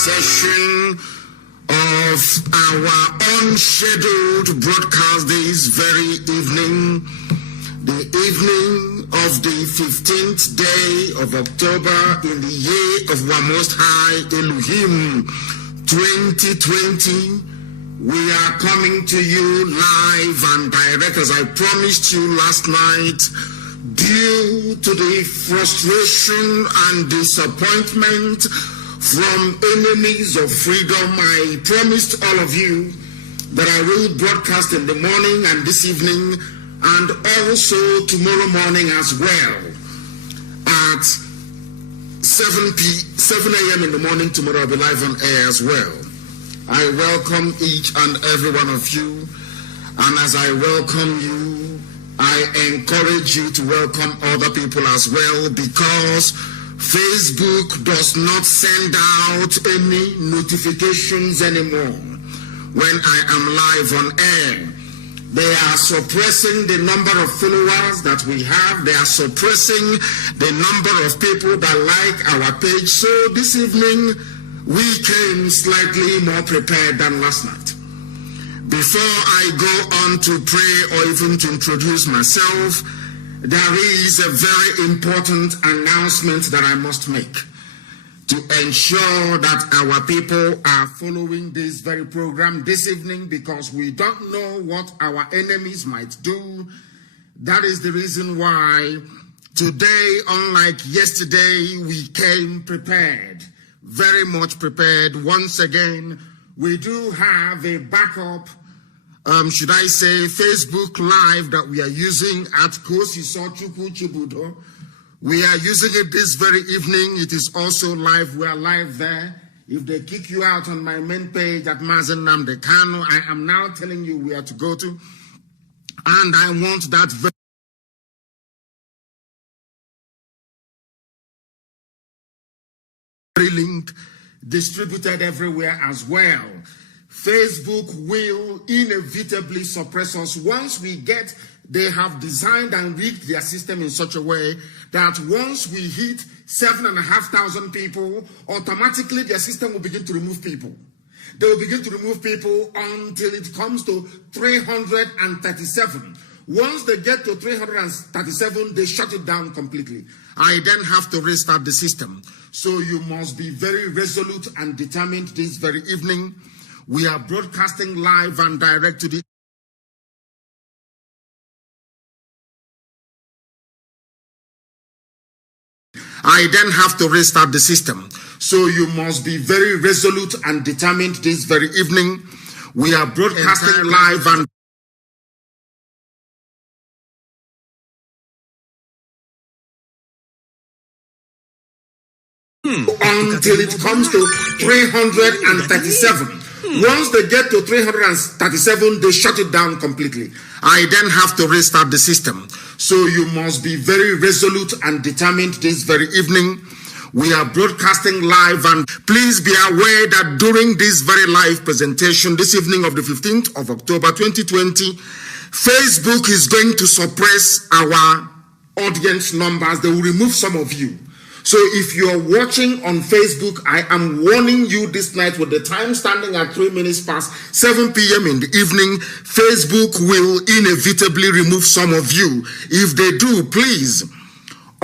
session of our unscheduled broadcast this very evening, the evening of the 15th day of October in the year of our Most High Elohim 2020. We are coming to you live and direct, as I promised you last night. Due to the frustration and disappointment from enemies of freedom, I promised all of you that I will broadcast in the morning and this evening, and also tomorrow morning as well at 7 a.m. in the morning. Tomorrow I'll be live on air as well. I welcome each and every one of you, and as I welcome you, I encourage you to welcome other people as well, because Facebook does not send out any notifications anymore when I am live on air. They are suppressing the number of followers that we have. They are suppressing the number of people that like our page. So this evening, we came slightly more prepared than last night. Before I go on to pray or even to introduce myself, there is a very important announcement that I must make to ensure that our people are following this very program this evening, because we don't know what our enemies might do. That is the reason why today, unlike yesterday, we came prepared, very much prepared. Once again, we do have a backup, should I say, Facebook Live that we are using at Kosiso Chukwu Chibudo. We are using it this very evening. It is also live. We are live there. If they kick you out on my main page at Mazi Nnamdi Kanu, I am now telling you where to go to. And I want that very link distributed everywhere as well. Facebook will inevitably suppress us once we get, they have designed and rigged their system in such a way that once we hit 7,500 people, automatically their system will begin to remove people. They will begin to remove people until it comes to 337. Once they get to 337, they shut it down completely. I then have to restart the system. So you must be very resolute and determined this very evening. We are broadcasting live and direct to the I then have to restart the system. So you must be very resolute and determined this very evening. We are broadcasting live and until it comes to 337. Once they get to 337, they shut it down completely. I then have to restart the system. So you must be very resolute and determined this very evening. We are broadcasting live, and please be aware that during this very live presentation this evening of the 15th of October 2020, Facebook is going to suppress our audience numbers. They will remove some of you. So if you are watching on Facebook, I am warning you this night, with the time standing at 3 minutes past 7 p.m. in the evening, Facebook will inevitably remove some of you. If they do, please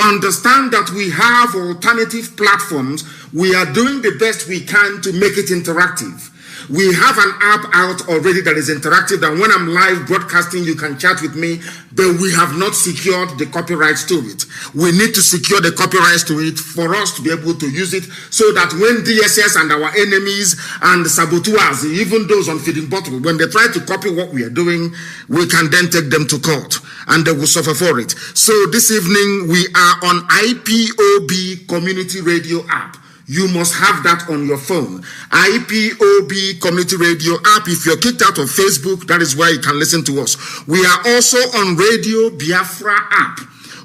understand that we have alternative platforms. We are doing the best we can to make it interactive. We have an app out already that is interactive, and when I'm live broadcasting, you can chat with me, but we have not secured the copyrights to it. We need to secure the copyrights to it for us to be able to use it, so that when DSS and our enemies and saboteurs, even those on Feeding Bottle, when they try to copy what we are doing, we can then take them to court and they will suffer for it. So this evening, we are on IPOB Community Radio app. You must have that on your phone. IPOB Community Radio app. If you're kicked out of Facebook, that is where you can listen to us. We are also on Radio Biafra app.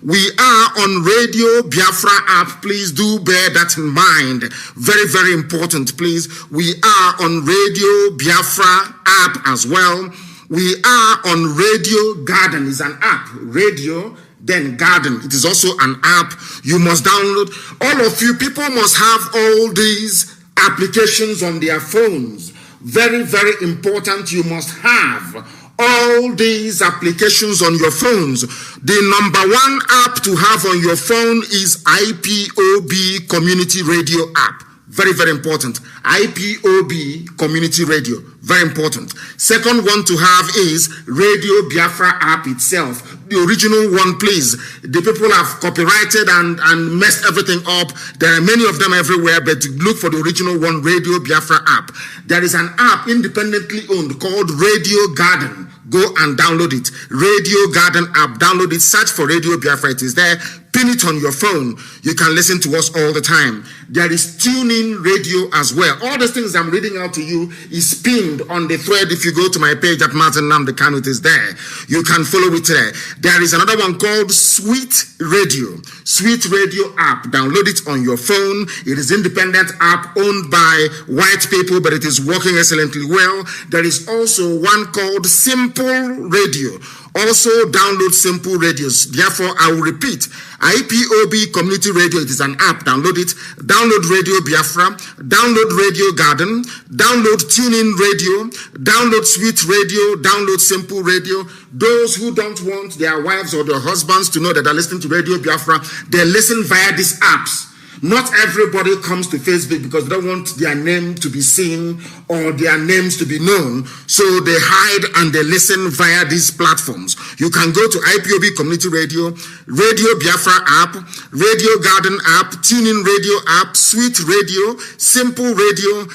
We are on Radio Biafra app. Please do bear that in mind. Very, very important, please. We are on Radio Biafra app as well. We are on Radio Garden. It's an app. Radio then Garden. It is also an app you must download. All of you people must have all these applications on their phones. Very, very important. You must have all these applications on your phones. The number one app to have on your phone is IPOB Community Radio app. Very, very important. IPOB Community Radio. Very important. Second one to have is Radio Biafra app itself. The original one, please. The people have copyrighted and messed everything up. There are many of them everywhere, but look for the original one, Radio Biafra app. There is an app independently owned called Radio Garden. Go and download it. Radio Garden app. Download it. Search for Radio Biafra. It is there. Pin it on your phone. You can listen to us all the time. There is TuneIn Radio as well. All the things I'm reading out to you is pinned on the thread. If you go to my page at Nnamdi Kanu, it is there. You can follow it there. There is another one called Sweet Radio. Sweet Radio app. Download it on your phone. It is independent app owned by white people, but it is working excellently well. There is also one called Simple Radio. Also download Simple Radios. Therefore, I will repeat, IPOB Community Radio, it is an app. Download it. Download Radio Biafra. Download Radio Garden. Download TuneIn Radio. Download Sweet Radio. Download Simple Radio. Those who don't want their wives or their husbands to know that they're listening to Radio Biafra, they listen via these apps. Not everybody comes to Facebook because they don't want their name to be seen or their names to be known. So they hide and they listen via these platforms. You can go to IPOB Community Radio, Radio Biafra app, Radio Garden app, TuneIn Radio app, Sweet Radio, Simple Radio,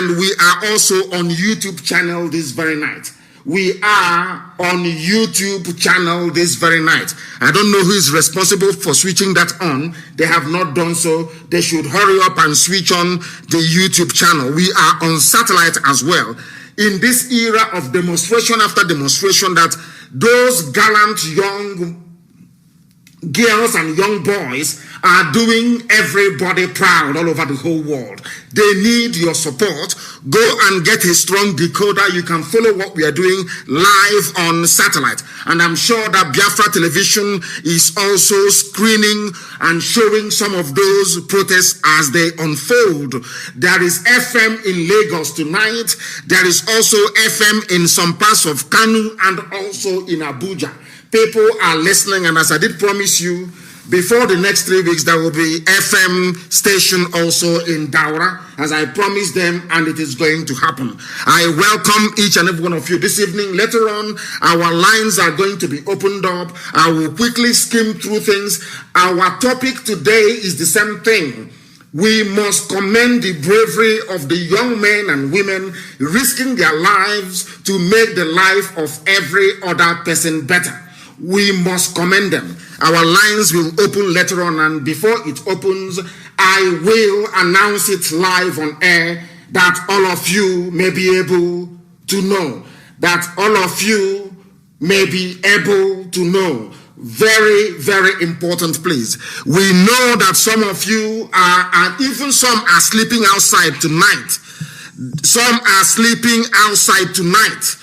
and we are also on YouTube channel this very night. We are on YouTube channel this very night. I don't know who is responsible for switching that on. They have not done so. They should hurry up and switch on the YouTube channel. We are on satellite as well. In this era of demonstration after demonstration, that those gallant young girls and young boys are doing everybody proud all over the whole world. They need your support. Go and get a strong decoder. You can follow what we are doing live on satellite. And I'm sure that Biafra Television is also screening and showing some of those protests as they unfold. There is FM in Lagos tonight. There is also FM in some parts of Kanu and also in Abuja. People are listening, and as I did promise you, before the next 3 weeks, there will be FM station also in Daura, as I promised them, and it is going to happen. I welcome each and every one of you this evening. Later on, our lines are going to be opened up. I will quickly skim through things. Our topic today is the same thing. We must commend the bravery of the young men and women risking their lives to make the life of every other person better. We must commend them. Our lines will open later on, and before it opens, I will announce it live on air that all of you may be able to know. That all of you may be able to know. Very, very important, please. We know that some of you are, and even some are sleeping outside tonight. Some are sleeping outside tonight.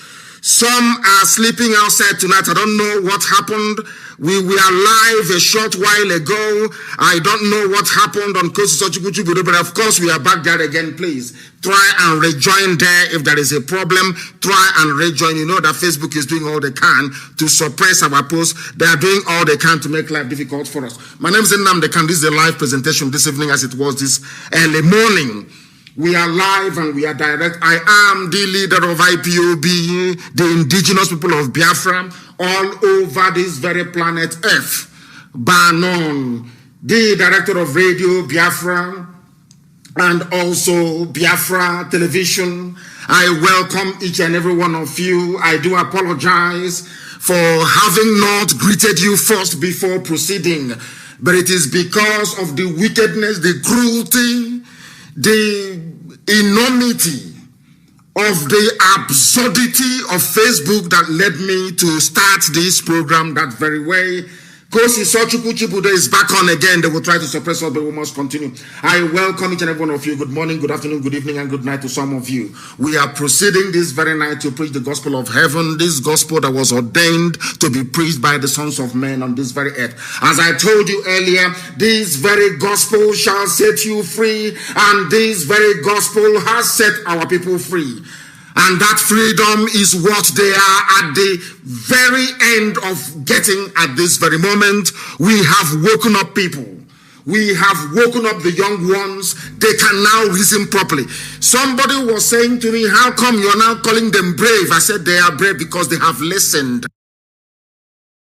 Some are sleeping outside tonight. I don't know what happened. We were live a short while ago. I don't know what happened on Kosi Sochikuchu, but of course we are back there again. Please try and rejoin there if there is a problem. Try and rejoin. You know that Facebook is doing all they can to suppress our posts. They are doing all they can to make life difficult for us. My name is Nnamdi. This is a live presentation this evening as it was this early morning. We are live and we are direct. I am the leader of IPOB, the indigenous people of Biafra, all over this very planet Earth. Banon, the director of Radio Biafra, and also Biafra Television. I welcome each and every one of you. I do apologize for having not greeted you first before proceeding, but it is because of the wickedness, the cruelty, the enormity of the absurdity of Facebook that led me to start this program that very way. Kosi Sochukuchibude is back on again. They will try to suppress us, but we must continue. I welcome each and every one of you. Good morning, good afternoon, good evening, and good night to some of you. We are proceeding this very night to preach the gospel of heaven, this gospel that was ordained to be preached by the sons of men on this very earth. As I told you earlier, this very gospel shall set you free, and this very gospel has set our people free. And that freedom is what they are at the very end of getting at this very moment. We have woken up people. We have woken up the young ones. They can now reason properly. Somebody was saying to me, how come you're now calling them brave? I said they are brave because they have listened.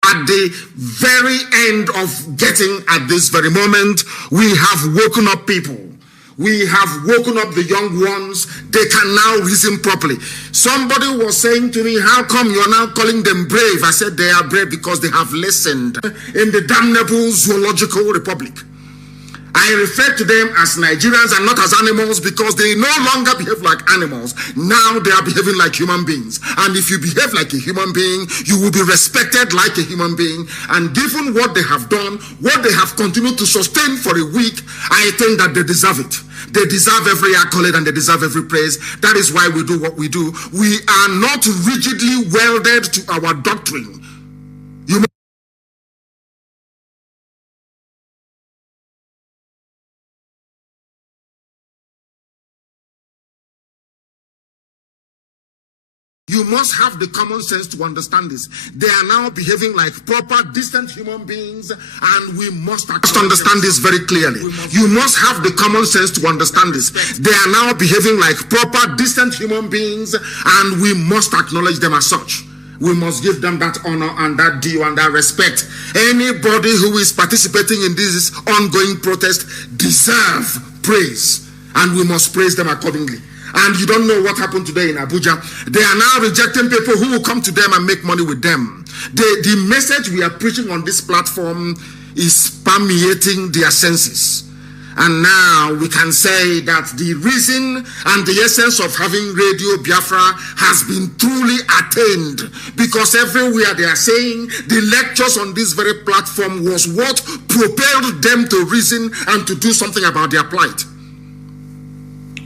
At the very end of getting at this very moment, we have woken up people. We have woken up the young ones. They can now reason properly. Somebody was saying to me, how come you're now calling them brave? I said they are brave because they have listened. In the damnable zoological republic, I refer to them as Nigerians and not as animals because they no longer behave like animals. Now they are behaving like human beings. And if you behave like a human being, you will be respected like a human being. And given what they have done, what they have continued to sustain for a week, I think that they deserve it. They deserve every accolade and they deserve every praise. That is why we do what we do. We are not rigidly welded to our doctrine. You must have the common sense to understand this. They are now behaving like proper, decent human beings, and we must understand this very clearly. You must have the common sense to understand this. They are now behaving like proper, decent human beings, and we must acknowledge them as such. We must give them that honor and that due and that respect. Anybody who is participating in this ongoing protest deserve praise, and we must praise them accordingly. And you don't know what happened today in Abuja. They are now rejecting people who will come to them and make money with them. The message we are preaching on this platform is permeating their senses. And now we can say that the reason and the essence of having Radio Biafra has been truly attained. Because everywhere they are saying the lectures on this very platform was what propelled them to reason and to do something about their plight.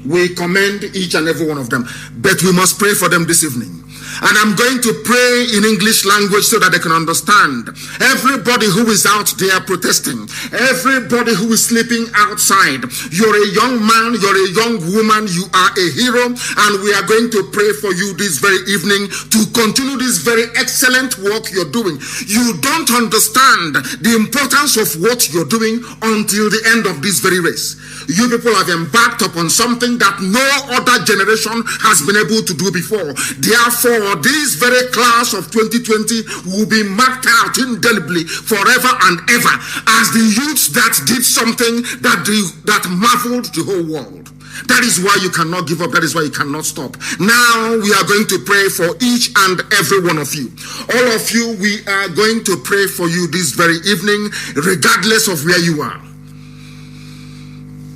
We commend each and every one of them, but we must pray for them this evening. And I'm going to pray in English language so that they can understand. Everybody who is out there protesting, everybody who is sleeping outside, you're a young man, you're a young woman, you are a hero, and we are going to pray for you this very evening to continue this very excellent work you're doing. You don't understand the importance of what you're doing until the end of this very race. You people have embarked upon something that no other generation has been able to do before. Therefore, this very class of 2020 will be marked out indelibly forever and ever as the youths that did something that marveled the whole world. That is why you cannot give up. That is why you cannot stop. Now we are going to pray for each and every one of you. All of you, we are going to pray for you this very evening, regardless of where you are.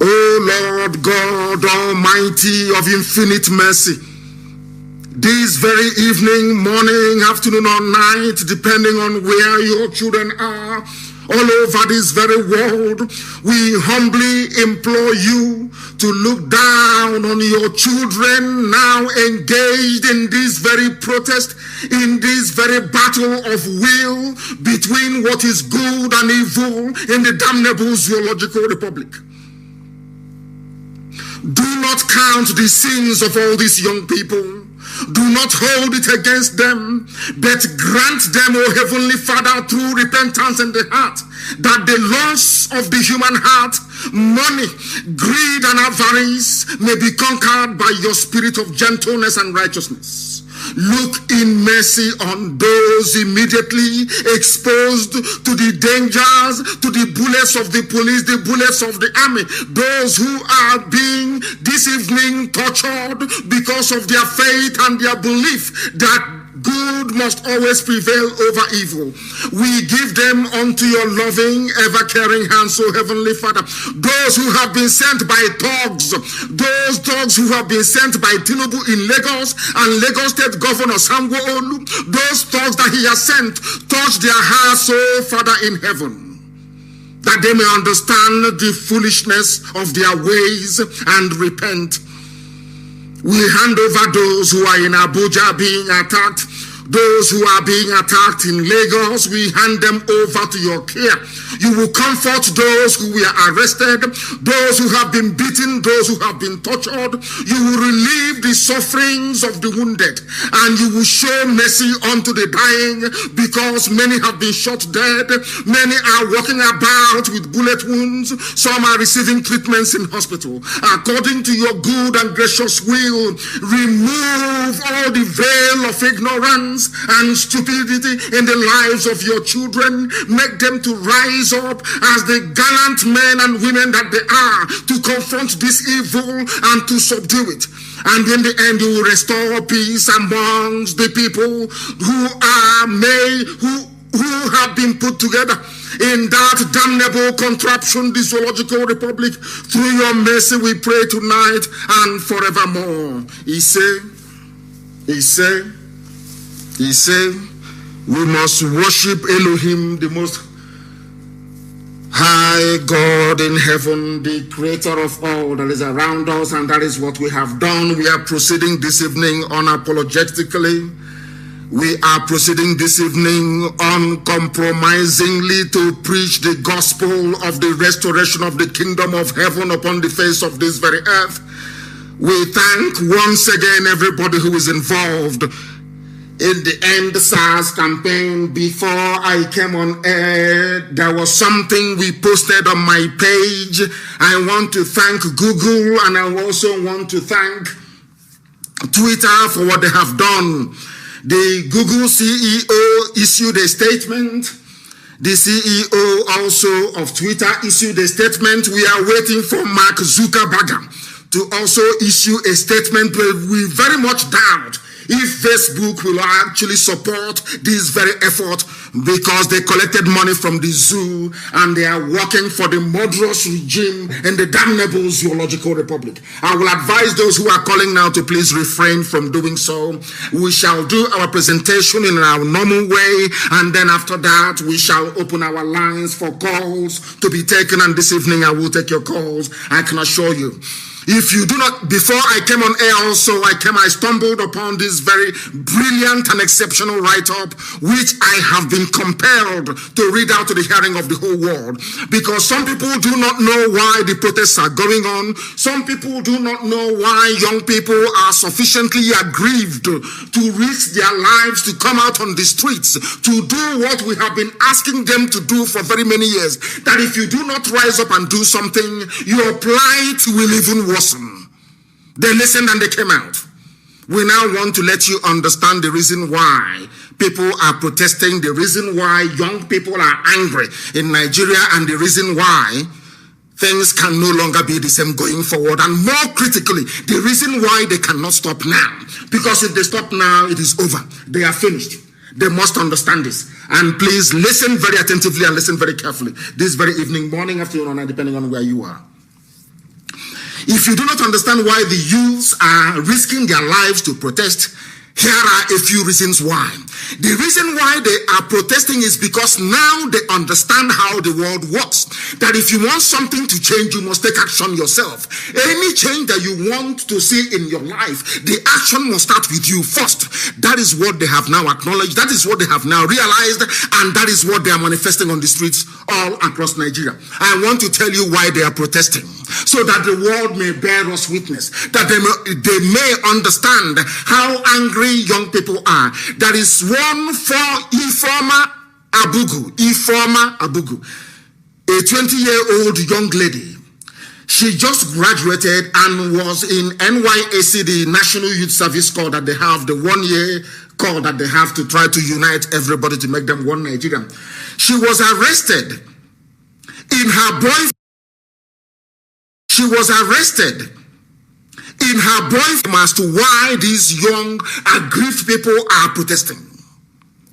Oh Lord God Almighty of infinite mercy, this very evening, morning, afternoon or night, depending on where your children are, all over this very world, we humbly implore you to look down on your children now engaged in this very protest, in this very battle of will between what is good and evil in the damnable zoological republic. Do not count the sins of all these young people. Do not hold it against them, but grant them, O Heavenly Father, through repentance in the heart, that the loss of the human heart, money, greed, and avarice may be conquered by your spirit of gentleness and righteousness. Look in mercy on those immediately exposed to the dangers, to the bullets of the police, the bullets of the army, those who are being this evening tortured because of their faith and their belief that good must always prevail over evil. We give them unto your loving, ever-caring hands, O Heavenly Father. Those who have been sent by thugs, those thugs who have been sent by Tinubu in Lagos and Lagos State Governor Sanwo-Olu, those thugs that he has sent, touch their hearts, O Father in heaven, that they may understand the foolishness of their ways and repent. We hand over those who are in Abuja being attacked, those who are being attacked in Lagos, we hand them over to your care. You will comfort those who were arrested, those who have been beaten, those who have been tortured. You will relieve the sufferings of the wounded, and you will show mercy unto the dying, because many have been shot dead. Many are walking about with bullet wounds. Some are receiving treatments in hospital. According to your good and gracious will, remove all the veil of ignorance and stupidity in the lives of your children. Make them to rise up as the gallant men and women that they are, to confront this evil and to subdue it. And in the end, you will restore peace amongst the people who have been put together in that damnable contraption, the Zoological Republic. Through your mercy we pray tonight and forevermore. He said, we must worship Elohim, the most high God in heaven, the creator of all that is around us, and that is what we have done. We are proceeding this evening unapologetically. We are proceeding this evening uncompromisingly to preach the gospel of the restoration of the kingdom of heaven upon the face of this very earth. We thank once again everybody who is involved in the End SARS campaign. Before I came on air, there was something we posted on my page. I want to thank Google, and I also want to thank Twitter for what they have done. The Google CEO issued a statement. The CEO also of Twitter issued a statement. We are waiting for Mark Zuckerberg to also issue a statement, but we very much doubt if Facebook will actually support this very effort, because they collected money from the zoo and they are working for the murderous regime in the damnable Zoological Republic. I will advise those who are calling now to please refrain from doing so. We shall do our presentation in our normal way, and then after that we shall open our lines for calls to be taken, and this evening I will take your calls, I can assure you. If you do not, before I came on air also, I stumbled upon this very brilliant and exceptional write-up, which I have been compelled to read out to the hearing of the whole world. Because some people do not know why the protests are going on. Some people do not know why young people are sufficiently aggrieved to risk their lives to come out on the streets to do what we have been asking them to do for very many years. That if you do not rise up and do something, your plight will even worsen. They listened and they came out. We now want to let you understand the reason why people are protesting, the reason why young people are angry in Nigeria, and the reason why things can no longer be the same going forward. And more critically, the reason why they cannot stop now. Because if they stop now, it is over. They are finished. They must understand this. And please listen very attentively and listen very carefully this very evening, morning, afternoon, or night, depending on where you are. If you do not understand why the youths are risking their lives to protest, here are a few reasons why. The reason why they are protesting is because now they understand how the world works. That if you want something to change, you must take action yourself. Any change that you want to see in your life, the action must start with you first. That is what they have now acknowledged. That is what they have now realized. And that is what they are manifesting on the streets all across Nigeria. I want to tell you why they are protesting, so that the world may bear us witness, that they may understand how angry young people are. There is one for Ifeoma Abugu, a 20-year-old young lady. She just graduated and was in NYSC, the National Youth Service Corps that they have, the 1-year corps that they have to try to unite everybody to make them one Nigeria. She was arrested in her boyfriend. She was arrested in her boyfriend as to why these young aggrieved people are protesting.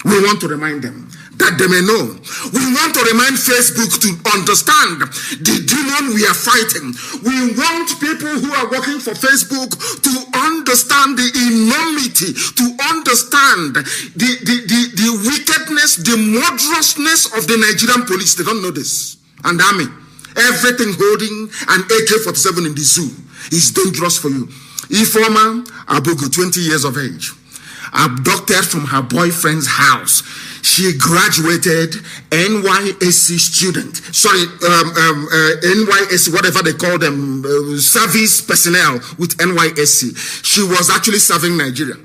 We want to remind them that they may know. We want to remind Facebook to understand the demon we are fighting. We want people who are working for Facebook to understand the enormity, to understand the wickedness, the murderousness of the Nigerian police. They don't know this. And army. Everything holding an AK-47 in the zoo is dangerous for you. Ifeoma Abugu, 20 years of age, abducted from her boyfriend's house. She graduated NYSC student. Sorry, NYSC, whatever they call them, service personnel with NYSC. She was actually serving Nigeria.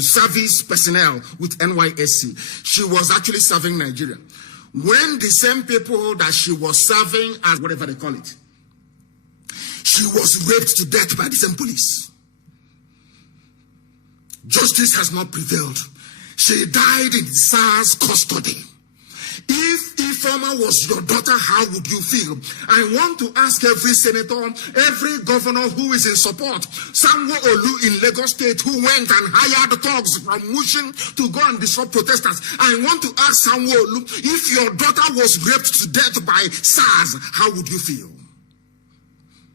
Service personnel with NYSC. She was actually serving Nigeria. When the same people that she was serving as whatever they call it, she was raped to death by the same police. Justice has not prevailed. She died in SARS custody. If Ifeoma was your daughter, how would you feel? I want to ask every senator, every governor who is in support, Sanwo-Olu in Lagos State who went and hired thugs from Mushin to go and disrupt protesters. I want to ask Sanwo-Olu, if your daughter was raped to death by SARS, how would you feel?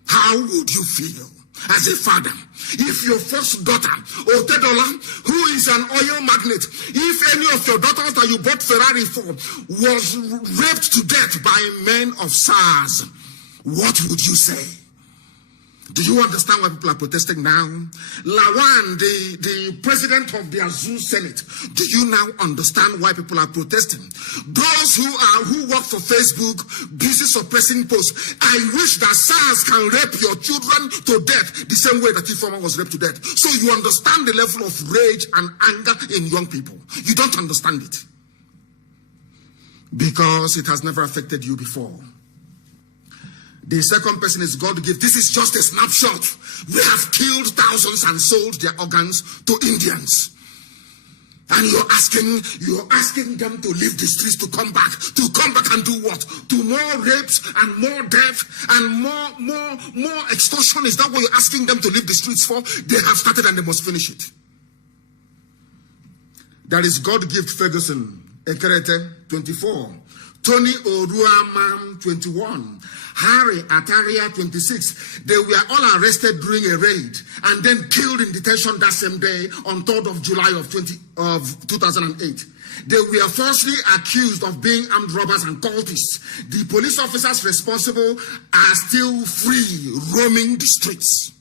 How would you feel as a father? If your first daughter, Otedola, who is an oil magnate, if any of your daughters that you bought Ferrari for was raped to death by men of SARS, what would you say? Do you understand why people are protesting now? Lawan, the president of the Azul Senate, do you now understand why people are protesting? Those who work for Facebook, busy suppressing posts. I wish that SARS can rape your children to death the same way that Ifeoma was raped to death. So you understand the level of rage and anger in young people. You don't understand it. Because it has never affected you before. The second person is God-given. This is just a snapshot. We have killed thousands and sold their organs to Indians. And you're asking them to leave the streets to come back and do what? To more rapes and more death and more extortion. Is that what you're asking them to leave the streets for? They have started and they must finish it. That is God-given Ferguson, Ekerete, 24. Tony Oruama, 21. Harry Ataria, 26. They were all arrested during a raid and then killed in detention that same day on 3rd of July of 2008. They were falsely accused of being armed robbers and cultists. The police officers responsible are still free, roaming the streets.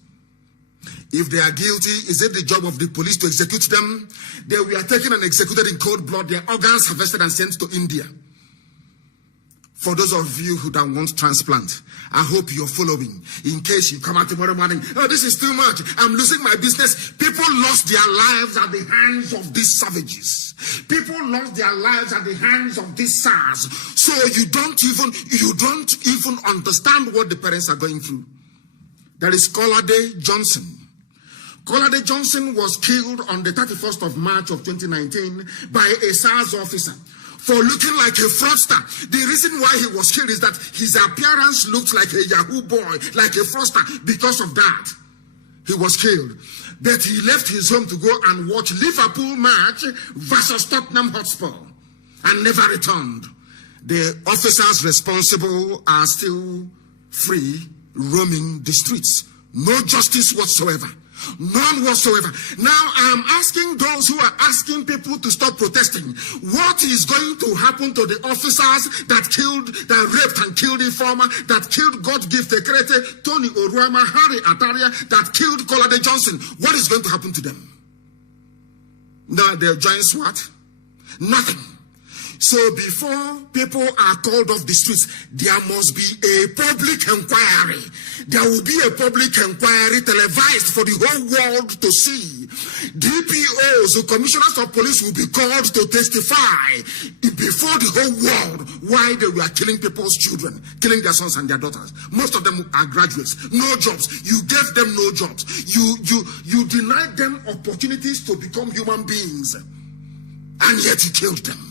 If they are guilty, is it the job of the police to execute them? They were taken and executed in cold blood, their organs harvested and sent to India. For those of you who don't want transplant, I hope you're following. In case you come out tomorrow morning, oh, this is too much, I'm losing my business. People lost their lives at the hands of these savages. People lost their lives at the hands of these SARS. So you don't even understand what the parents are going through. There is Kolade Johnson. Kolade Johnson was killed on the 31st of March of 2019 by a SARS officer for looking like a fraudster. The reason why he was killed is that his appearance looked like a Yahoo boy, like a fraudster. Because of that, he was killed. But he left his home to go and watch Liverpool match versus Tottenham Hotspur and never returned. The officers responsible are still free, roaming the streets. No justice whatsoever. None whatsoever. Now I'm asking those who are asking people to stop protesting, what is going to happen to the officers that raped and killed Ifeoma, that killed God-given Ekerete, Tony Oruama, Harry Ataria, that killed Kolade Johnson? What is going to happen to them? No, they'll join SWAT? Nothing. So before people are called off the streets, there must be a public inquiry. There will be a public inquiry televised for the whole world to see. DPOs, the commissioners of police, will be called to testify before the whole world why they were killing people's children, killing their sons and their daughters. Most of them are graduates, no jobs. You gave them no jobs. You denied them opportunities to become human beings, and yet you killed them.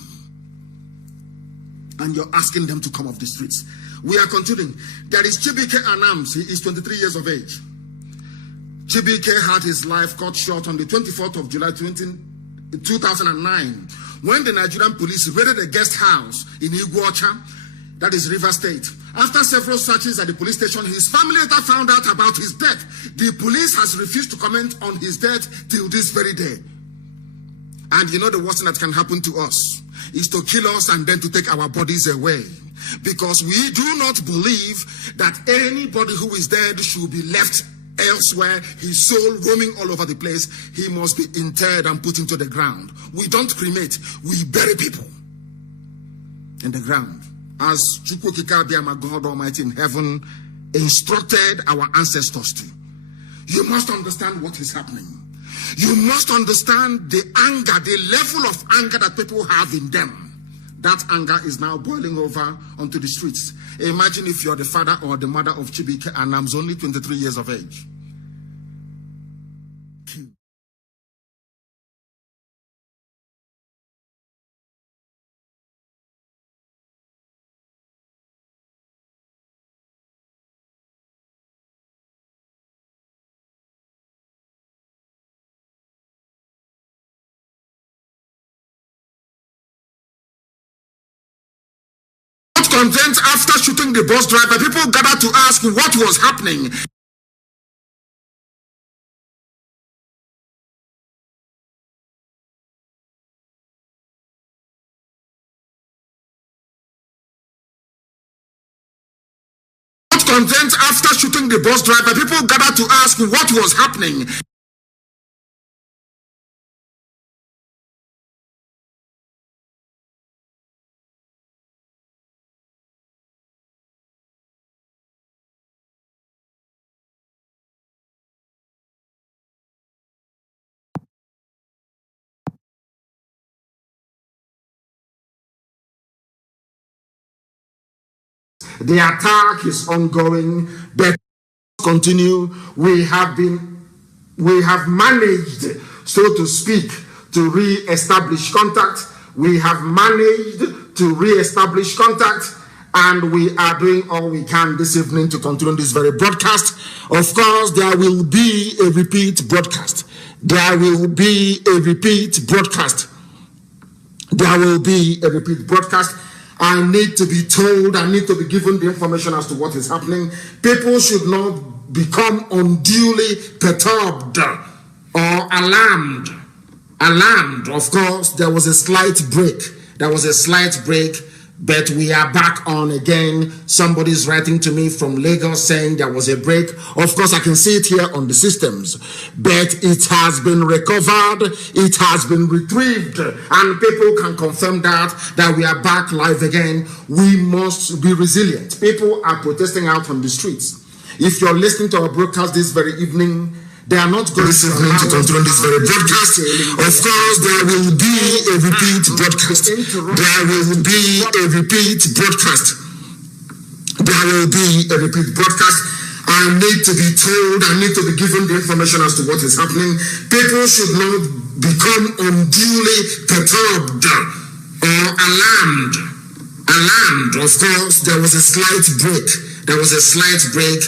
And you're asking them to come off the streets. We are continuing. There is Chibike Anams. He is 23 years of age. Chibike had his life cut short on the 24th of July 2009 when the Nigerian police raided a guest house in Iguacha, that is River State. After several searches at the police station, his family later found out about his death. The police has refused to comment on his death till this very day. And you know the worst thing that can happen to us is to kill us and then to take our bodies away. Because we do not believe that anybody who is dead should be left elsewhere, his soul roaming all over the place. He must be interred and put into the ground. We don't cremate, we bury people in the ground. As Chukwukika, God Almighty in heaven, instructed our ancestors to. You must understand what is happening. You must understand the anger, the level of anger that people have in them. That anger is now boiling over onto the streets. Imagine if you're the father or the mother of Chibike and I'm only 23 years of age. Content after shooting the bus driver, people gathered to ask what was happening. Content after shooting the bus driver, people gathered to ask what was happening. The attack is ongoing, but continue. We have managed, so to speak, to re-establish contact. We have managed to re-establish contact, and we are doing all we can this evening to continue this very broadcast. Of course, there will be a repeat broadcast. There will be a repeat broadcast. There will be a repeat broadcast. I need to be told, I need to be given the information as to what is happening. People should not become unduly perturbed or alarmed. Alarmed, of course, there was a slight break. But we are back on again. Somebody's writing to me from Lagos saying there was a break. Of course, I can see it here on the systems, but it has been recovered. It has been retrieved, and people can confirm that we are back live again. We must be resilient. People are protesting out on the streets. If you're listening to our broadcast this very evening, they are not going to control this very broadcast. Of course, there will be a repeat broadcast. There will be a repeat broadcast. There will be a repeat broadcast. I need to be told, I need to be given the information as to what is happening. People should not become unduly perturbed or alarmed. Of course, there was a slight break.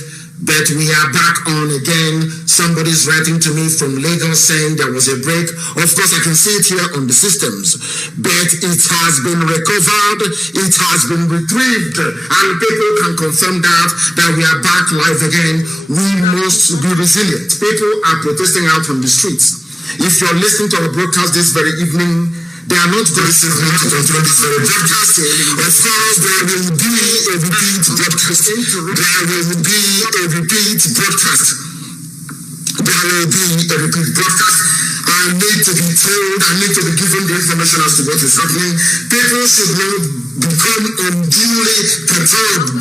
But we are back on again. Somebody's writing to me from Lagos saying there was a break. Of course, I can see it here on the systems, but it has been recovered. It has been retrieved, and people can confirm that we are back live again. We must be resilient. People are protesting out on the streets. If you're listening to our broadcast this very evening, they are not going to control this very broadcast. Of course, there will be a repeat broadcast. There will be a repeat broadcast. I need to be told, I need to be given the information as to what is happening. People should not become unduly perturbed.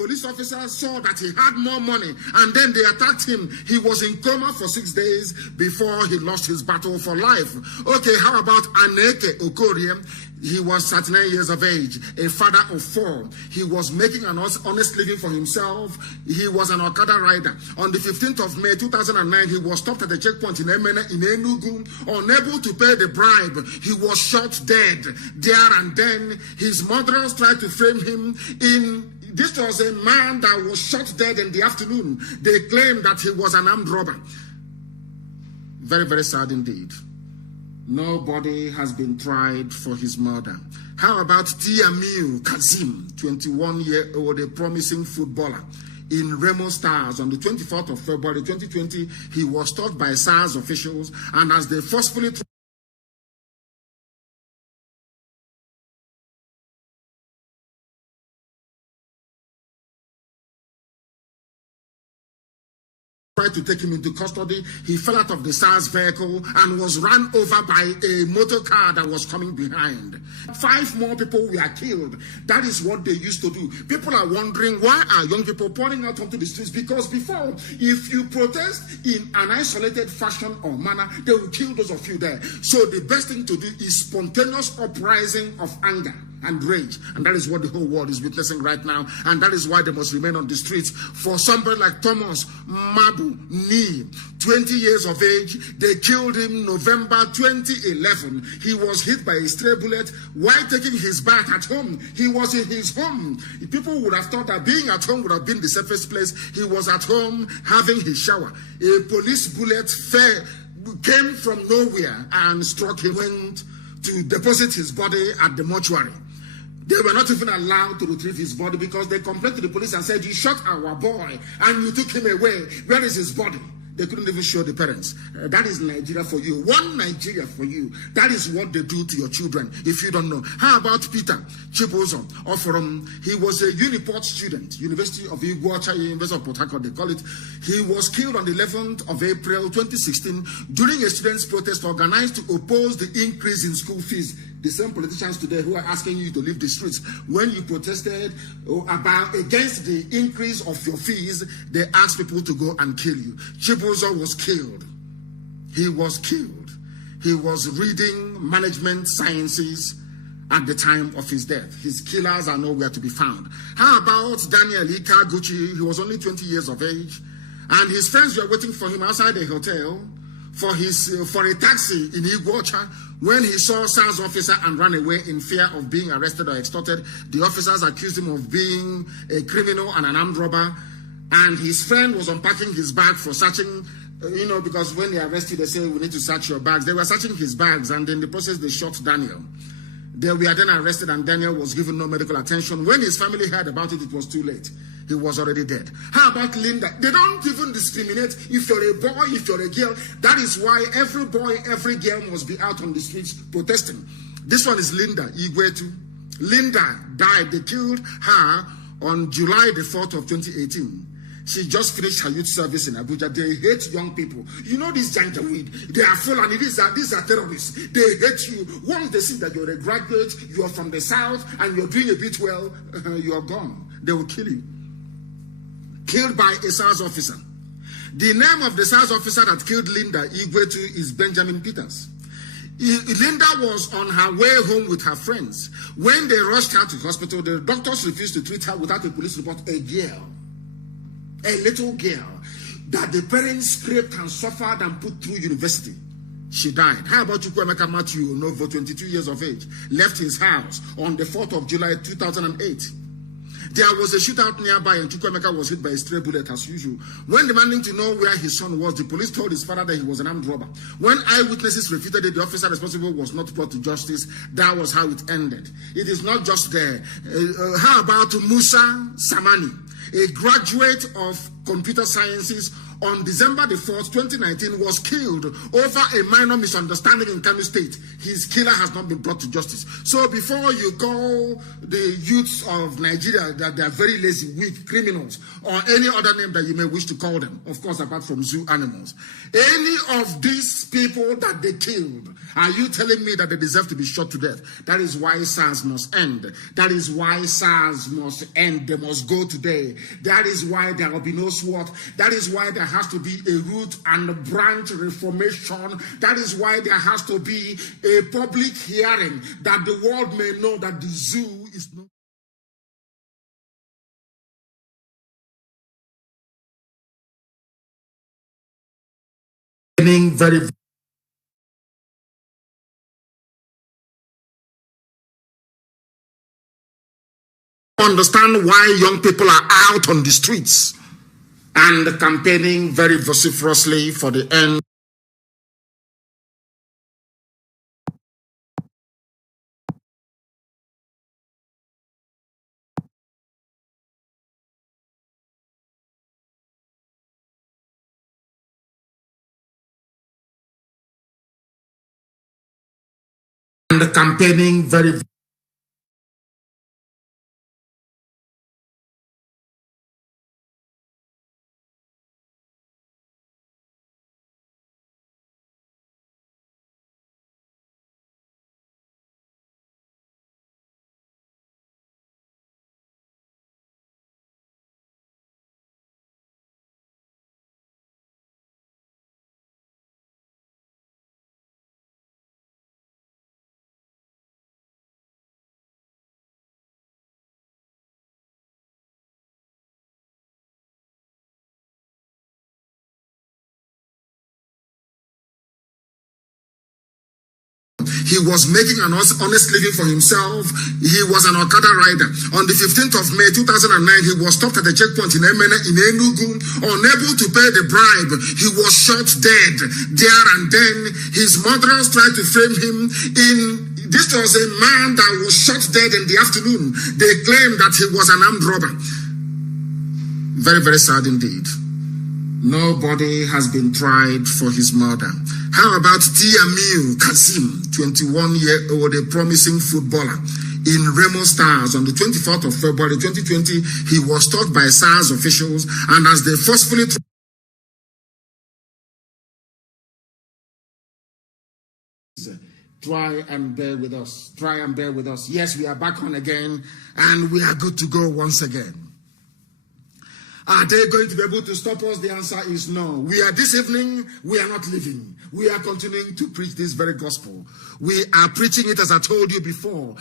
police officers saw that he had more money, and then they attacked him. He was in coma for 6 days before he lost his battle for life. Okay, how about Aneke Okorie? He was 39 years of age, a father of 4. He was making an honest living for himself. He was an Okada rider. On the 15th of May 2009, he was stopped at a checkpoint in Enugu, unable to pay the bribe. He was shot dead there and then. His murderers tried to frame him in. This was a man that was shot dead in the afternoon. They claimed that he was an armed robber. Very, very sad indeed. Nobody has been tried for his murder. How about Tiamiu Kazim, 21-year-old, a promising footballer in Remo Stars? On the 24th of February 2020, he was stopped by SARS officials, and as they forcefully tried to take him into custody, he fell out of the SARS vehicle and was run over by a motor car that was coming behind. 5 more people were killed. That is what they used to do. People are wondering, why are young people pouring out onto the streets? Because before, if you protest in an isolated fashion or manner, they will kill those of you there. So the best thing to do is spontaneous uprising of anger and rage, and that is what the whole world is witnessing right now, and that is why they must remain on the streets. For somebody like Thomas Madu Ni, 20 years of age, they killed him November 2011. He was hit by a stray bullet while taking his bath at home. He was in his home. People would have thought that being at home would have been the safest place. He was at home having his shower. A police bullet came from nowhere and struck him. Went to deposit his body at the mortuary. They were not even allowed to retrieve his body because they complained to the police and said, you shot our boy and you took him away. Where is his body? They couldn't even show the parents. That is Nigeria for you. One Nigeria for you. That is what they do to your children, if you don't know. How about Peter Chibuzo? He was a Uniport student, University of Iguacha, University of Port Harcourt, they call it. He was killed on the 11th of April 2016 during a students' protest organized to oppose the increase in school fees. The same politicians today who are asking you to leave the streets. When you protested against the increase of your fees, they asked people to go and kill you. Chibuzo was killed. He was killed. He was reading management sciences at the time of his death. His killers are nowhere to be found. How about Daniel Ikaguchi? He was only 20 years of age, and his friends were waiting for him outside a hotel for a taxi in Iguacha. When he saw a SARS officer and ran away in fear of being arrested or extorted, the officers accused him of being a criminal and an armed robber. And his friend was unpacking his bag for searching, because when they arrest you, they say, we need to search your bags. They were searching his bags, and in the process, they shot Daniel. They were then arrested, and Daniel was given no medical attention. When his family heard about it, it was too late. He was already dead. How about Linda? They don't even discriminate if you're a boy, if you're a girl. That is why every boy, every girl must be out on the streets protesting. This one is Linda Igwetu. Linda died. They killed her on July the 4th of 2018. She just finished her youth service in Abuja. They hate young people. You know this Janjaweed. They are full, and these are terrorists. They hate you. Once they see that you're a graduate, you are from the south, and you're doing a bit well, you are gone. They will kill you. Killed by a SARS officer. The name of the SARS officer that killed Linda Igwetu is Benjamin Peters. Linda was on her way home with her friends. When they rushed her to hospital, the doctors refused to treat her without a police report. A little girl that the parents scraped and suffered and put through university. She died. How about Chukwemeka Matthew Onovo, 22 years of age, left his house on the 4th of July 2008. There was a shootout nearby, and Chukwemeka was hit by a stray bullet as usual. When demanding to know where his son was, the police told his father that he was an armed robber. When eyewitnesses refuted it, the officer responsible was not brought to justice. That was how it ended. It is not just there. How about Musa Samani, a graduate of computer sciences on December the 4th, 2019, was killed over a minor misunderstanding in Kanu State. His killer has not been brought to justice. So before you call the youths of Nigeria that they are very lazy, weak criminals, or any other name that you may wish to call them, of course, apart from zoo animals, any of these people that they killed, are you telling me that they deserve to be shot to death? That is why SARS must end. That is why SARS must end. They must go today. That is why there will be no SWAT. That is why there has to be a root and branch reformation. That is why there has to be a public hearing that the world may know that the zoo is not. Very understand why young people are out on the streets and campaigning very vociferously for the end. And campaigning very he was making an honest living for himself. He was an Okada rider. On the 15th of May 2009, he was stopped at a checkpoint in Emene in Enugu, unable to pay the bribe. He was shot dead there and then. His murderers tried to frame him in. This was a man that was shot dead in the afternoon. They claimed that he was an armed robber. Very, very sad indeed. Nobody has been tried for his murder. How about Tiamiu Kazim, 21-year-old, a promising footballer in Remo Stars? On the 24th of February 2020, he was stopped by SARS officials, and as they forcefully try and bear with us. Try and bear with us. Yes, we are back on again, and we are good to go once again. Are they going to be able to stop us? The answer is no. We are this evening, we are not leaving. We are continuing to preach this very gospel. We are preaching it as I told you before.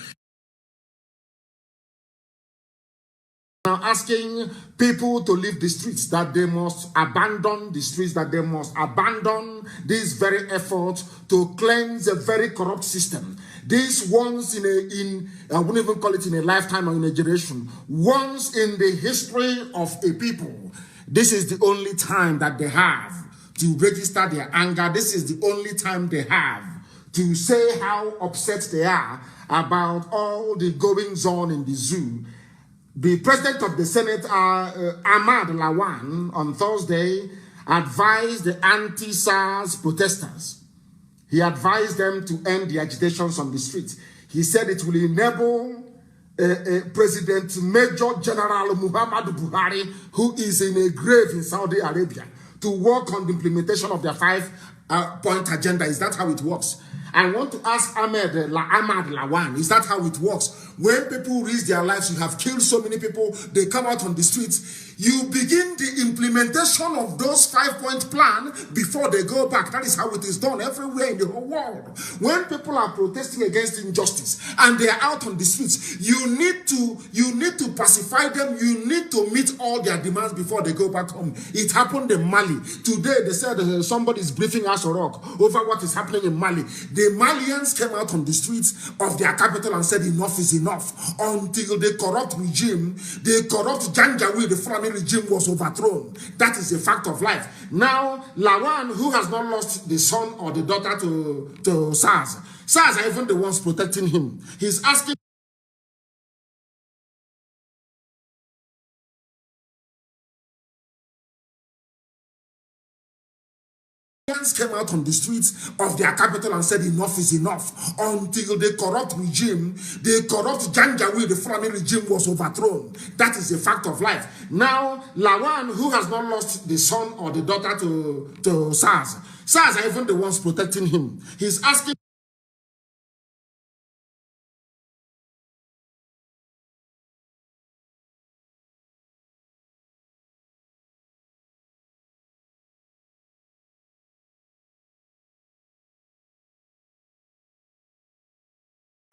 Now asking people to leave the streets, that they must abandon the streets, that they must abandon this very effort to cleanse a very corrupt system. This once I wouldn't even call it in a lifetime or in a generation, once in the history of a people, this is the only time that they have to register their anger. This is the only time they have to say how upset they are about all the goings on in the zoo. The president of the Senate, Ahmad Lawan, on Thursday, advised the anti-SARS protesters. He advised them to end the agitations on the streets. He said it will enable President Major General Muhammadu Buhari, who is in a grave in Saudi Arabia, to work on the implementation of their 5-point agenda. Is that how it works? I want to ask Ahmad Lawan, is that how it works? When people risk their lives, you have killed so many people, they come out on the streets, you begin the implementation of those 5-point plan before they go back. That is how it is done everywhere in the whole world. When people are protesting against injustice and they are out on the streets, you need to pacify them. You need to meet all their demands before they go back home. It happened in Mali. Today they said somebody is briefing us Rock over what is happening in Mali. The Malians came out on the streets of their capital and said enough is enough, until the corrupt regime, the corrupt Janjaweed, the Fulani regime, was overthrown. That is a fact of life. Now, Lawan, who has not lost the son or the daughter to SARS are even the ones protecting him. He's asking Came out on the streets of their capital and said enough is enough until the corrupt regime, the corrupt Janjaweed, the Fulani regime was overthrown. That is a fact of life. Now, Lawan, who has not lost the son or the daughter to SARS are even the ones protecting him. He's asking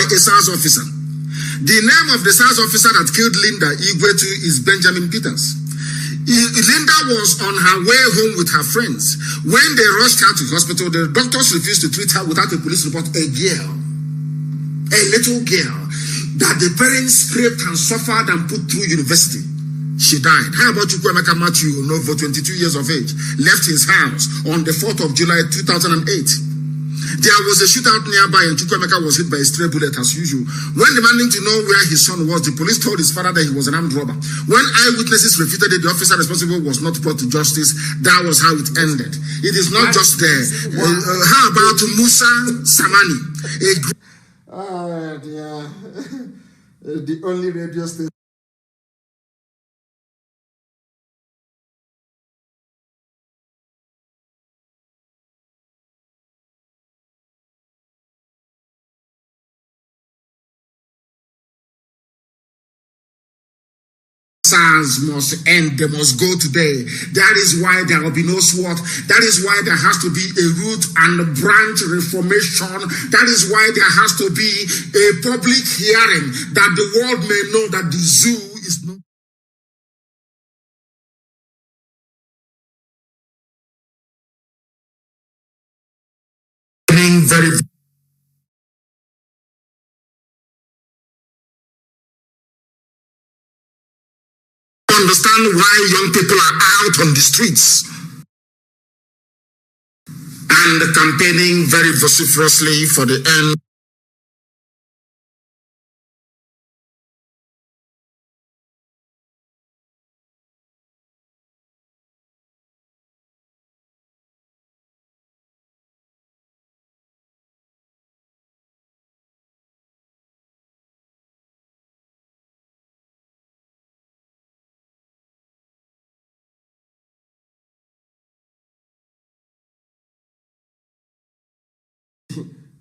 a SARS officer. The name of the SARS officer that killed Linda Igwetu is Benjamin Peters. Linda was on her way home with her friends. When they rushed her to hospital, the doctors refused to treat her without a police report. A girl, a little girl that the parents scraped and suffered and put through university. She died. How about Chukwemeka Matthew Novo, 22 years of age, left his house on the 4th of July 2008. There was a shootout nearby and Chukwemeka was hit by a stray bullet as usual. When demanding to know where his son was, the police told his father that he was an armed robber. When eyewitnesses refuted it, the officer responsible was not brought to justice. That was how it ended. It is not just there. How about Musa Samani? The only radio station. SARS must end. They must go today. That is why there will be no SWAT. That is why there has to be a root and branch reformation. That is why there has to be a public hearing that the world may know that the zoo is not. Very understand why young people are out on the streets and campaigning very vociferously for the end.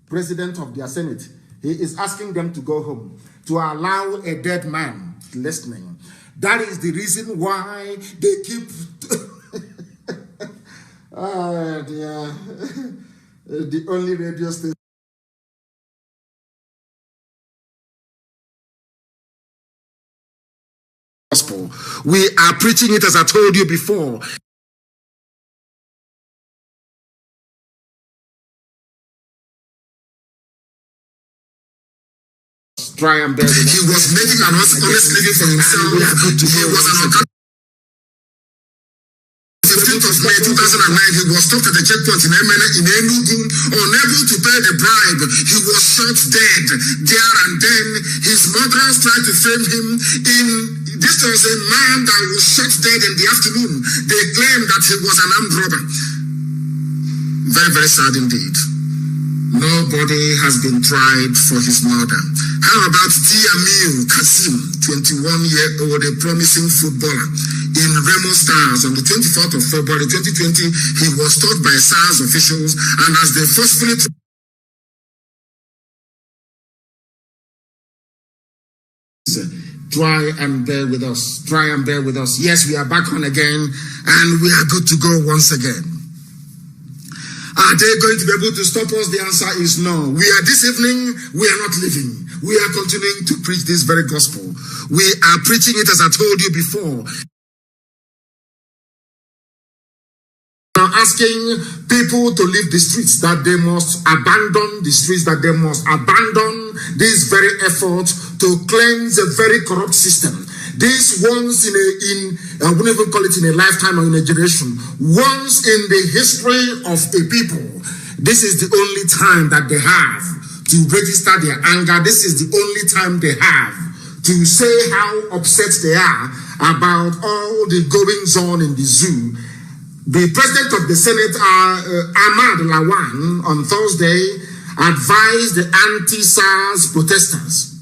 President of their Senate, he is asking them to go home, to allow a dead man listening. That is the reason why they keep... the only radio station. Gospel. We are preaching it as I told you before. Try and bear with us. He was making an honest living for himself. He was an 15th of May 2009, he was stopped at the checkpoint in Enugu, unable to pay the bribe. He was shot dead there and then. His murderers tried to frame him in. This was a man that was shot dead in the afternoon. They claimed that he was an armed robber. Very, very sad indeed. Nobody has been tried for his murder. How about Tiamiu Kasim, 21-year-old, a promising footballer in Remo Stars? On the 24th of February 2020, he was stopped by SARS officials, and as they forcefully try and bear with us. Try and bear with us. Yes, we are back on again, and we are good to go once again. Are they going to be able to stop us? The answer is no. We are this evening, we are not leaving. We are continuing to preach this very gospel. We are preaching it as I told you before. Now asking people to leave the streets, that they must abandon the streets, that they must abandon this very effort to cleanse a very corrupt system. This once I wouldn't even call it in a lifetime or in a generation, once in the history of a people, this is the only time that they have to register their anger. This is the only time they have to say how upset they are about all the goings on in the zoo. The president of the Senate, Ahmad Lawan, on Thursday, advised the anti-SARS protesters.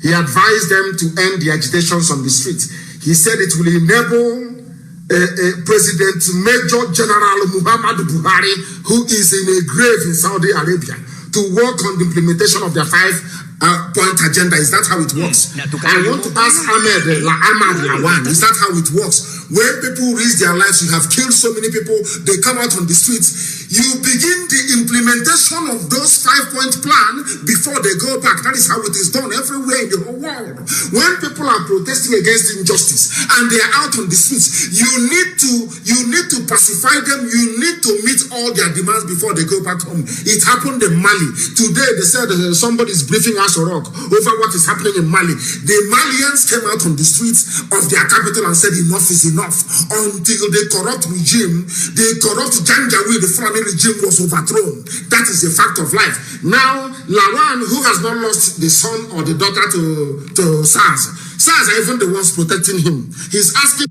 He advised them to end the agitations on the streets. He said it will enable President Major General Muhammadu Buhari, who is in a grave in Saudi Arabia, to work on the implementation of their five-point agenda. Is that how it works? I want to ask Ahmad Lawan, is that how it works? When people risk their lives, you have killed so many people, they come out on the streets, you begin the implementation of those five-point plan before they go back. That is how it is done everywhere in the whole world. When people are protesting against injustice and they are out on the streets, you need to pacify them. You need to meet all their demands before they go back home. It happened in Mali. Today they said somebody is briefing us over what is happening in Mali. The Malians came out on the streets of their capital and said enough is enough, until the corrupt regime, the corrupt Janjaweed, the Fulani regime was overthrown. That is a fact of life. Now, Lawan, who has not lost the son or the daughter to SARS are even the ones protecting him. He's asking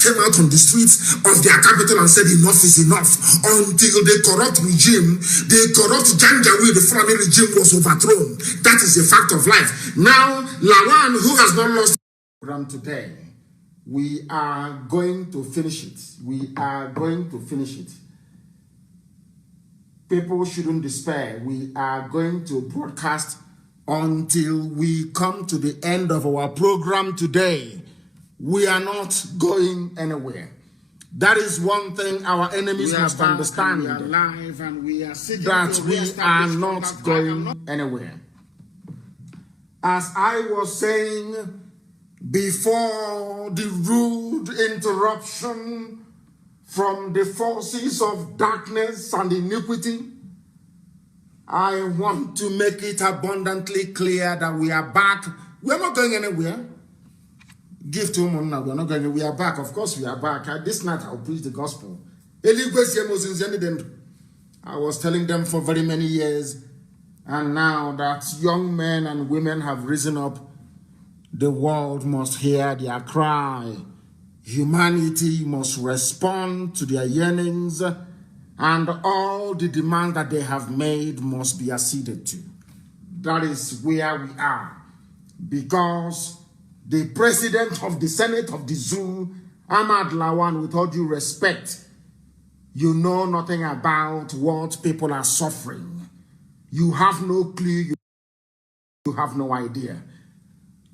came out on the streets of their capital and said enough is enough, until the corrupt regime, the corrupt Janjaweed, the Fulani regime was overthrown. That is a fact of life. Now, Lawan, who has not lost the program today, we are going to finish it. We are going to finish it. People shouldn't despair. We are going to broadcast until we come to the end of our program today. We are not going anywhere. That is one thing our enemies must understand. We are live and we are that we are not going anywhere. As I was saying before the rude interruption from the forces of darkness and iniquity, I want to make it abundantly clear that we are back. We are not going anywhere. Give to him now. We are not going. We are back. Of course, we are back. This night I'll preach the gospel. I was telling them for very many years, and now that young men and women have risen up, the world must hear their cry. Humanity must respond to their yearnings, and all the demands that they have made must be acceded to. That is where we are, because the president of the Senate of the Zoo, Ahmad Lawan, with all due respect, you know nothing about what people are suffering. You have no clue. You have no idea.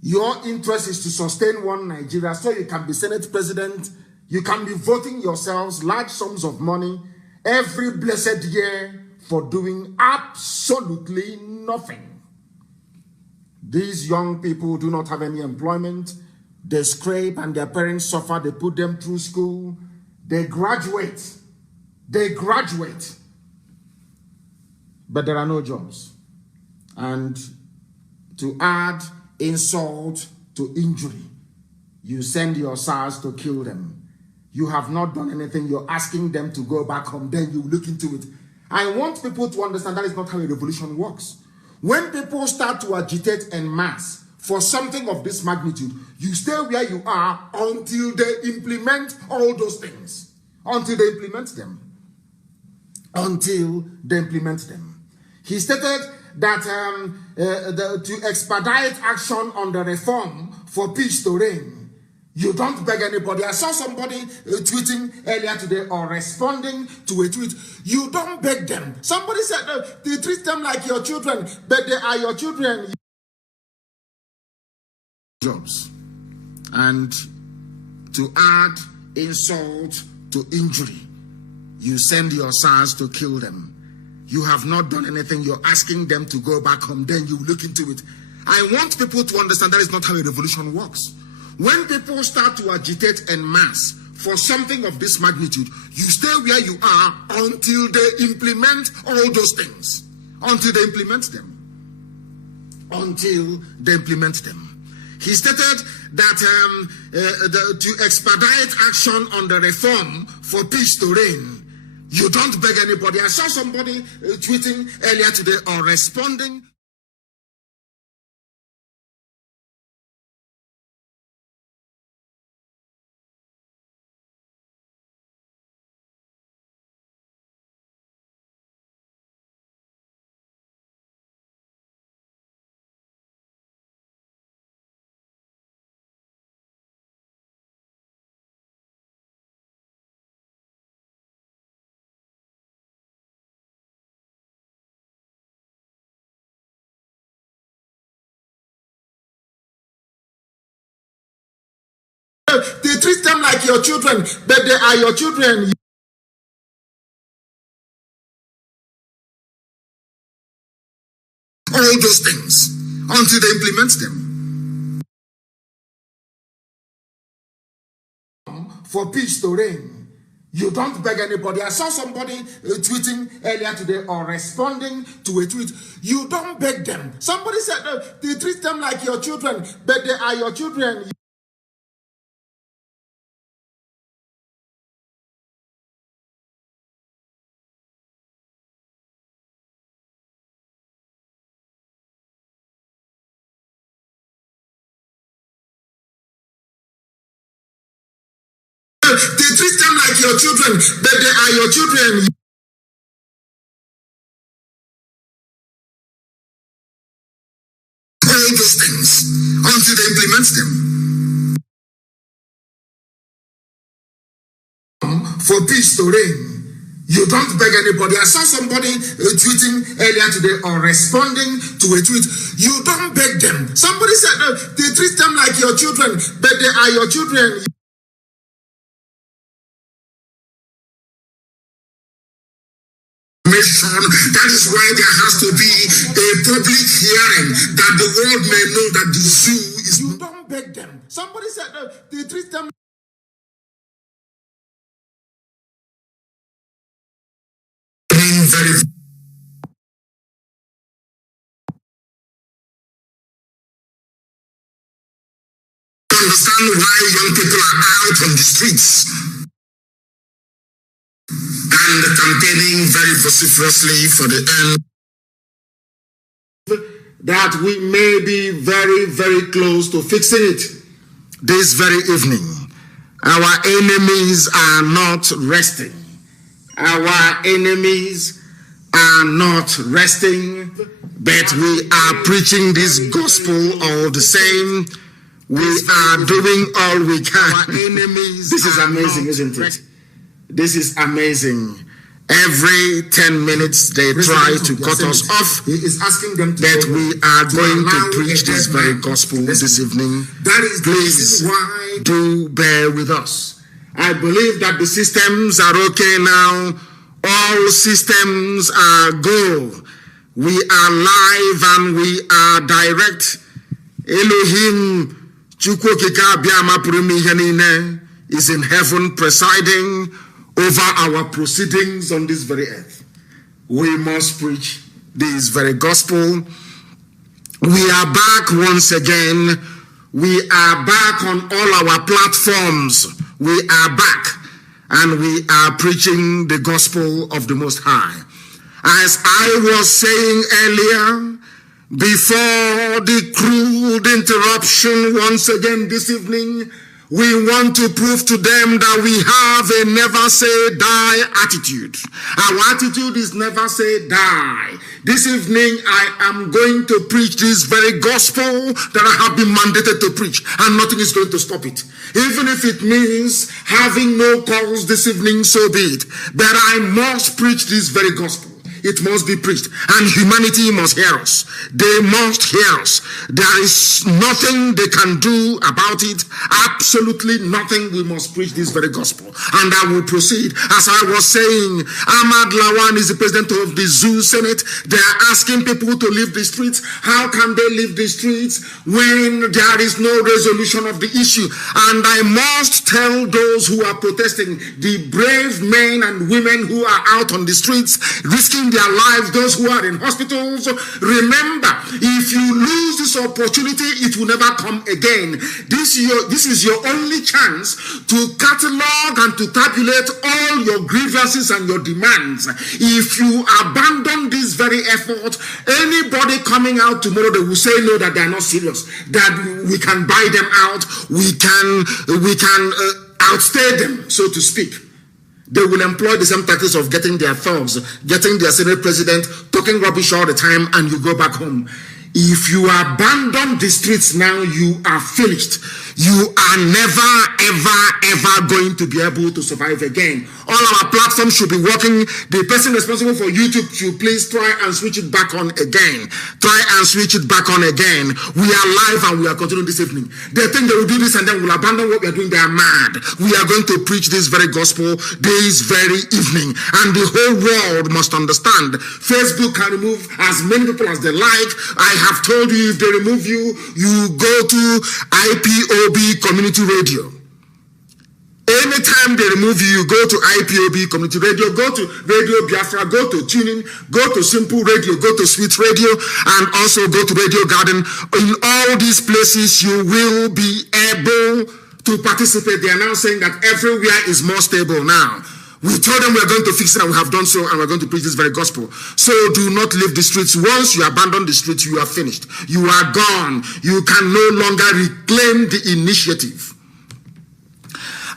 Your interest is to sustain one Nigeria so you can be Senate president. You can be voting yourselves large sums of money every blessed year for doing absolutely nothing. These young people do not have any employment. They scrape and their parents suffer. They put them through school. They graduate. But there are no jobs. And to add insult to injury, you send your SARS to kill them. You have not done anything. You're asking them to go back home. Then you look into it. I want people to understand that is not how a revolution works. When people start to agitate en masse for something of this magnitude, you stay where you are until they implement all those things. Until they implement them. He stated that to expedite action on the reform for peace to reign, you don't beg anybody. I saw somebody tweeting earlier today or responding to a tweet. You don't beg them. Somebody said they treat them like your children, but they are your children. Jobs. And to add insult to injury, you send your SARS to kill them. You have not done anything. You're asking them to go back home. Then you look into it. I want people to understand that is not how a revolution works. When people start to agitate en masse for something of this magnitude, you stay where you are until they implement all those things. Until they implement them. He stated that to expedite action on the reform for peace to reign, you don't beg anybody. I saw somebody tweeting earlier today or responding they treat them like your children, but they are your children. All those things until they implement them. For peace to reign. You don't beg anybody. I saw somebody tweeting earlier today or responding to a tweet. You don't beg them. Somebody said they treat them like your children, but they are your children. They treat them like your children, but they are your children. All those things until they implement them. For peace to reign. You don't beg anybody. I saw somebody tweeting earlier today or responding to a tweet. You don't beg them. Somebody said they treat them like your children, but they are your children. That is why there has to be a public hearing that the world may know that the zoo is. You don't beg them. Somebody said they treat them. Very. Understand why young people are out on the streets and campaigning very vociferously for the end. That we may be very, very close to fixing it this very evening. Our enemies are not resting. Our enemies are not resting, but we are preaching this gospel all the same. We are doing all we can. This is amazing, isn't it? This is amazing. Every 10 minutes they try to cut us off. He is asking them to that we are going to preach this very gospel this evening. That is please why do bear with us. I believe that the systems are okay now. All systems are go. We are live and we are direct. Elohim is in heaven presiding over our proceedings on this very earth. We must preach this very gospel. We are back once again. We are back on all our platforms. We are back and we are preaching the gospel of the Most High. As I was saying earlier, before the crude interruption once again this evening, we want to prove to them that we have a never say die attitude. Our attitude is never say die. This evening I am going to preach this very gospel that I have been mandated to preach, and nothing is going to stop it. Even if it means having no calls this evening, so be it. But I must preach this very gospel. It must be preached, and humanity must hear us. They must hear us. There is nothing they can do about it. Absolutely nothing. We must preach this very gospel, and I will proceed. As I was saying, Ahmad Lawan is the president of the Zoo Senate. They are asking people to leave the streets. How can they leave the streets when there is no resolution of the issue? And I must tell those who are protesting, the brave men and women who are out on the streets risking their lives, those who are in hospitals, remember, if you lose this opportunity, it will never come again. This is your only chance to catalog and to tabulate all your grievances and your demands. If you abandon this very effort, anybody coming out tomorrow, they will say no, that they are not serious, that we can buy them out, we can outstay them, so to speak. They will employ the same tactics of getting their thugs, getting their Senate president, talking rubbish all the time, and you go back home. If you abandon the streets now, you are finished. you are never, ever going to be able to survive again. All our platforms should be working. The person responsible for YouTube should please try and switch it back on again. Try and switch it back on again. We are live and we are continuing this evening. They think they will do this and then we'll abandon what we are doing. They are mad. We are going to preach this very gospel this very evening. And the whole world must understand. Facebook can remove as many people as they like. I have told you, if they remove you, you go to IPOB Community Radio. Anytime they remove you, you go to IPOB Community Radio, go to Radio Biafra, go to Tuning, go to Simple Radio, go to Sweet Radio, and also go to Radio Garden. In all these places, you will be able to participate. They are now saying that everywhere is more stable now. We told them we are going to fix it, and we have done so, and we're going to preach this very gospel. So do not leave the streets. Once you abandon the streets, you are finished. You are gone. You can no longer reclaim the initiative.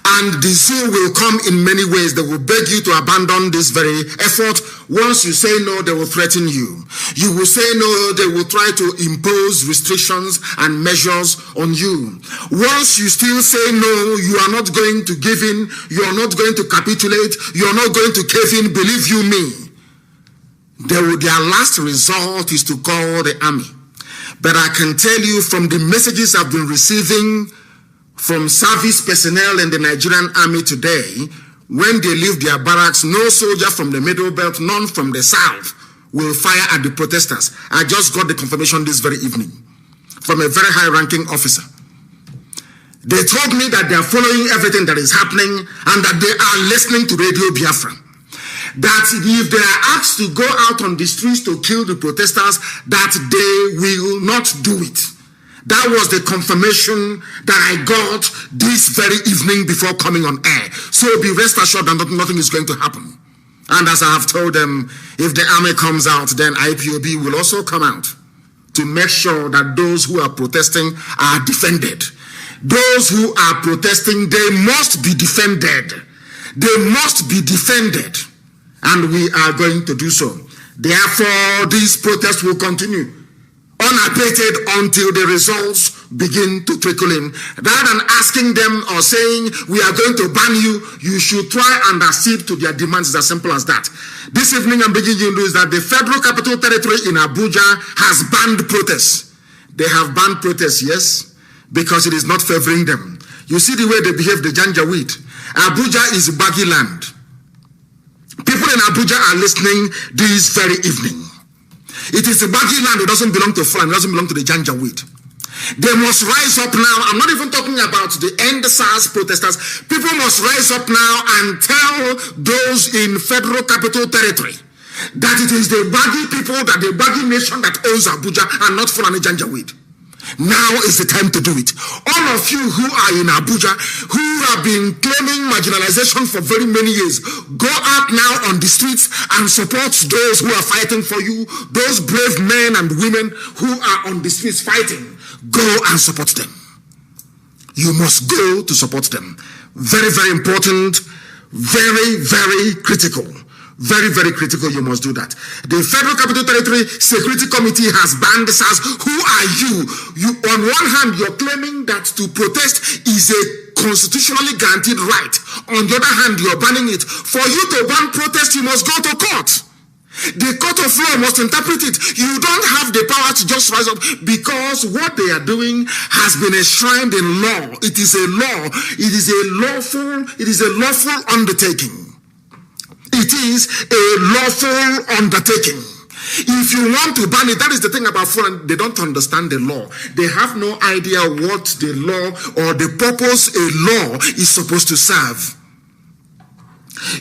And the zeal will come in many ways. They will beg you to abandon this very effort. Once you say no, they will threaten you. You will say no, they will try to impose restrictions and measures on you. Once you still say no, you are not going to give in. You are not going to capitulate. You are not going to cave in. Believe you me. Their last resort is to call the army. But I can tell you from the messages I've been receiving from service personnel in the Nigerian army today, when they leave their barracks, no soldier from the Middle Belt, none from the South, will fire at the protesters. I just got the confirmation this very evening from a very high-ranking officer. They told me that they are following everything that is happening and that they are listening to Radio Biafra. That if they are asked to go out on the streets to kill the protesters, that they will not do it. That was the confirmation that I got this very evening before coming on air. So be rest assured that nothing is going to happen. And as I have told them, if the army comes out, then IPOB will also come out to make sure that those who are protesting are defended. Those who are protesting, they must be defended. They must be defended. And we are going to do so. Therefore, this protest will continue unabated until the results begin to trickle in. Rather than asking them or saying, we are going to ban you, you should try and accede to their demands. It's as simple as that. This evening, I'm beginning to news that the Federal Capital Territory in Abuja has banned protests. They have banned protests, yes, because it is not favoring them. You see the way they behave, the Janjaweed. Abuja is baggy land. People in Abuja are listening this very evening. It is a baggy land. It doesn't belong to Fulani. It doesn't belong to the Janjaweed. They must rise up now. I'm not even talking about the end SARS protesters. People must rise up now and tell those in Federal Capital Territory that it is the baggy people, that the baggy nation that owns Abuja and not Fulani Janjaweed. Now is the time to do it. All of you who are in Abuja, who have been claiming marginalization for very many years, go out now on the streets and support those who are fighting for you, those brave men and women who are on the streets fighting. Go and support them. You must go to support them. Very, very important. Very, very critical. Very, very critical. You must do that. The Federal Capital Territory Security Committee has banned SARS. Who are you? You, on one hand, you're claiming that to protest is a constitutionally guaranteed right. On the other hand, you're banning it. For you to ban protest, you must go to court. The court of law must interpret it. You don't have the power to just rise up, because what they are doing has been enshrined in law. It is a law. It is a lawful undertaking. It is a lawful undertaking. If you want to ban it, that is the thing about foreign, they don't understand the law. They have no idea what the law or the purpose a law is supposed to serve.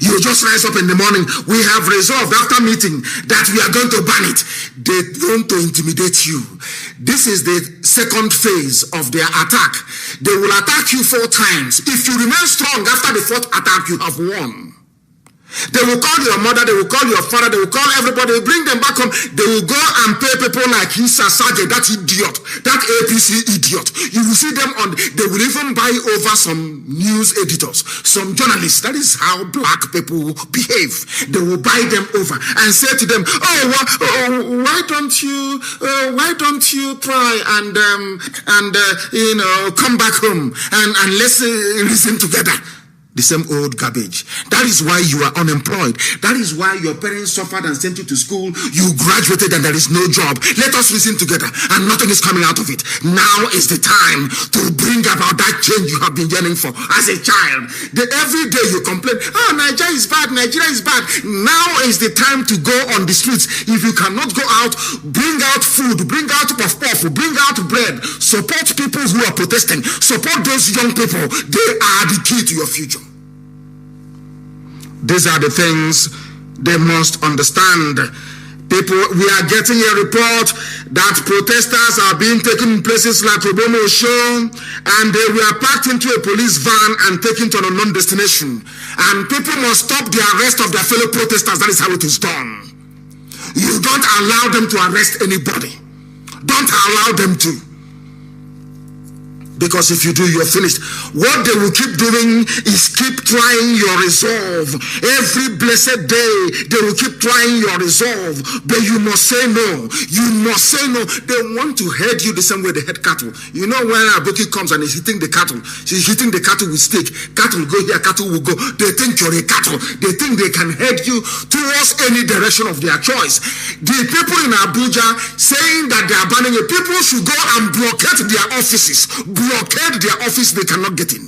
You just rise up in the morning. We have resolved after meeting that we are going to ban it. They want to intimidate you. This is the second phase of their attack. They will attack you 4 times. If you remain strong after the 4th attack, you have won. They will call your mother, they will call your father, they will call everybody, they will bring them back home. They will go and pay people like Issa Sage, that idiot, that APC idiot. You will see them on, they will even buy over some news editors, some journalists. That is how black people behave. They will buy them over and say to them, why don't you try and come back home and let's reason together. The same old garbage. That is why you are unemployed. That is why your parents suffered and sent you to school. You graduated and there is no job. Let us reason together and nothing is coming out of it. Now is the time to bring about that change you have been yearning for as a child. Every day you complain, Nigeria is bad, Nigeria is bad. Now is the time to go on the streets. If you cannot go out, bring out food, bring out puff-puff, bring out bread. Support people who are protesting. Support those young people. They are the key to your future. These are the things they must understand. People, we are getting a report that protesters are being taken in places like Obomo Show, and they were packed into a police van and taken to an unknown destination. And people must stop the arrest of their fellow protesters. That is how it is done. You don't allow them to arrest anybody. Don't allow them to. Because if you do, you're finished. What they will keep doing is keep trying your resolve. Every blessed day, they will keep trying your resolve. But you must say no. You must say no. They want to head you the same way they head cattle. You know when a bookie comes and is hitting the cattle, she's hitting the cattle with stick. Cattle will go here, cattle will go. They think you're a cattle. They think they can head you towards any direction of their choice. The people in Abuja saying that they are banning it, people should go and blockade their offices. Blockade their office, they cannot get in.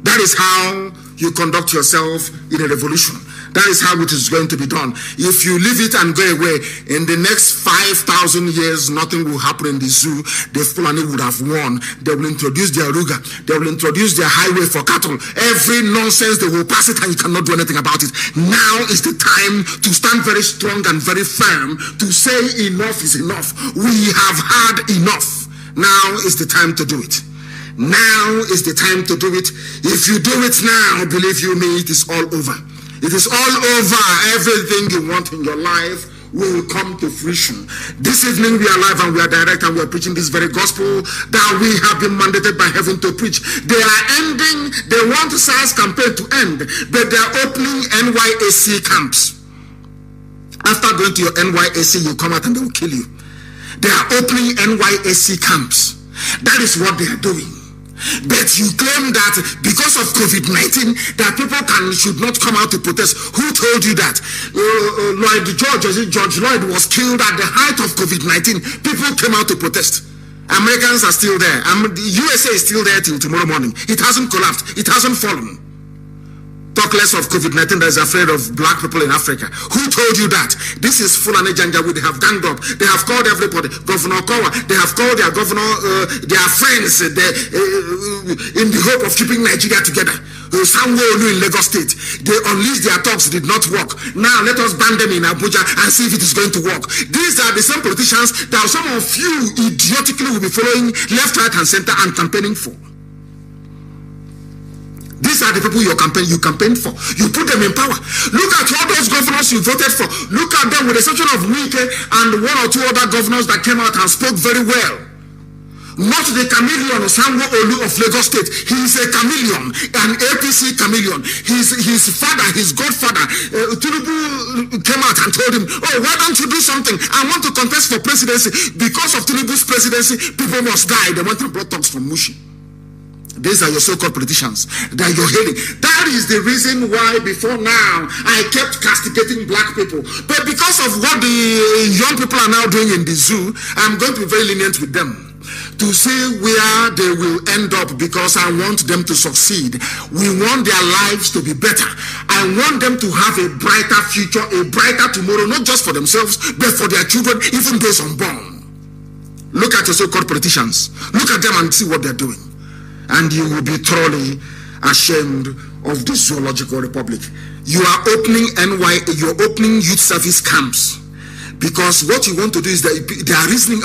That is how you conduct yourself in a revolution. That is how it is going to be done. If you leave it and go away, in the next 5,000 years, nothing will happen in the zoo. The Fulani would have won. They will introduce their Ruga. They will introduce their highway for cattle. Every nonsense, they will pass it and you cannot do anything about it. Now is the time to stand very strong and very firm to say enough is enough. We have had enough. Now is the time to do it. Now is the time to do it. If you do it now, believe you me, it is all over. It is all over. Everything you want in your life will come to fruition. This evening we are live and we are direct and we are preaching this very gospel that we have been mandated by heaven to preach. They are ending, they want the SARS campaign to end, but they are opening NYAC camps. After going to your NYAC, you come out and they will kill you. They are opening NYAC camps. That is what they are doing. But you claim that because of COVID-19 that people should not come out to protest. Who told you that? George Lloyd was killed at the height of COVID-19. People came out to protest. Americans are still there. The USA is still there till tomorrow morning. It hasn't collapsed. It hasn't fallen. Talk less of COVID-19 that is afraid of black people in Africa. Who told you that? This is Fulani Janjaweed. They have ganged up. They have called everybody. Governor Kowa. They have called their governor, their friends, in the hope of keeping Nigeria together. Sanwo-Olu in Lagos State. They unleashed their talks, did not work. Now let us ban them in Abuja and see if it is going to work. These are the same politicians that some of you idiotically will be following left, right, and center and campaigning for. These are the people you campaigned for. You put them in power. Look at all those governors you voted for. Look at them with the exception of Wike and one or two other governors that came out and spoke very well. Not the chameleon Sanwo-Olu of Lagos State. He is a chameleon, an APC chameleon. His father, his godfather, Tinubu came out and told him, why don't you do something? I want to contest for presidency. Because of Tinubu's presidency, people must die. They want to blood talks from Mushi. These are your so-called politicians that you're hailing. That is the reason why before now I kept castigating black people. But because of what the young people are now doing in the zoo, I'm going to be very lenient with them to see where they will end up, because I want them to succeed. We want their lives to be better. I want them to have a brighter future, a brighter tomorrow, not just for themselves, but for their children, even those unborn. Look at your so-called politicians. Look at them and see what they're doing. And you will be thoroughly ashamed of the Zoological Republic. You are opening you're opening youth service camps Because what you want to do is that they are reasoning,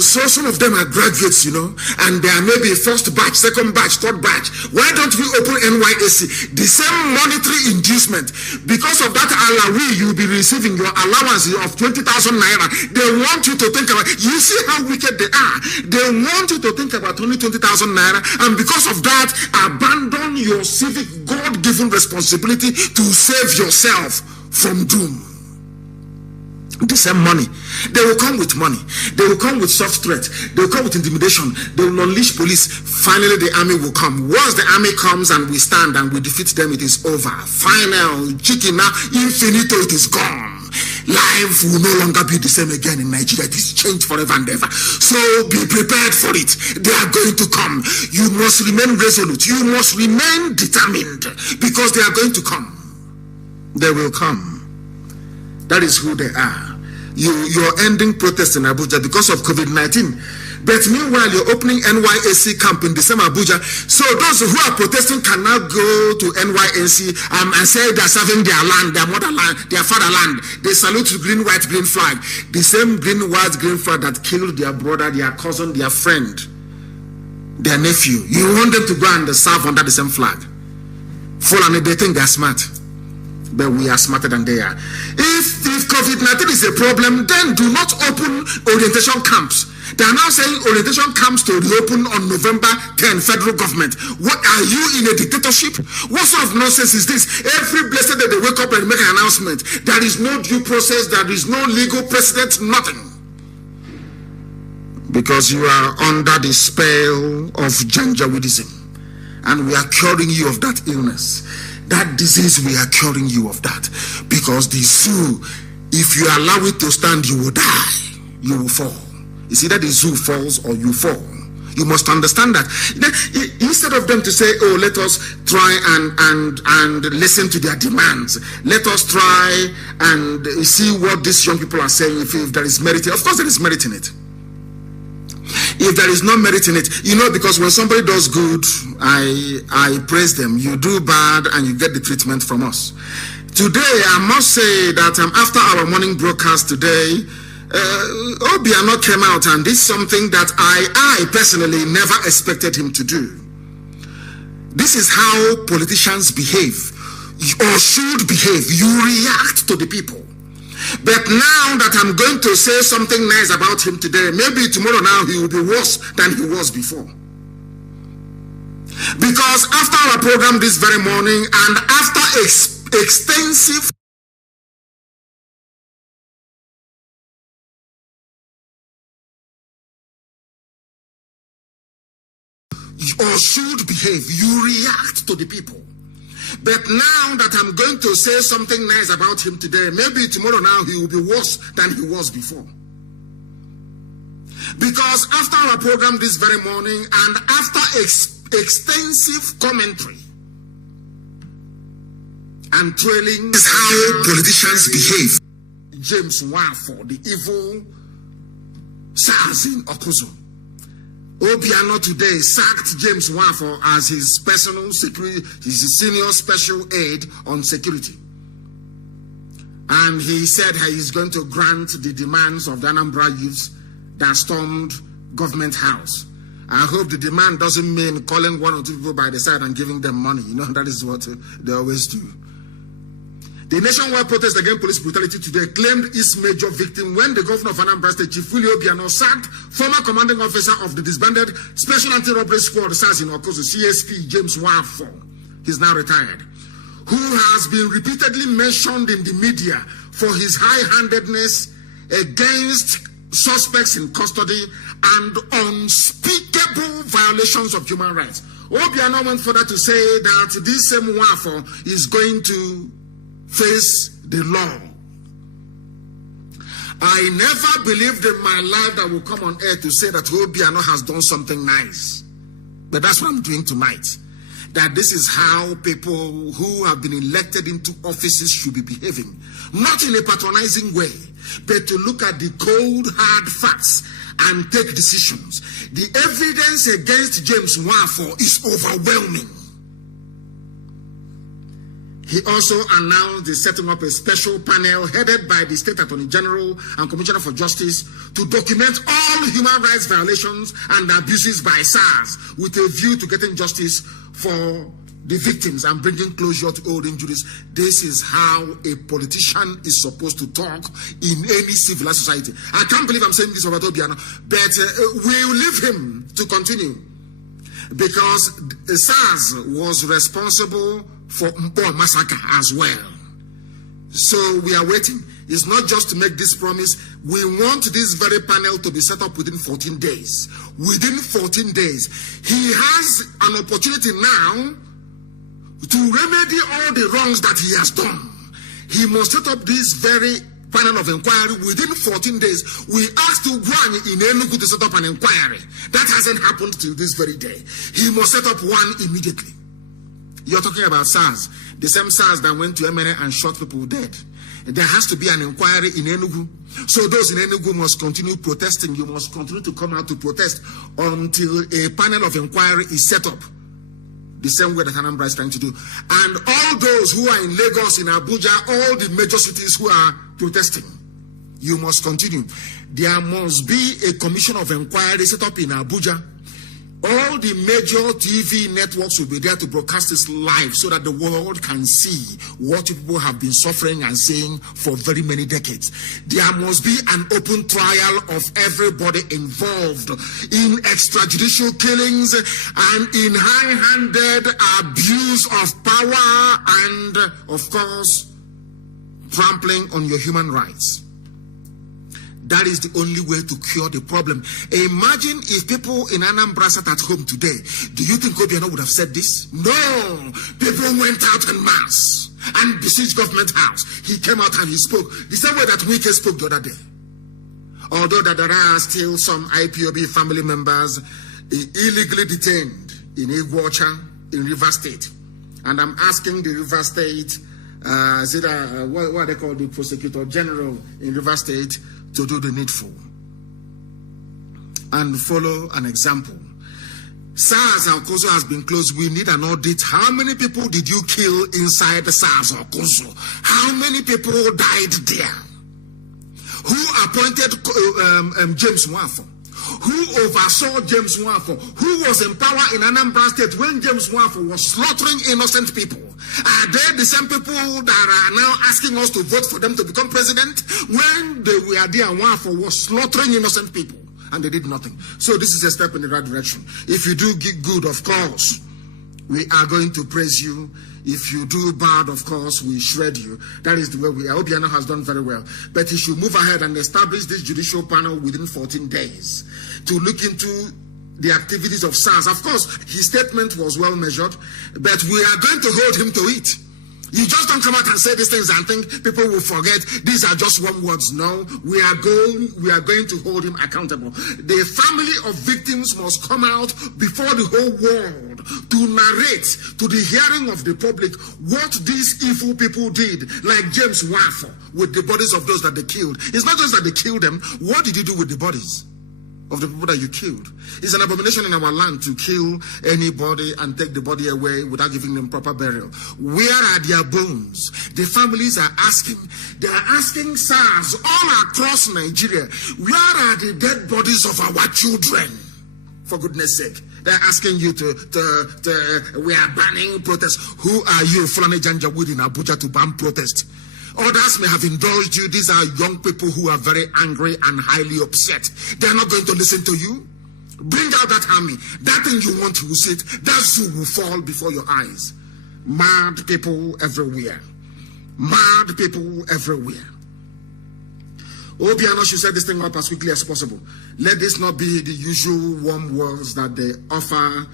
so some of them are graduates, and they are maybe first batch, second batch, third batch. Why don't we open NYSC? The same monetary inducement. Because of that allowance, you'll be receiving your allowance of 20,000 naira. They want you to think about, you see how wicked they are. They want you to think about only 20,000 naira, and because of that, abandon your civic God-given responsibility to save yourself from doom. The same money. They will come with money. They will come with soft threat. They will come with intimidation. They will unleash police. Finally, the army will come. Once the army comes and we stand and we defeat them, it is over. Final, chicken, now, infinito, it is gone. Life will no longer be the same again in Nigeria. It is changed forever and ever. So be prepared for it. They are going to come. You must remain resolute. You must remain determined, because they are going to come. They will come. That is who they are. You're ending protests in Abuja because of COVID-19. But meanwhile, you're opening NYSC camp in the same Abuja. So those who are protesting can now go to NYSC and say they're serving their land, their motherland, their fatherland. They salute the green, white, green flag. The same green, white, green flag that killed their brother, their cousin, their friend, their nephew. You want them to go and serve under the same flag. Fulani, they think they're smart. But we are smarter than they are. If COVID-19 is a problem, then do not open orientation camps. They are now saying orientation camps to reopen on November 10, federal government. What, are you in a dictatorship? What sort of nonsense is this? Every blessed day they wake up and make an announcement. There is no due process, there is no legal precedent, nothing. Because you are under the spell of Janjaweedism. And we are curing you of that illness. That disease, we are curing you of that. Because the zoo, if you allow it to stand, you will die. You will fall. It's either the zoo falls or you fall. You must understand that. Instead of them to say, oh, let us try and listen to their demands. Let us try and see what these young people are saying, if there is merit. Of course there is merit in it. If there is no merit in it, because when somebody does good, I praise them. You do bad and you get the treatment from us. Today, I must say that after our morning broadcast today, Obiano came out, and this is something that I personally never expected him to do. This is how politicians behave, or should behave. You react to the people. But now that I'm going to say something nice about him today, maybe tomorrow now he will be worse than he was before. Because after our program this very morning, and after extensive or should behave, you react to the people. But now that I'm going to say something nice about him today, maybe tomorrow now he will be worse than he was before. Because after our program this very morning, and after extensive commentary and trailing, is how politicians behave. James Wafo, the evil SARS in Okuzo. Obiano today sacked James Wafo as his personal security, his senior special aide on security. And he said he's going to grant the demands of the Anambra youths that stormed government house. I hope the demand doesn't mean calling one or two people by the side and giving them money. That is what they always do. The nationwide protest against police brutality today claimed its major victim when the governor of Anambra State, Chief Willie Obiano, sacked former commanding officer of the disbanded Special Anti-Robbery Squad, SARS in Okozo, CSP James Wafo. He's now retired. Who has been repeatedly mentioned in the media for his high-handedness against suspects in custody and unspeakable violations of human rights. Obiano went further to say that this same Wafo is going to face the law. I never believed in my life that will come on air to say that Obiano has done something nice. But that's what I'm doing tonight. That this is how people who have been elected into offices should be behaving. Not in a patronizing way, but to look at the cold, hard facts and take decisions. The evidence against James Wafo is overwhelming. He also announced the setting up a special panel headed by the State Attorney General and Commissioner for Justice to document all human rights violations and abuses by SARS with a view to getting justice for the victims and bringing closure to old injuries. This is how a politician is supposed to talk in any civilized society. I can't believe I'm saying this over Obiano, but we'll leave him to continue, because SARS was responsible for Mpo massacre as well. So we are waiting. It's not just to make this promise. We want this very panel to be set up within 14 days. Within 14 days. He has an opportunity now to remedy all the wrongs that he has done. He must set up this very panel of inquiry within 14 days. We asked Ugwani in Enugu to set up an inquiry. That hasn't happened till this very day. He must set up one immediately. You're talking about SARS, the same SARS that went to MNA and shot people dead. There has to be an inquiry in Enugu. So those in Enugu must continue protesting. You must continue to come out to protest until a panel of inquiry is set up, the same way that Anambra is trying to do. And all those who are in Lagos, in Abuja, all the major cities who are protesting, you must continue. There must be a commission of inquiry set up in Abuja. All the major TV networks will be there to broadcast this live so that the world can see what people have been suffering and saying for very many decades. There must be an open trial of everybody involved in extrajudicial killings and in high-handed abuse of power and, of course, trampling on your human rights. That is the only way to cure the problem. Imagine if people in Anambra sat at home today. Do you think Obiano would have said this? No. People went out en masse and besieged government house. He came out and he spoke the same way that Wike spoke the other day. Although that there are still some IPOB family members illegally detained in Iguacha, in River State. And I'm asking the River State, what they call the Prosecutor General in River State, to do the needful and follow an example. SARS or Koso has been closed. We need an audit. How many people did you kill inside the SARS or Koso? How many people died there? Who appointed James Nwafo? Who oversaw James Nwafo? Who was in power in Anambra State when James Nwafo was slaughtering innocent people? Are they the same people that are now asking us to vote for them to become president? When they were there, Nwafo was slaughtering innocent people and they did nothing. So this is a step in the right direction. If you do good, of course, we are going to praise you. If you do bad, of course, we shred you. That is the way we are. Obiano has done very well. But he should move ahead and establish this judicial panel within 14 days to look into the activities of SARS. Of course, his statement was well measured, but we are going to hold him to it. You just don't come out and say these things and think people will forget. These are just one words. No, we are going to hold him accountable. The family of victims must come out before the whole world to narrate to the hearing of the public what these evil people did, like James Nwafo, with the bodies of those that they killed. It's not just that they killed them. What did you do with the bodies of the people that you killed? It's an abomination in our land to kill anybody and take the body away without giving them proper burial. Where are their bones? The families are asking. They are asking SARS all across Nigeria, where are the dead bodies of our children? For goodness sake. They're asking you we are banning protests. Who are you, Fulani Janjaweed in Abuja, to ban protest? Others may have indulged you. These are young people who are very angry and highly upset. They're not going to listen to you. Bring out that army. That thing you want to sit, that zoo will fall before your eyes. Mad people everywhere. Mad people everywhere. Obiano should set this thing up as quickly as possible. Let this not be the usual warm words that they offer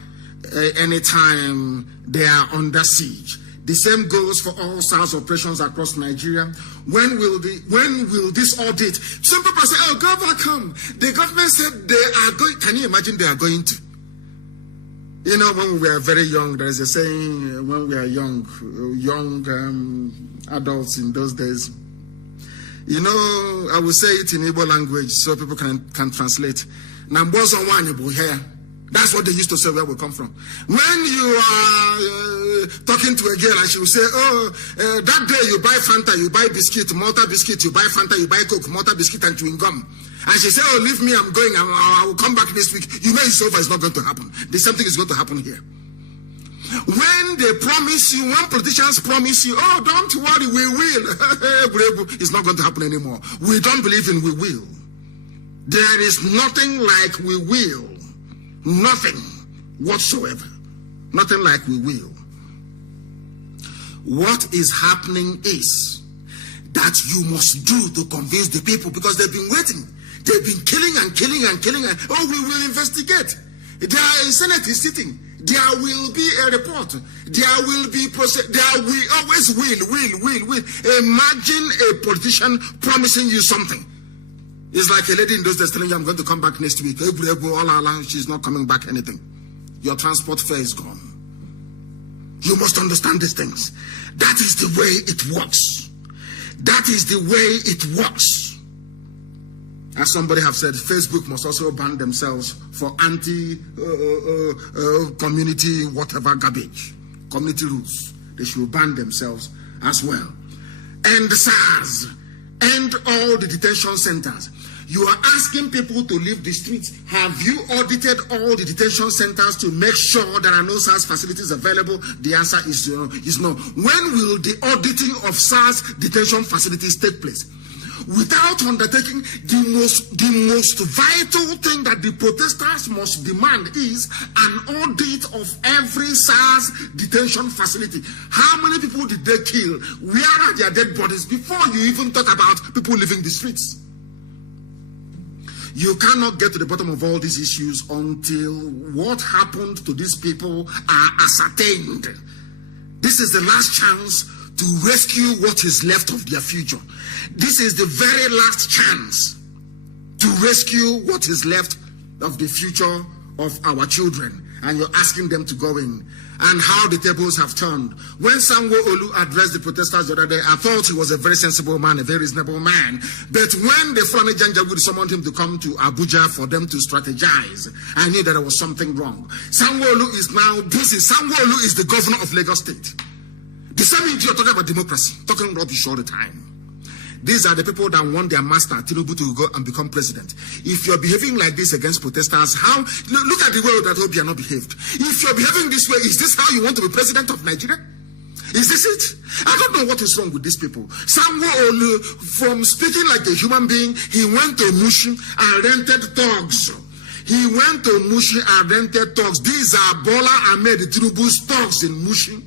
anytime they are under siege. The same goes for all SARS operations across Nigeria. When will this audit? Some people say, oh, governor, come. The government said they are going. Can you imagine they are going to? You know, when we were very young, there is a saying, when we are young adults in those days. You know, I will say it in Igbo language so people can translate. Nambozo Wanyebo here. That's what they used to say where we come from. When you are talking to a girl, and she will say, that day you buy Fanta, you buy biscuit, Malta biscuit, you buy Fanta, you buy Coke, Malta biscuit, and chewing gum. And she said, leave me, I'm going, I will come back next week. You know it's over, it's not going to happen. There's something is going to happen here. When they promise you, when politicians promise you, don't worry, we will. It's not going to happen anymore. We don't believe in we will. There is nothing like we will. Nothing whatsoever. Nothing like we will. What is happening is that you must do to convince the people, because they've been waiting. They've been killing and killing and killing. We will investigate. The Senate is sitting. There will be a report. There will be process. There will always will. Imagine a politician promising you something. It's like a lady in those days telling you, I'm going to come back next week. She's not coming back anything. Your transport fare is gone. You must understand these things. That is the way it works. That is the way it works. As somebody have said, Facebook must also ban themselves for anti-community whatever garbage. Community rules. They should ban themselves as well. End SARS. End all the detention centers. You are asking people to leave the streets. Have you audited all the detention centers to make sure there are no SARS facilities available? The answer is no. When will the auditing of SARS detention facilities take place? Without undertaking the most vital thing that the protesters must demand is an audit of every SARS detention facility. How many people did they kill? Where are their dead bodies? Before you even talk about people leaving the streets. You cannot get to the bottom of all these issues until what happened to these people are ascertained. This is the last chance to rescue what is left of their future. This is the very last chance to rescue what is left of the future of our children. And you're asking them to go in. And how the tables have turned. When Sanwo-Olu addressed the protesters the other day, I thought he was a very sensible man, a very reasonable man. But when the Fulani Janjaweed summoned him to come to Abuja for them to strategize, I knew that there was something wrong. Sanwo-Olu is the governor of Lagos State. The same idiot talking about democracy, talking rubbish all the time. These are the people that want their master, Tinubu, to go and become president. If you're behaving like this against protesters, look at the way that Obiano behaved. If you're behaving this way, is this how you want to be president of Nigeria? Is this it? I don't know what is wrong with these people. Sanwo-Olu, from speaking like a human being, he went to Mushi and rented thugs. He went to Mushi and rented thugs. These are Bola Ahmed Tinubu's thugs in Mushi.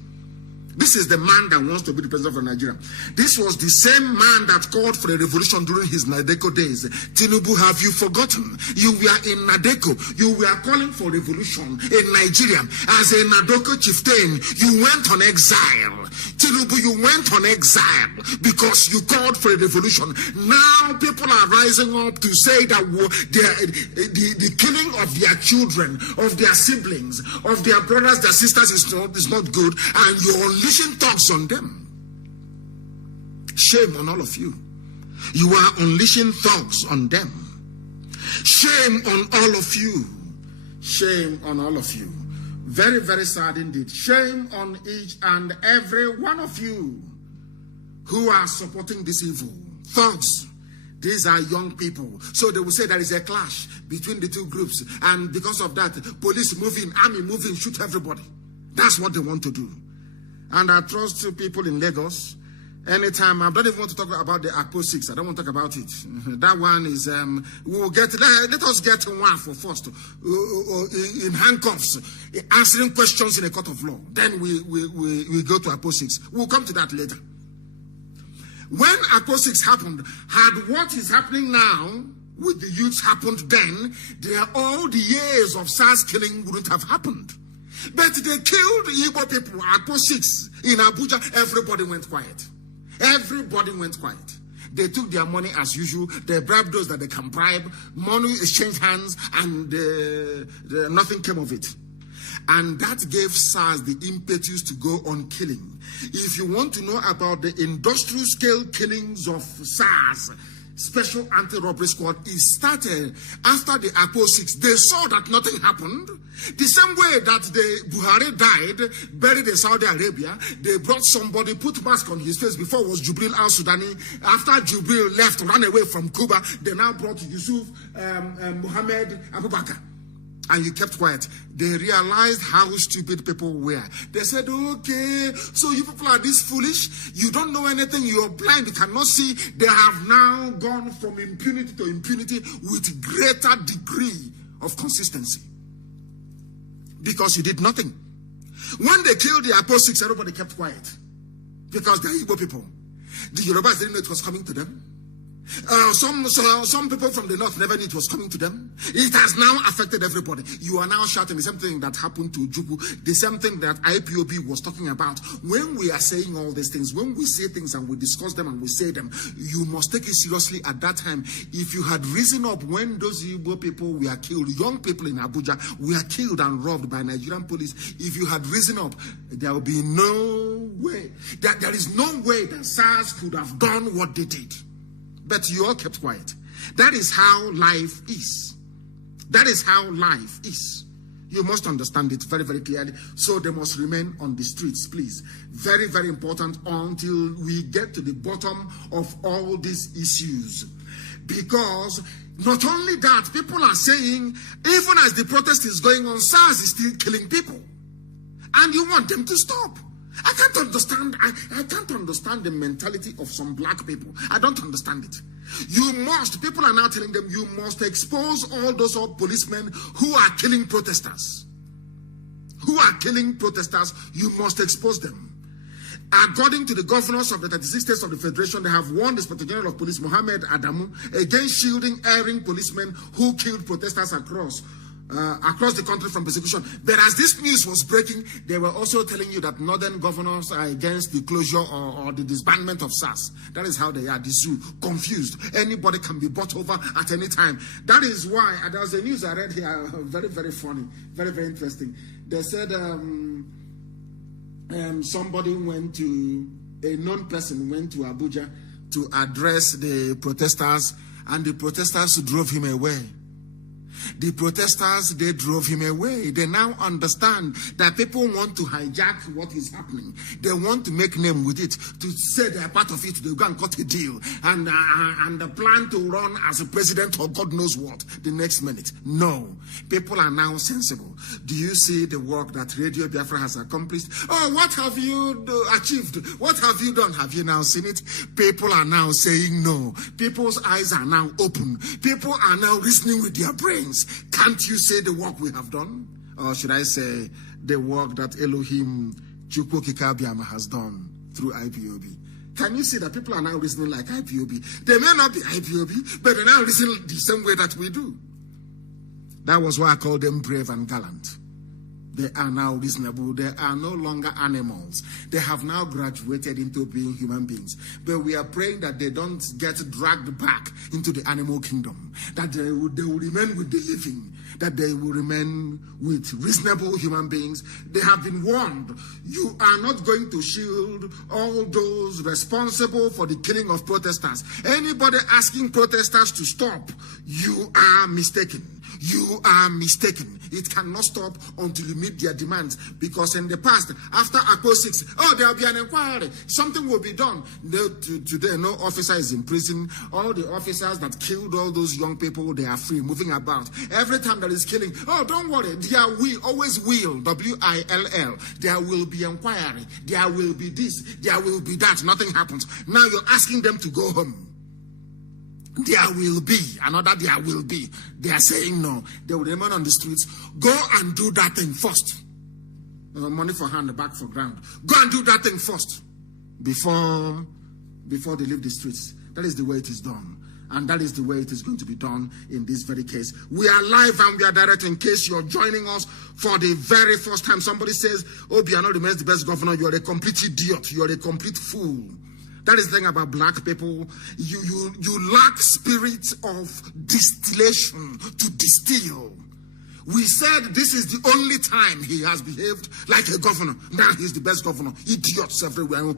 This is the man that wants to be the president of Nigeria. This was the same man that called for a revolution during his Nadeko days. Tinubu, have you forgotten? You were in Nadeko. You were calling for revolution in Nigeria. As a Nadeko chieftain, you went on exile. Tinubu, you went on exile because you called for a revolution. Now people are rising up to say that the killing of their children, of their siblings, of their brothers, their sisters is not good, and you're unleashing thugs on them. Shame on all of you. You are unleashing thugs on them. Shame on all of you. Shame on all of you. Very, very sad indeed. Shame on each and every one of you who are supporting this evil. Thugs. These are young people. So they will say there is a clash between the two groups. And because of that, police move in, army move in, shoot everybody. That's what they want to do. And I trust people in Lagos. Anytime, I don't even want to talk about the Akpo 6. I don't want to talk about it. That one is, let us get one for first. In handcuffs, answering questions in a court of law. Then we go to Akpo 6. We'll come to that later. When Akpo 6 happened, had what is happening now with the youths happened then, all the years of SARS killing wouldn't have happened. But they killed Igbo people at Akpo 6 in Abuja. Everybody went quiet. Everybody went quiet. They took their money as usual. They bribed those that they can bribe. Money exchanged hands, and nothing came of it. And that gave SARS the impetus to go on killing. If you want to know about the industrial scale killings of SARS, Special Anti-Robbery Squad is started after the Apo 6. They saw that nothing happened. The same way that the Buhari died, buried in Saudi Arabia, they brought somebody, put mask on his face. Before it was Jubril al-Sudani. After Jubril left, ran away from Cuba, they now brought Yusuf Muhammad Abubakar. And you kept quiet. They realized how stupid people were. They said, okay, so you people are this foolish. You don't know anything. You're blind. You cannot see. They have now gone from impunity to impunity with greater degree of consistency. Because you did nothing. When they killed the Apo 6, everybody kept quiet. Because they're Igbo people. The Yorubas didn't know it was coming to them. Some people from the north never knew it was coming to them. It has now affected everybody. You are now shouting the same thing that happened to Jubu, the same thing that IPOB was talking about. When we are saying all these things, when we say things and we discuss them and we say them, you must take it seriously at that time. If you had risen up when those Igbo people were killed, young people in Abuja were killed and robbed by Nigerian police, if you had risen up, there will be no way, there is no way that SARS could have done what they did. But you all kept quiet. That is how life is. That is how life is. You must understand it very, very clearly. So they must remain on the streets, please. Very, very important until we get to the bottom of all these issues. Because not only that, people are saying, even as the protest is going on, SARS is still killing people. And you want them to stop. I can't understand. I can't understand the mentality of some black people. I don't understand it. You must, people are now telling them, you must expose all those policemen who are killing protesters. Who are killing protesters, you must expose them. According to the governors of the 36 states of the Federation, they have warned the Inspector General of Police, Mohammed Adamu, against shielding erring policemen who killed protesters across the country from persecution. But as this news was breaking, they were also telling you that northern governors are against the closure or the disbandment of SARS. That is how they are, the zoo, confused. Anybody can be bought over at any time. That is why, there was a news I read here, very, very funny, very, very interesting. They said somebody went to, a known person went to Abuja to address the protesters, and the protesters drove him away. The protesters, they drove him away. They now understand that people want to hijack what is happening. They want to make name with it, to say they are part of it. They go and cut a deal and plan to run as a president or God knows what the next minute. No, people are now sensible. Do you see the work that Radio Biafra has accomplished? Oh, what have you achieved? What have you done? Have you now seen it? People are now saying no. People's eyes are now open. People are now listening with their brains. Can't you say the work we have done? Or should I say the work that Elohim Chukwukikabiama has done through IPOB? Can you see that people are now listening like IPOB? They may not be IPOB, but they're now listening the same way that we do. That was why I call them brave and gallant. They are now reasonable. They are no longer animals. They have now graduated into being human beings. But we are praying that they don't get dragged back into the animal kingdom. That they will remain with the living. That they will remain with reasonable human beings. They have been warned. You are not going to shield all those responsible for the killing of protesters. Anybody asking protesters to stop, you are mistaken. You are mistaken. It cannot stop until you meet their demands. Because in the past, after Apo 6, there will be an inquiry. Something will be done. Today, no officer is in prison. All the officers that killed all those young people, they are free, moving about. Every time there is killing, don't worry. There will, always will, W-I-L-L. There will be inquiry. There will be this. There will be that. Nothing happens. Now you're asking them to go home. There will be, another there will be. They are saying no. They will remain on the streets. Go and do that thing first. Money for hand, back for ground. Go and do that thing first. Before they leave the streets. That is the way it is done. And that is the way it is going to be done in this very case. We are live and we are direct. In case you're joining us for the very first time, somebody says, Obiano remains the best governor. You're a complete idiot. You're a complete fool. That is the thing about black people. You lack spirit of distillation to distill. We said this is the only time he has behaved like a governor. Now he's the best governor. Idiots everywhere.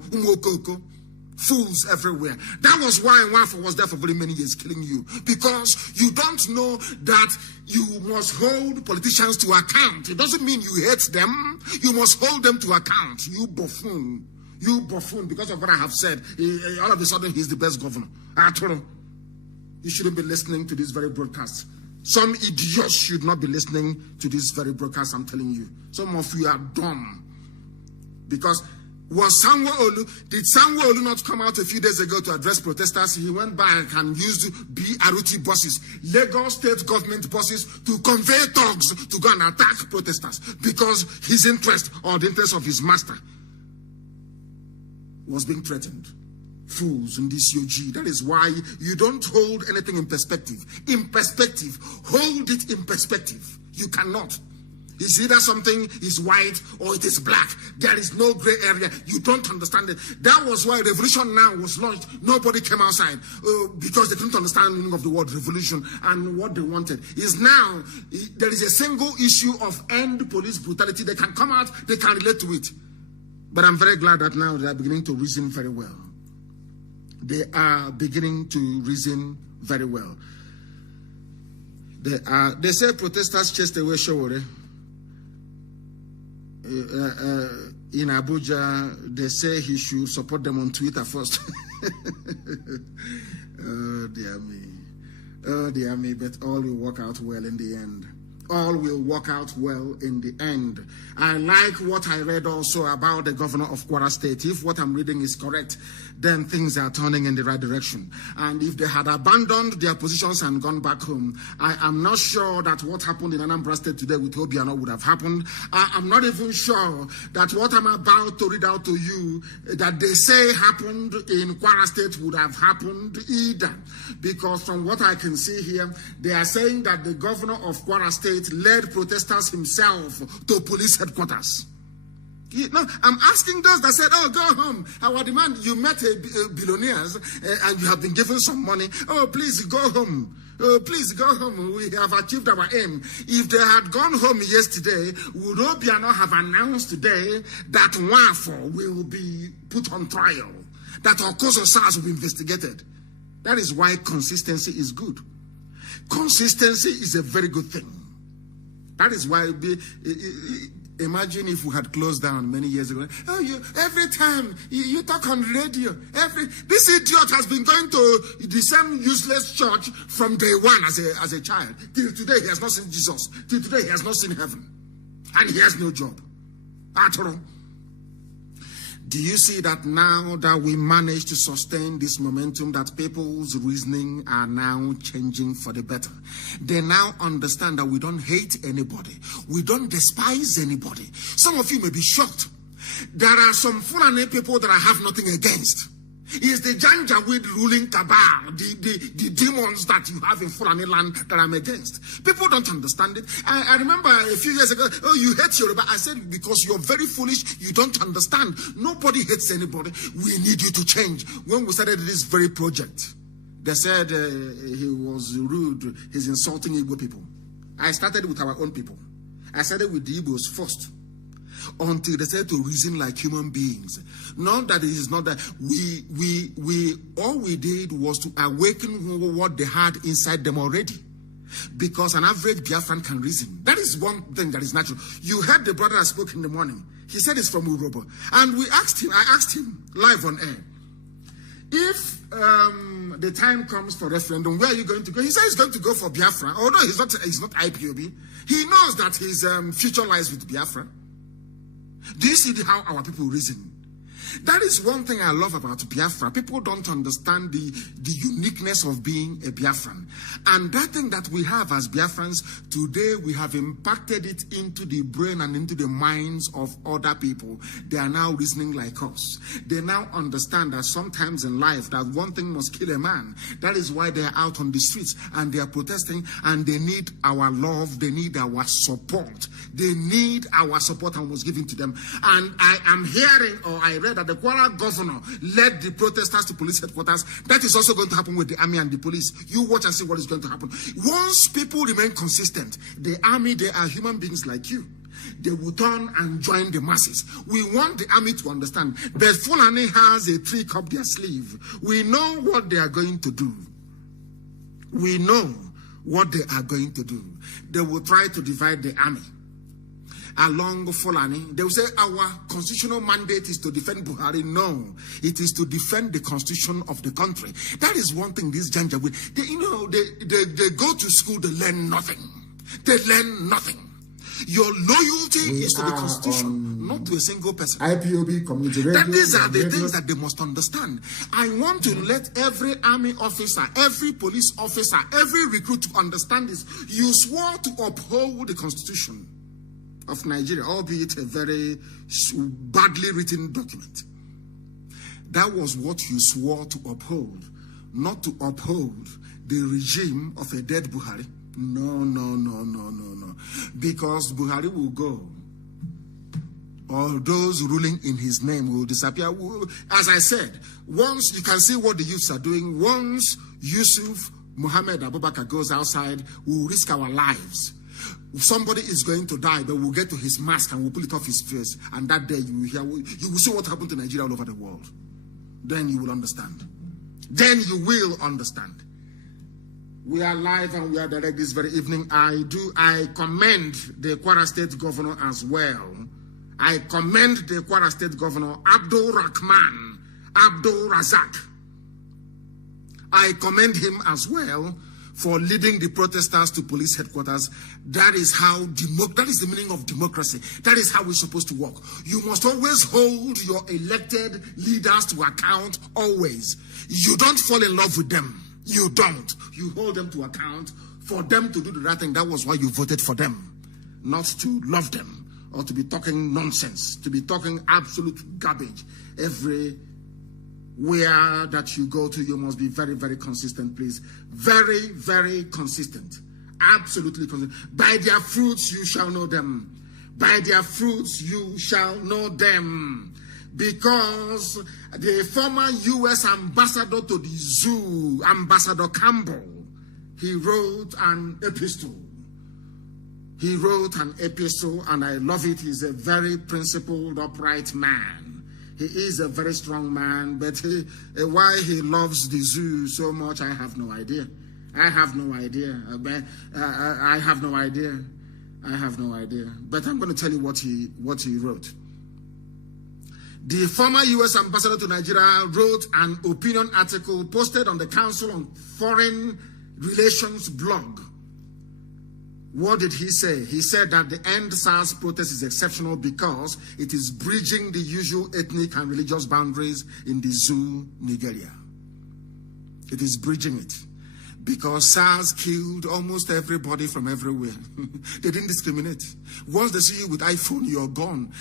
Fools everywhere. That was why Nwafo was there for very many years, killing you. Because you don't know that you must hold politicians to account. It doesn't mean you hate them. You must hold them to account. You buffoon. You buffoon. Because of what I have said, all of a sudden he's the best governor. I told him, you shouldn't be listening to this very broadcast. Some idiots should not be listening to this very broadcast, I'm telling you. Some of you are dumb. Because did Sanwo-Olu not come out a few days ago to address protesters? He went back and used BRT buses, Lagos state government buses, to convey thugs to go and attack protesters because his interest or the interest of his master was being threatened. Fools in this UG. That is why you don't hold anything in perspective. In perspective, hold it in perspective. You cannot. It's either something is white or it is black. There is no gray area. You don't understand it. That was why Revolution Now was launched. Nobody came outside because they couldn't understand the meaning of the word revolution and what they wanted. Is now there is a single issue of end police brutality. They can come out, they can relate to it. But I'm very glad that now they are beginning to reason very well. They are beginning to reason very well. They say protesters chased away Showore. In Abuja, they say he should support them on Twitter first. Oh, dear me. Oh, dear me. But all will work out well in the end. All will work out well in the end. I like what I read also about the governor of Kwara State. If what I'm reading is correct, then things are turning in the right direction. And if they had abandoned their positions and gone back home, I am not sure that what happened in Anambra State today with Obiano would have happened. I'm not even sure that what I'm about to read out to you, that they say happened in Kwara State would have happened either. Because from what I can see here, they are saying that the governor of Kwara State led protesters himself to police headquarters. I'm asking those that said, oh, go home. Our demand, you met billionaires and you have been given some money. Oh, please go home. Oh, please go home. We have achieved our aim. If they had gone home yesterday, would Obiano have announced today that Nwafo will be put on trial, that Okozo SARS will be investigated? That is why consistency is good. Consistency is a very good thing. That is why imagine if we had closed down many years ago. Oh, every time you talk on radio, this idiot has been going to the same useless church from day one as a child. Till today, he has not seen Jesus. Till today, he has not seen heaven. And he has no job at all. Do you see that now that we managed to sustain this momentum, that people's reasoning are now changing for the better? They now understand that we don't hate anybody. We don't despise anybody. Some of you may be shocked. There are some Fulani people that I have nothing against. It's the Janjaweed ruling cabal, the demons that you have in Fulani land that I'm against. People don't understand it. I remember a few years ago, oh, you hate Yoruba. I said, because you're very foolish, you don't understand. Nobody hates anybody. We need you to change. When we started this very project, they said he was rude, he's insulting Igbo people. I started with our own people. I started with the Igbos first, until they said to reason like human beings. Not that it is not that all we did was to awaken what they had inside them already. Because an average Biafran can reason. That is one thing that is natural. You heard the brother I spoke in the morning. He said it's from Urobo. And I asked him live on air, if the time comes for referendum, where are you going to go? He said he's going to go for Biafra. Although he's not IPOB. He knows that his future lies with Biafra. Do you see how our people reason? That is one thing I love about Biafra. People don't understand the uniqueness of being a Biafran. And that thing that we have as Biafrans, today we have impacted it into the brain and into the minds of other people. They are now reasoning like us. They now understand that sometimes in life that one thing must kill a man. That is why they are out on the streets and they are protesting, and they need our love. They need our support. They need our support and was given to them. And I am hearing, or I read that the Kwara governor led the protesters to police headquarters. That is also going to happen with the army and the police. You watch and see what is going to happen. Once people remain consistent, the army, they are human beings like you. they will turn and join the masses. We want the army to understand that Fulani has a trick up their sleeve. We know what they are going to do. We know what they are going to do. They will try to divide the army along Fulani. They will say our constitutional mandate is to defend Buhari. No, it is to defend the constitution of the country. That is one thing this Janjaweed, they go to school, they learn nothing. They learn nothing. Your loyalty is to the constitution, not to a single person. IPOB community radio. These are the things that they must understand. I want to let every army officer, every police officer, every recruit to understand this. You swore to uphold the constitution of Nigeria, albeit a very badly written document. That was what you swore to uphold, not to uphold the regime of a dead Buhari. No. Because Buhari will go. All those ruling in his name will disappear. As I said, once you can see what the youths are doing, once Yusuf Muhammad Abubakar goes outside, we'll risk our lives. Somebody is going to die, but we'll get to his mask and we'll pull it off his face. And that day you will see what happened to Nigeria all over the world. Then you will understand. Then you will understand. We are live and we are direct this very evening. I commend the Kwara State Governor as well. I commend the Kwara State Governor, Abdul Rahman, Abdul Razak. I commend him as well for leading the protesters to police headquarters. That is how that is the meaning of democracy. That is how we're supposed to work. You must always hold your elected leaders to account, always. You don't fall in love with them. You don't. You hold them to account for them to do the right thing. That was why you voted for them. Not to love them or to be talking nonsense, to be talking absolute garbage. Everywhere that you go to, you must be very, very consistent, please. Very, very consistent. Absolutely consistent. By their fruits you shall know them. By their fruits you shall know them. Because the former U.S. ambassador to the zoo, Ambassador Campbell, he wrote an epistle. He wrote an epistle, and I love it. He's a very principled, upright man. He is a very strong man, but why he loves the zoo so much, I have no idea. I have no idea. I have no idea. But I'm going to tell you what he wrote. The former U.S. ambassador to Nigeria wrote an opinion article posted on the Council on Foreign Relations blog. What did he say? He said that the End SARS protest is exceptional because it is bridging the usual ethnic and religious boundaries in the zoo, Nigeria. It is bridging it. Because SARS killed almost everybody from everywhere. They didn't discriminate. Once they see you with iPhone, you're gone.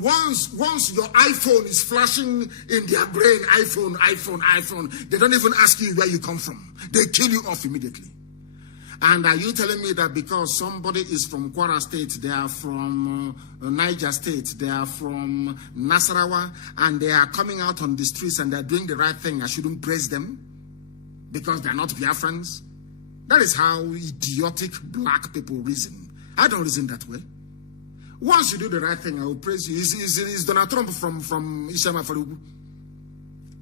Once your iPhone is flashing in their brain, iPhone, they don't even ask you where you come from. They kill you off immediately. And are you telling me that because somebody is from Kwara State, they are from Niger State, they are from Nasarawa, and they are coming out on the streets and they're doing the right thing, I shouldn't praise them? Because they're not Biafrans? That is how idiotic black people reason. I don't reason that way. Once you do the right thing, I will praise you. Is Donald Trump from Ishama Farugu?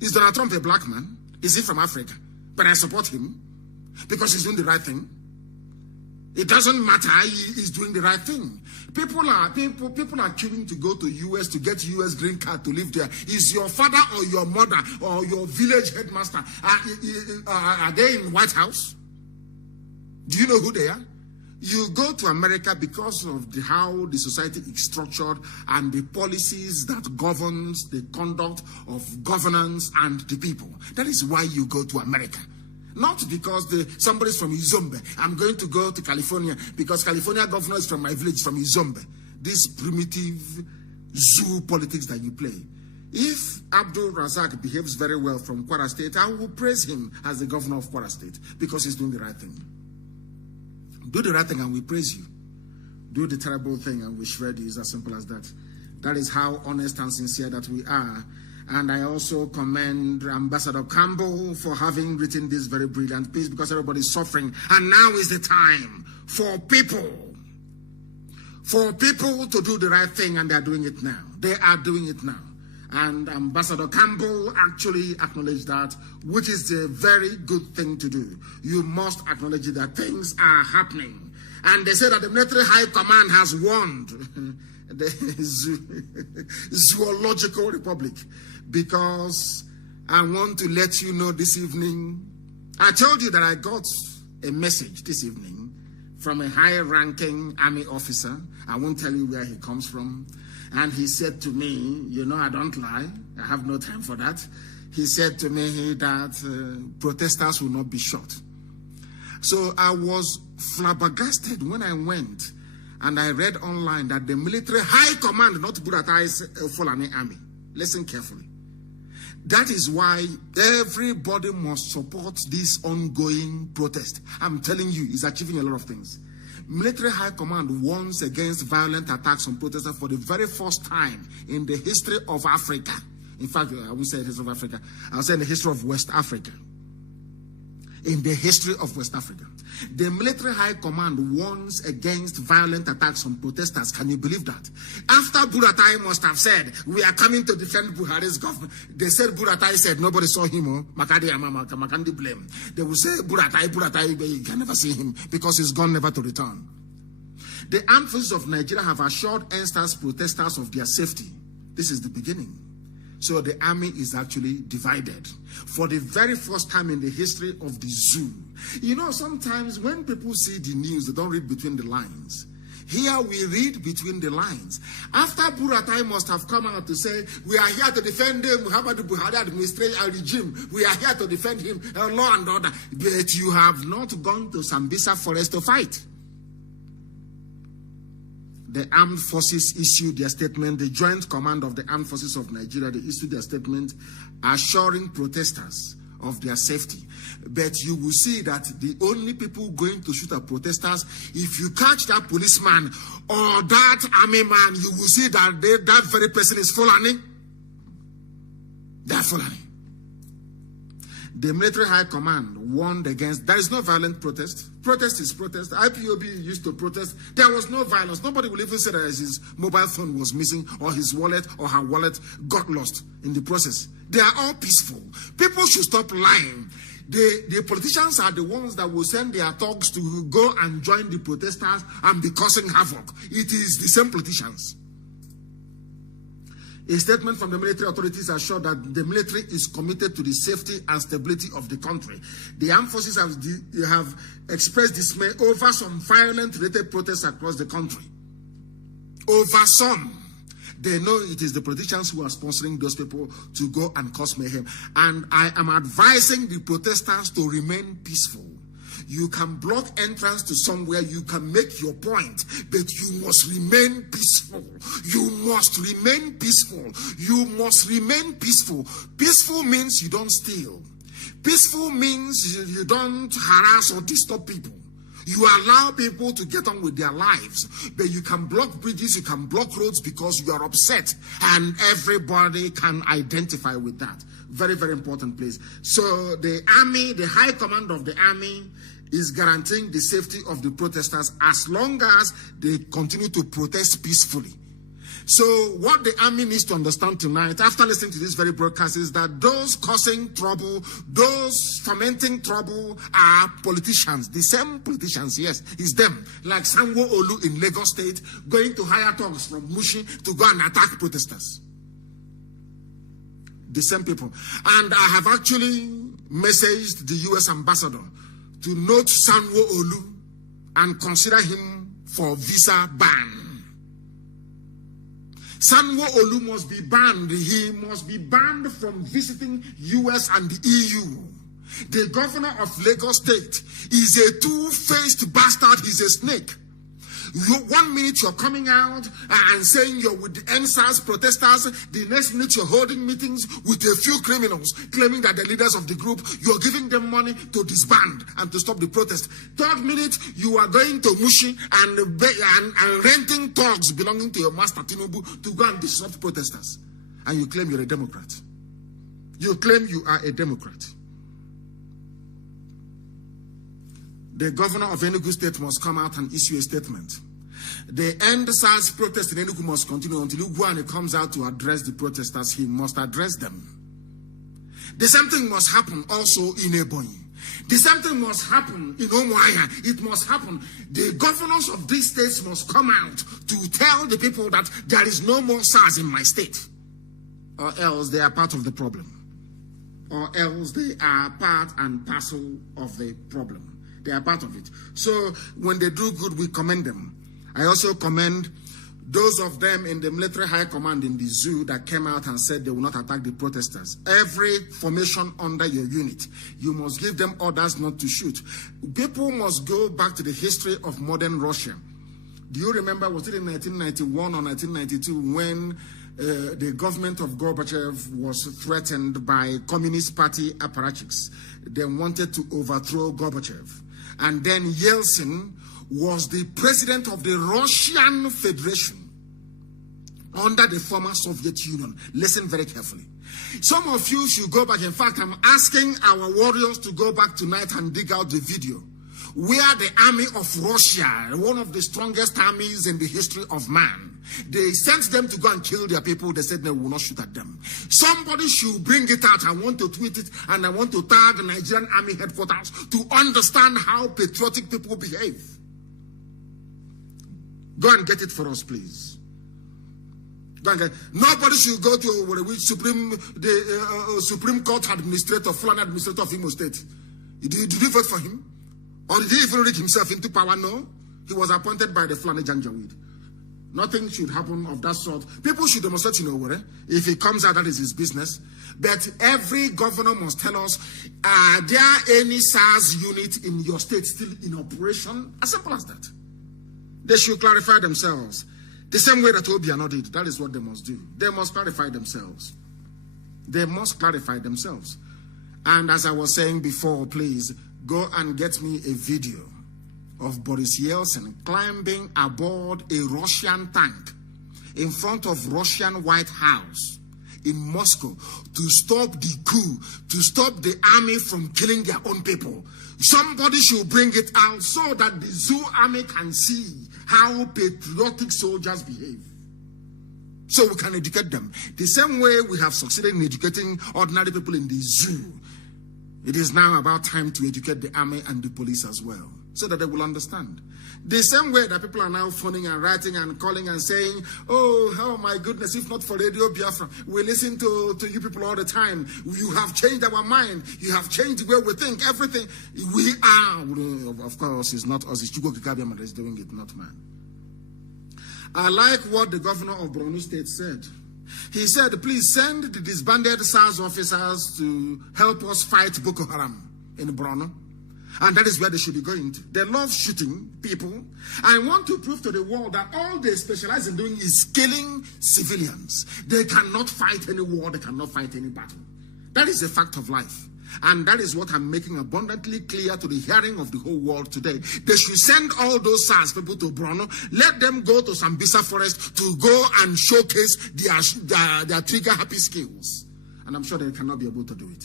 Is Donald Trump a black man? Is he from Africa? But I support him because he's doing the right thing. It doesn't matter, he's doing the right thing. People are queuing to go to US to get US green card to live there. Is your father or your mother or your village headmaster, are they in White House? Do you know who they are? You go to America because of how the society is structured and the policies that governs the conduct of governance and the people. That is why you go to America. Not because somebody's from Izombe. I'm going to go to California because California governor is from my village, from Izombe. This primitive zoo politics that you play. If Abdul Razak behaves very well from Kwara State, I will praise him as the governor of Kwara State because he's doing the right thing. Do the right thing and we praise you. Do the terrible thing and we shred you. It's as simple as that. That is how honest and sincere that we are. And I also commend Ambassador Campbell for having written this very brilliant piece because everybody is suffering. And now is the time for people for people to do the right thing, and they are doing it now. They are doing it now. And Ambassador Campbell actually acknowledged that, which is a very good thing to do. You must acknowledge that things are happening. And they say that the military high command has warned the zoological republic, because I want to let you know this evening, I told you that I got a message this evening from a high-ranking army officer. I won't tell you where he comes from. And he said to me, you know, I don't lie. I have no time for that. He said to me that protesters will not be shot. So I was flabbergasted when I went and I read online that the military high command, not Buratai's Fulani army. Listen carefully. That is why everybody must support this ongoing protest. I'm telling you, it's achieving a lot of things. Military High Command warns against violent attacks on protesters for the very first time in the history of Africa. In fact, I won't say the history of Africa. I'll say in the history of West Africa. In the history of West Africa. The Military High Command warns against violent attacks on protesters. Can you believe that? After Buratai must have said, we are coming to defend Buhari's government. They said Buratai said, nobody saw him. Makandi blame. They will say, Buratai, you can never see him because he's gone never to return. The armed forces of Nigeria have assured NSTAS protesters of their safety. This is the beginning. So the army is actually divided for the very first time in the history of the zoo. You know, sometimes when people see the news, they don't read between the lines. Here we read between the lines. After Buratai must have come out to say, we are here to defend the Muhammadu Buhari administration regime. We are here to defend him, law and order. But you have not gone to Sambisa forest to fight. The armed forces issued their statement. The Joint Command of the Armed Forces of Nigeria, they issued their statement assuring protesters of their safety. But you will see that the only people going to shoot at protesters, if you catch that policeman or that army man, you will see that that very person is Fulani. They are Fulani. The Military High Command warned against, there is no violent protest. Protest is protest. IPOB used to protest. There was no violence. Nobody will even say that his mobile phone was missing or his wallet or her wallet got lost in the process. They are all peaceful. People should stop lying. The politicians are the ones that will send their thugs to go and join the protesters and be causing havoc. It is the same politicians. A statement from the military authorities assured that the military is committed to the safety and stability of the country. The armed forces have expressed dismay over some violent-related protests across the country. Over some. They know it is the politicians who are sponsoring those people to go and cause mayhem. And I am advising the protesters to remain peaceful. You can block entrance to somewhere, you can make your point, but you must remain peaceful. You must remain peaceful. You must remain peaceful. Peaceful means you don't steal. Peaceful means you don't harass or disturb people. You allow people to get on with their lives, but you can block bridges, you can block roads because you are upset, and everybody can identify with that. Very, very important place. So the army, the high command of the army, is guaranteeing the safety of the protesters as long as they continue to protest peacefully. So what the army needs to understand tonight, after listening to this very broadcast, is that those causing trouble, those fomenting trouble are politicians. The same politicians, yes, it's them. Like Sanwo-Olu in Lagos State, going to hire thugs from Mushi to go and attack protesters. The same people. And I have actually messaged the U.S. ambassador to note Sanwo-Olu and consider him for visa ban. Sanwo-Olu must be banned. He must be banned from visiting US and the EU. The governor of Lagos State is a two-faced bastard. He's a snake. 1 minute you're coming out and saying you're with the NSAS protesters. The next minute you're holding meetings with a few criminals, claiming that they're leaders of the group. You're giving them money to disband and to stop the protest. Third minute, you are going to Mushi and renting thugs belonging to your master Tinubu to go and disrupt protesters. And you claim you're a Democrat. You claim you are a Democrat. The governor of Enugu State must come out and issue a statement. The end SARS protest in Enugu must continue until Ugwuani comes out to address the protesters. He must address them. The same thing must happen also in Ebonyi. The same thing must happen in Umuahia. It must happen. The governors of these states must come out to tell the people that there is no more SARS in my state. Or else they are part of the problem. Or else they are part and parcel of the problem. They are part of it. So when they do good, we commend them. I also commend those of them in the military high command in the zoo that came out and said they will not attack the protesters. Every formation under your unit, you must give them orders not to shoot. People must go back to the history of modern Russia. Do you remember, was it in 1991 or 1992 when the government of Gorbachev was threatened by Communist Party apparatchiks? They wanted to overthrow Gorbachev. And then Yeltsin was the president of the Russian Federation under the former Soviet Union. Listen very carefully. Some of you should go back. In fact, I'm asking our warriors to go back tonight and dig out the video where the army of Russia, one of the strongest armies in the history of man, they sent them to go and kill their people. They said they will not shoot at them. Somebody should bring it out. I want to tweet it and I want to tag Nigerian Army headquarters to understand how patriotic people behave. Go and get it for us, please. Go and get. Nobody should go to the Supreme Court administrator, Fulani administrator of Imo State. Did you vote for him? Or did he even rig himself into power? No. He was appointed by the Fulani Janjaweed. Nothing should happen of that sort. People should demonstrate, if he comes out, that is his business. But every governor must tell us, are there any SARS unit in your state still in operation? As simple as that. They should clarify themselves. The same way that Obiano did. That is what they must do. They must clarify themselves. They must clarify themselves. And as I was saying before, please go and get me a video of Boris Yeltsin climbing aboard a Russian tank in front of Russian White House in Moscow to stop the coup, to stop the army from killing their own people. Somebody should bring it out so that the zoo army can see how patriotic soldiers behave. So we can educate them. The same way we have succeeded in educating ordinary people in the zoo, it is now about time to educate the army and the police as well, so that they will understand. The same way that people are now phoning and writing and calling and saying, oh my goodness, if not for Radio Biafra, we listen to you people all the time. You have changed our mind. You have changed the way we think, everything. We are, of course, it's not us, it's Chugo Kikabiama that is doing it, not man. I like what the governor of Borno State said. He said, please send the disbanded SARS officers to help us fight Boko Haram in Borno. And that is where they should be going to. They love shooting people. I want to prove to the world that all they specialize in doing is killing civilians. They cannot fight any war. They cannot fight any battle. That is a fact of life. And that is what I'm making abundantly clear to the hearing of the whole world today. They should send all those SARS people to Borno. Let them go to Sambisa Forest to go and showcase their trigger-happy skills. And I'm sure they cannot be able to do it.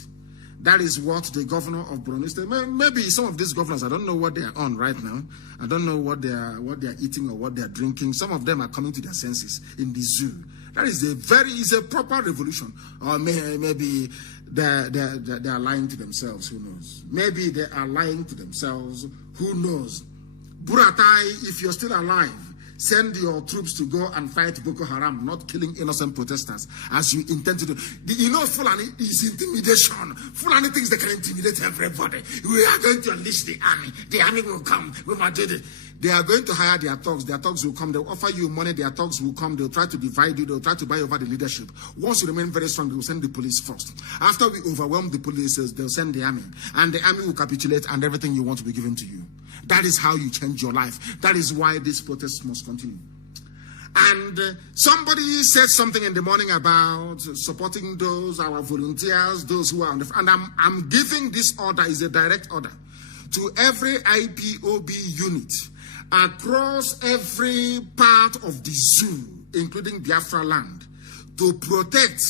That is what the governor of Borno State, maybe some of these governors, I don't know what they are on right now. I don't know what they are eating or what they are drinking. Some of them are coming to their senses in the zoo. That is a proper revolution. Or maybe they are lying to themselves, who knows? Maybe they are lying to themselves, who knows? Buratai, if you're still alive, send your troops to go and fight Boko Haram, not killing innocent protesters, as you intend to do. Fulani is intimidation. Fulani thinks they can intimidate everybody. We are going to unleash the army. The army will come. We must do it. They are going to hire their thugs. Their thugs will come. They'll offer you money. Their thugs will come. They'll try to divide you. They'll try to buy over the leadership. Once you remain very strong, they will send the police first. After we overwhelm the police, they'll send the army. And the army will capitulate and everything you want to be given to you. That is how you change your life. That is why this protest must continue. And somebody said something in the morning about supporting our volunteers, those who are on the front. And I'm giving this order, is a direct order, to every IPOB unit across every part of the zoo, including Biafra land, to protect,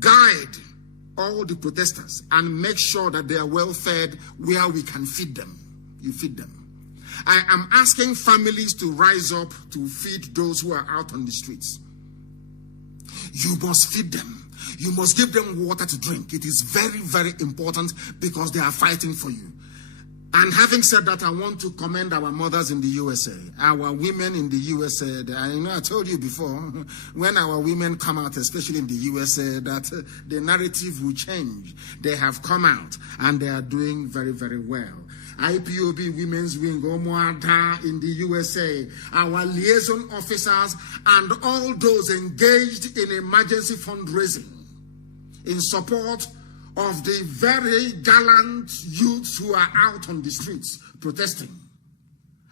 guide all the protesters and make sure that they are well fed where we can feed them. You feed them. I am asking families to rise up to feed those who are out on the streets. You must feed them. You must give them water to drink. It is very, very important because they are fighting for you. And having said that, I want to commend our mothers in the USA, our women in the USA. I told you before, when our women come out, especially in the USA, that the narrative will change. They have come out and they are doing very, very well. IPOB Women's Wing, Omoada in the USA, our liaison officers, and all those engaged in emergency fundraising in support of the very gallant youths who are out on the streets protesting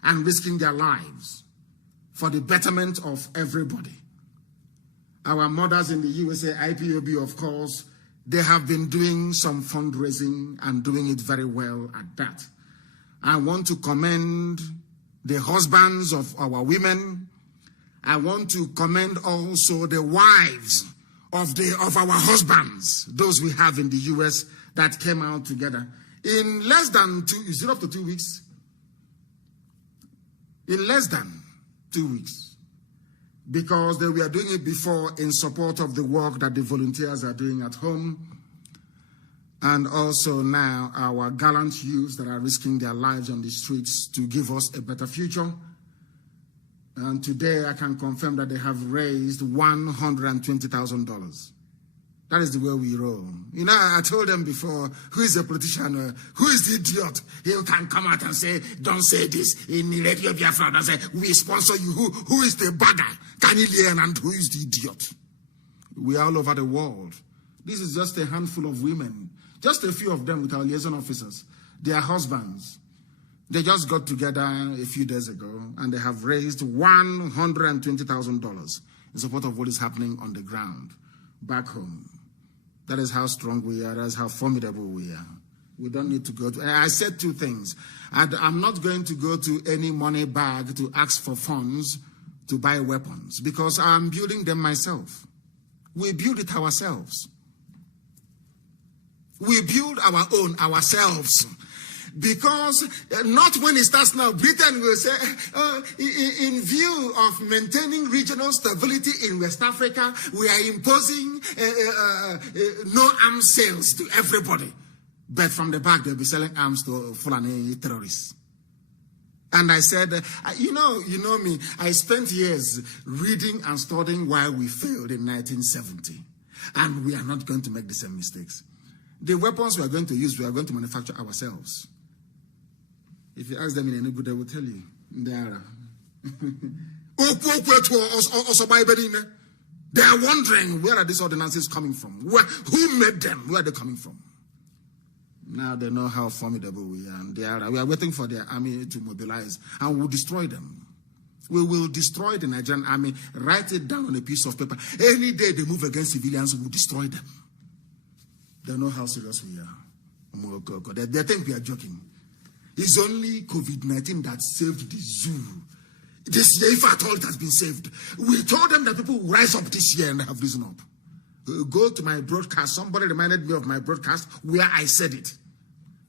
and risking their lives for the betterment of everybody. Our mothers in the USA, IPOB, of course, they have been doing some fundraising and doing it very well at that. I want to commend the husbands of our women. I want to commend also the wives of our husbands, those we have in the US that came out together. In less than 2, is it up to 2 weeks? In less than 2 weeks. Because they were doing it before in support of the work that the volunteers are doing at home. And also now our gallant youths that are risking their lives on the streets to give us a better future. And today I can confirm that they have raised $120,000. That is the way we roll. You know, I told them before, who is a politician? Who is the idiot? He can come out and say, don't say this in Radio Biafra and say, we sponsor you. Who is the bagger? Can you learn? And who is the idiot? We are all over the world. This is just a handful of women. Just a few of them with our liaison officers. Their husbands. They just got together a few days ago and they have raised $120,000 in support of what is happening on the ground back home. That is how strong we are. That is how formidable we are. We don't need to go to... I said two things. I'm not going to go to any money bag to ask for funds to buy weapons because I'm building them myself. We build it ourselves. We build our own ourselves. Because not when it starts now, Britain will say, in view of maintaining regional stability in West Africa, we are imposing no arms sales to everybody. But from the back, they'll be selling arms to Fulani terrorists. And I said, you know me, I spent years reading and studying why we failed in 1970. And we are not going to make the same mistakes. The weapons we are going to use, we are going to manufacture ourselves. If you ask them in Enugu, they will tell you. They are wondering, where are these ordinances coming from? Who made them? Where are they coming from? Now they know how formidable we are. And we are waiting for their army to mobilize. And we'll destroy them. We will destroy the Nigerian army. Write it down on a piece of paper. Any day they move against civilians, we will destroy them. They know how serious we are. They think we are joking. It's only COVID-19 that saved the zoo. This year, if at all it has been saved. We told them that people will rise up this year and have risen up. Go to my broadcast. Somebody reminded me of my broadcast where I said it.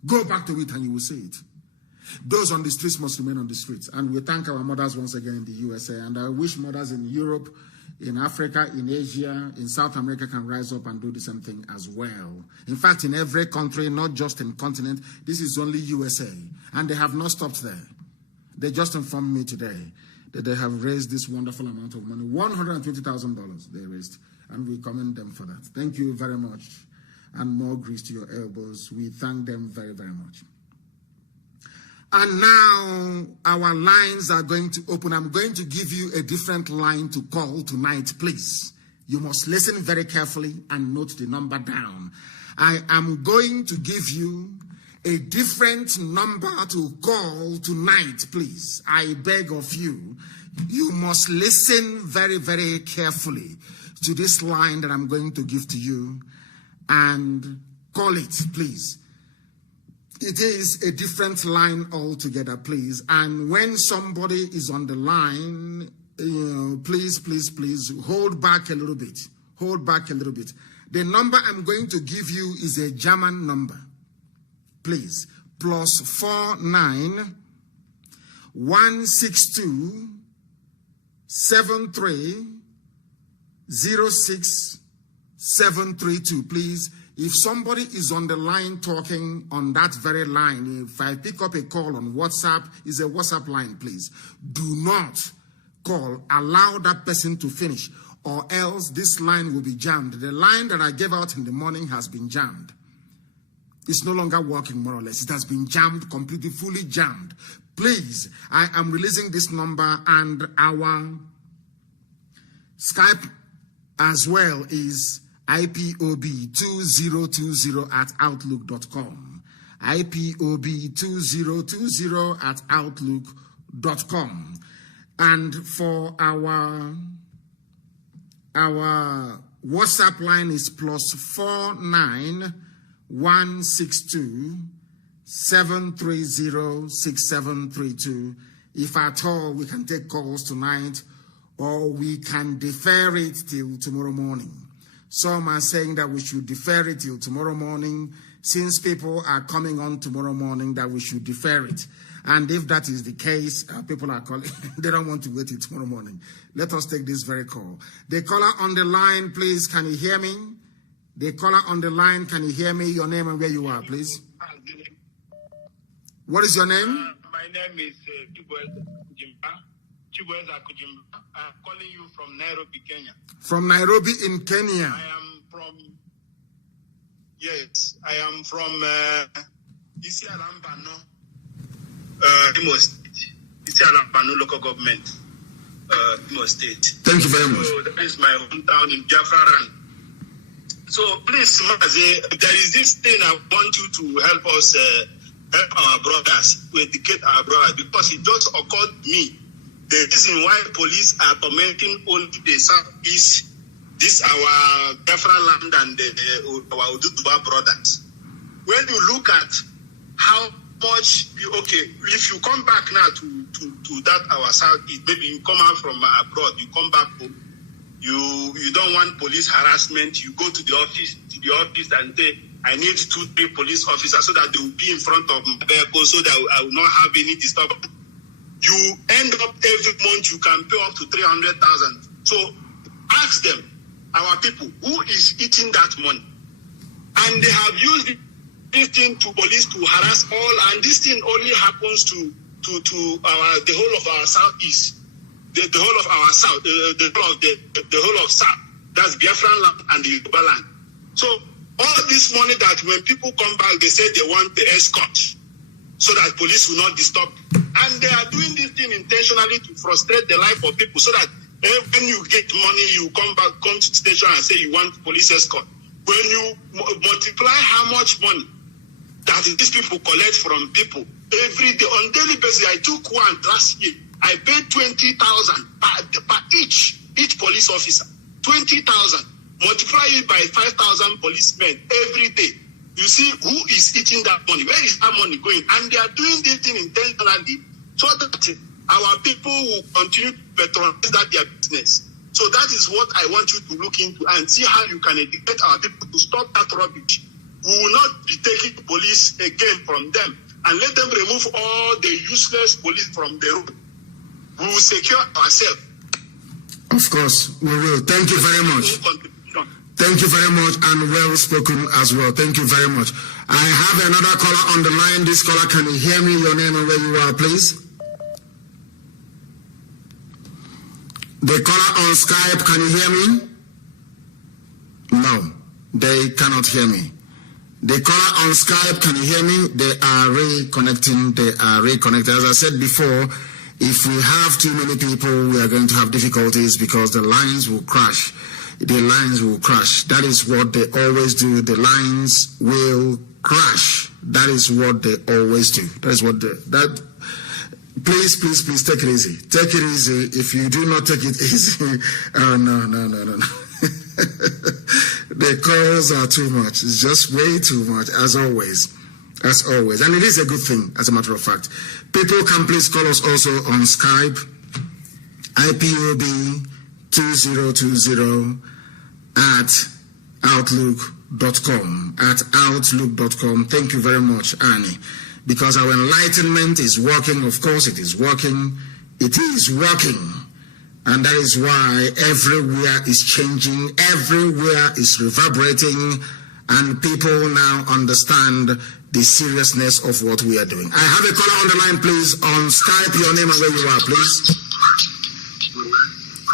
Go back to it and you will see it. Those on the streets must remain on the streets. And we thank our mothers once again in the USA. And I wish mothers in Europe, in Africa, in Asia, in South America can rise up and do the same thing as well. In fact, in every country, not just in continent, this is only USA. And they have not stopped there. They just informed me today that they have raised this wonderful amount of money. $120,000 they raised. And we commend them for that. Thank you very much. And more grease to your elbows. We thank them very, very much. And now our lines are going to open. I'm going to give you a different line to call tonight, please. You must listen very carefully and note the number down. I am going to give you a different number to call tonight, please. I beg of you. You must listen very, very carefully to this line that I'm going to give to you and call it, please. It is a different line altogether, please. And when somebody is on the line, please, please, please hold back a little bit. Hold back a little bit. The number I'm going to give you is a German number. Please. +49 162 73 06 732. Please, if somebody is on the line talking on that very line, if I pick up a call on WhatsApp, it's a WhatsApp line, please. Do not call. Allow that person to finish, or else this line will be jammed. The line that I gave out in the morning has been jammed. It's no longer working, more or less. It has been jammed, completely, fully jammed. Please, I am releasing this number, and our Skype as well is IPOB2020@outlook.com. IPOB2020@outlook.com. And for our WhatsApp line is +49 162 730 6732. If at all we can take calls tonight, or we can defer it till tomorrow morning. Some are saying that we should defer it till tomorrow morning. Since people are coming on tomorrow morning, that we should defer it. And if that is the case, people are calling, they don't want to wait till tomorrow morning. Let us take this very call. The caller on the line, please, can you hear me? The caller on the line, can you hear me? Your name and where you are, please. What is your name? My name is Chibueza Kujimba. I'm calling you from Nairobi, Kenya. From Nairobi in Kenya. I am from Isi Alambano, Imo State. Isi Alambano local government, Imo State. Thank you very much. So that is my hometown in Biafra. So please, Mazi, there is this thing I want you to help us, help our brothers, to educate our brothers, because it just occurred to me. The reason why police are tormenting only the southeast, this our Biafra land and our Udutuba brothers. When you look at how much, if you come back now to that our southeast, maybe you come out from abroad, you come back home, you don't want police harassment, you go to the office and say, I need 2-3 police officers so that they will be in front of my vehicle so that I will not have any disturbance. You end up every month, you can pay up to 300,000. So ask them, our people, who is eating that money? And they have used this thing to police to harass all, and this thing only happens to the whole of our southeast, the whole of our south, the whole of south. That's Biafran land and the Yoruba land. So all this money that when people come back, they say they want the escort, so that police will not disturb. And they are doing this thing intentionally to frustrate the life of people, so that when you get money, you come to the station and say you want police escort. When you multiply how much money that these people collect from people every day on daily basis. I took one last year. I paid 20,000 per each police officer. 20,000. Multiply it by 5,000 policemen every day. You see who is eating that money? Where is that money going? And they are doing this thing intentionally so that our people will continue to patronize their business. So that is what I want you to look into and see how you can educate our people to stop that rubbish. We will not be taking police again from them, and let them remove all the useless police from the road. We will secure ourselves. Of course, we will. Thank you very much. Thank you very much, and well spoken as well. Thank you very much. I have another caller on the line. This caller, can you hear me? Your name and where you are, please. The caller on Skype, can you hear me? No, they cannot hear me. The caller on Skype, can you hear me? They are reconnecting. As I said before, if we have too many people, we are going to have difficulties because the lines will crash. The lines will crash. That is what they always do. The lines will crash. That is what they always do. That is what Please take it easy. Take it easy. If you do not take it easy, no. The calls are too much. It's just way too much, as always. And it is a good thing, as a matter of fact. People can please call us also on Skype, IPOB2020 at outlook.com. Thank you very much, Annie. because our enlightenment is working. Of course, it is working. It is working. And that is why everywhere is changing, everywhere is reverberating, and people now understand the seriousness of what we are doing. I have a caller on the line, please, on Skype. Your name and where you are, please.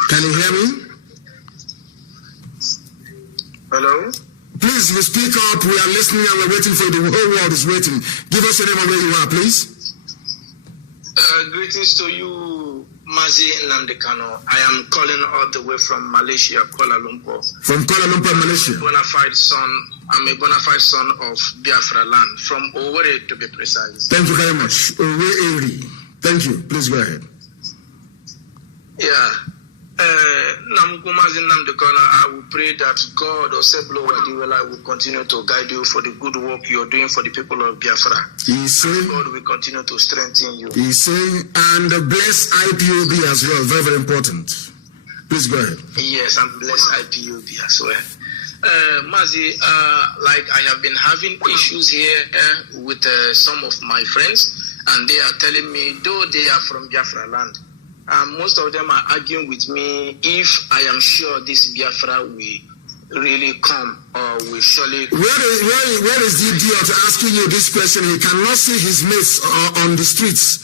Can you hear me? Hello? Please, you speak up. We are listening and we're waiting for you. The whole world is waiting. Give us your name and where you are, please. Greetings to you, Mazi Nnamdi Kanu. I am calling all the way from Malaysia, Kuala Lumpur. From Kuala Lumpur, Malaysia. I'm a bona fide son of Biafra land, from Owerri to be precise. Thank you very much. Owerri. Thank you. Please go ahead. Yeah. Mazi Nnamdi Kanu, I will pray that God will continue to guide you for the good work you're doing for the people of Biafra. God will continue to strengthen you. And bless IPOB as well. Very, very important. Please go ahead. Yes, and bless IPOB as well. Mazi, like I have been having issues here with some of my friends, and they are telling me, though they are from Biafra land, most of them are arguing with me if I am sure this Biafra will really come or will surely. Where is the idiot asking you this question? He cannot see his mates on the streets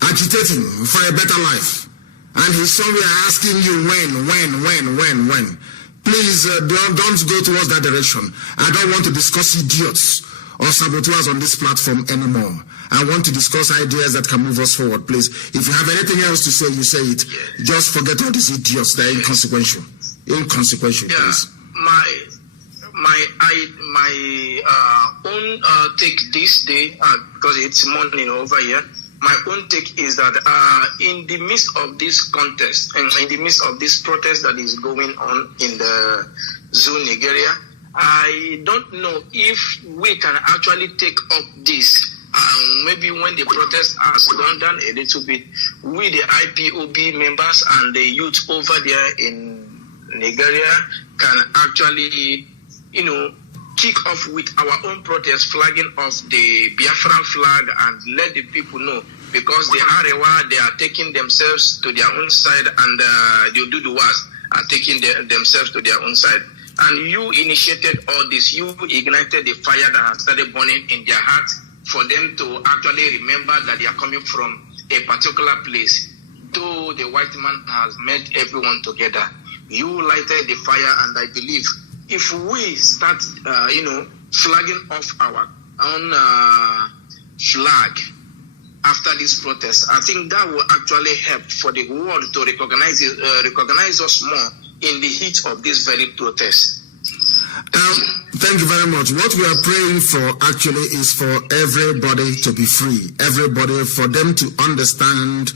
agitating for a better life, and he's somewhere asking you when. Please don't go towards that direction. I don't want to discuss idiots or saboteurs on this platform anymore. I want to discuss ideas that can move us forward, please. If you have anything else to say, you say it. Yeah. Just forget all these idiots. They're inconsequential. Inconsequential, yeah. Please. My own take this day, because it's morning over here, my own take is that in the midst of this contest and in the midst of this protest that is going on in the zone Nigeria, I don't know if we can actually take up this. Maybe when the protest has gone down a little bit, we, the IPOB members and the youth over there in Nigeria, can actually, kick off with our own protest, flagging off the Biafran flag and let the people know, because the Arewa, they are taking themselves to their own side, and the Oduduwas are taking themselves to their own side. And you initiated all this. You ignited the fire that has started burning in their hearts for them to actually remember that they are coming from a particular place. Though the white man has met everyone together, you lighted the fire, and I believe if we start, flagging off our own flag after this protest, I think that will actually help for the world to recognize us more in the heat of this very protest. Thank you very much. What we are praying for actually is for everybody to be free. Everybody, for them to understand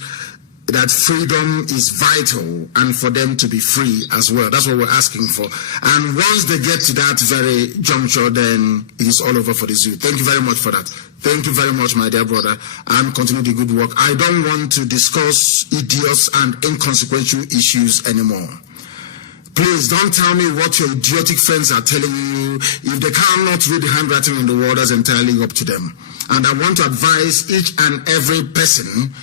that freedom is vital, and for them to be free as well. That's what we're asking for. And once they get to that very juncture, then it is all over for the zoo. Thank you very much for that. Thank you very much, my dear brother, and continue the good work. I don't want to discuss idiots and inconsequential issues anymore. Please don't tell me what your idiotic friends are telling you. If they cannot read the handwriting on the wall, that's entirely up to them. And I want to advise each and every person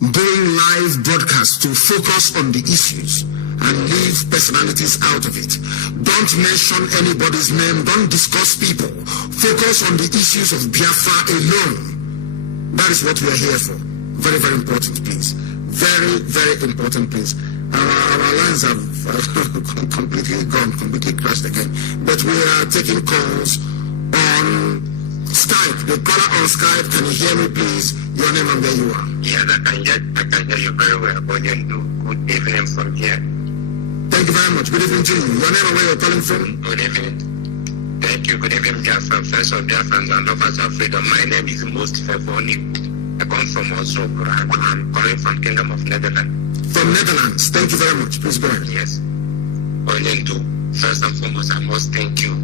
doing live broadcasts to focus on the issues and leave personalities out of it. Don't mention anybody's name. Don't discuss people. Focus on the issues of Biafra alone. That is what we are here for. Very, very important, please. Very, very important, please. Our lines have completely gone, completely crashed again. But we are taking calls on Skype. The caller on Skype, can you hear me, please? Your name and where you are. Yes, I can hear you very well. Good evening from here. Thank you very much. Good evening to you. Your name and where you're calling from? Good evening. Thank you. Good evening, Biafra, friends of Biafrans and lovers of freedom. My name is Most Fevoni. I come from Oslo. I'm calling from Kingdom of Netherlands. From Netherlands. Thank you very much. Please go ahead. Yes. First and foremost, I must thank you.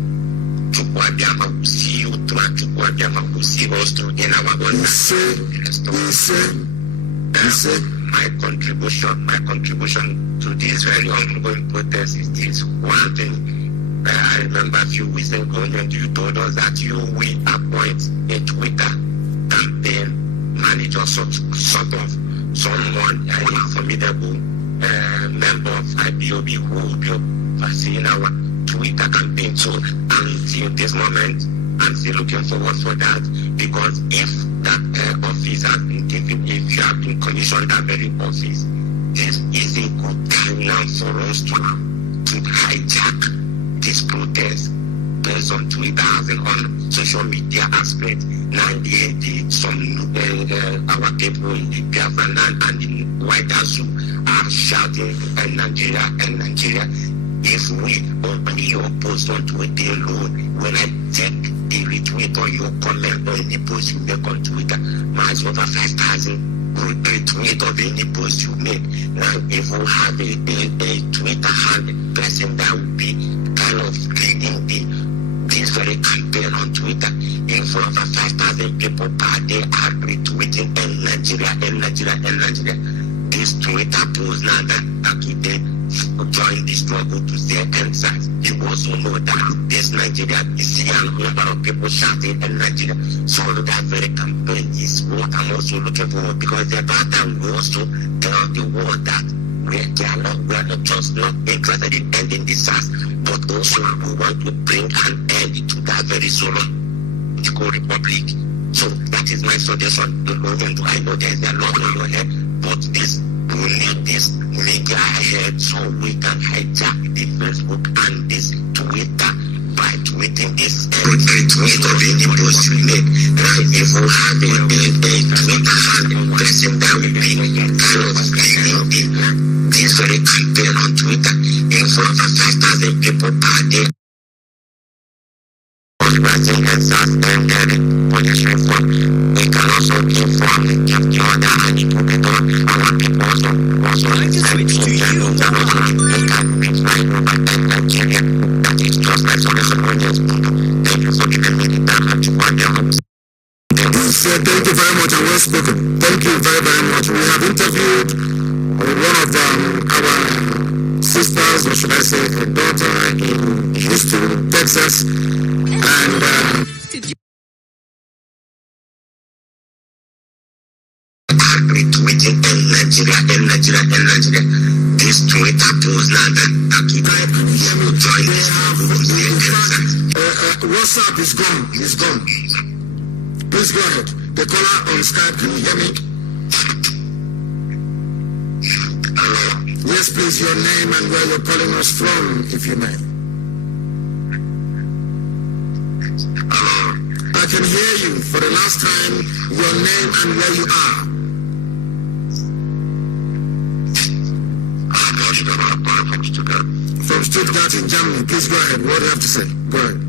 Chukwabiyama will see you through, and Chukwabiyama will see us through in our own my contribution to this very ongoing protest is this one thing. I remember a few weeks ago when you told us that you will appoint a Twitter campaign campaign manager, sort of someone, a formidable member of IPOB who will be overseeing our Twitter campaign. So until this moment, I'm still looking forward for that, because if that office has been given, if you have been commissioned that very office, this is a good time now for us to hijack this protest based on Twitter and on social media aspect. Now our people in the Biafra land and in White House are shouting Nigeria. If we open your post on Twitter alone, when I take the retweet or your comment on any post you make on Twitter, mine's over 5,000 retweet of any post you make. Now, if we have a Twitter hand person that will be kind of leading this very campaign on Twitter, if over 5,000 people per day are retweeting Nigeria. This Twitter post now that today join the struggle to their answers. You also know that this Nigeria is see a number of people shouting in Nigeria. So that very campaign is what I'm also looking for, because the about time we also tell the world that we are not just not interested in ending this disaster, but also we want to bring an end to that very zoological republic. So that is my suggestion. I know there's a lot on your head, but we need this media ahead so we can hijack the Facebook and this Twitter by tweeting this retweet of any post you make. Now, if we have a Twitter hand person that will be kind of leading this very campaign on Twitter, in front of 5,000 people per day. Police reform. We can also give the order and it will be done. Our people also decide to use and also they can be flying over Nigeria. That is just like solution audience. Thank you for giving me the time to find them. Thank you very much and well spoken. Thank you very, very much. We have interviewed one of our sisters, or should I say her daughter, in Houston, Texas, and retweeting Nigeria. This Twitter post now that you type and you join WhatsApp is gone. It's gone. Please go ahead. The caller on Skype, can you hear me? Hello. Yes, please, your name and where you're calling us from, if you may. Hello. I can hear you. For the last time, your name and where you are. From Stuttgart in Germany. Please go ahead. What do you have to say? Go ahead.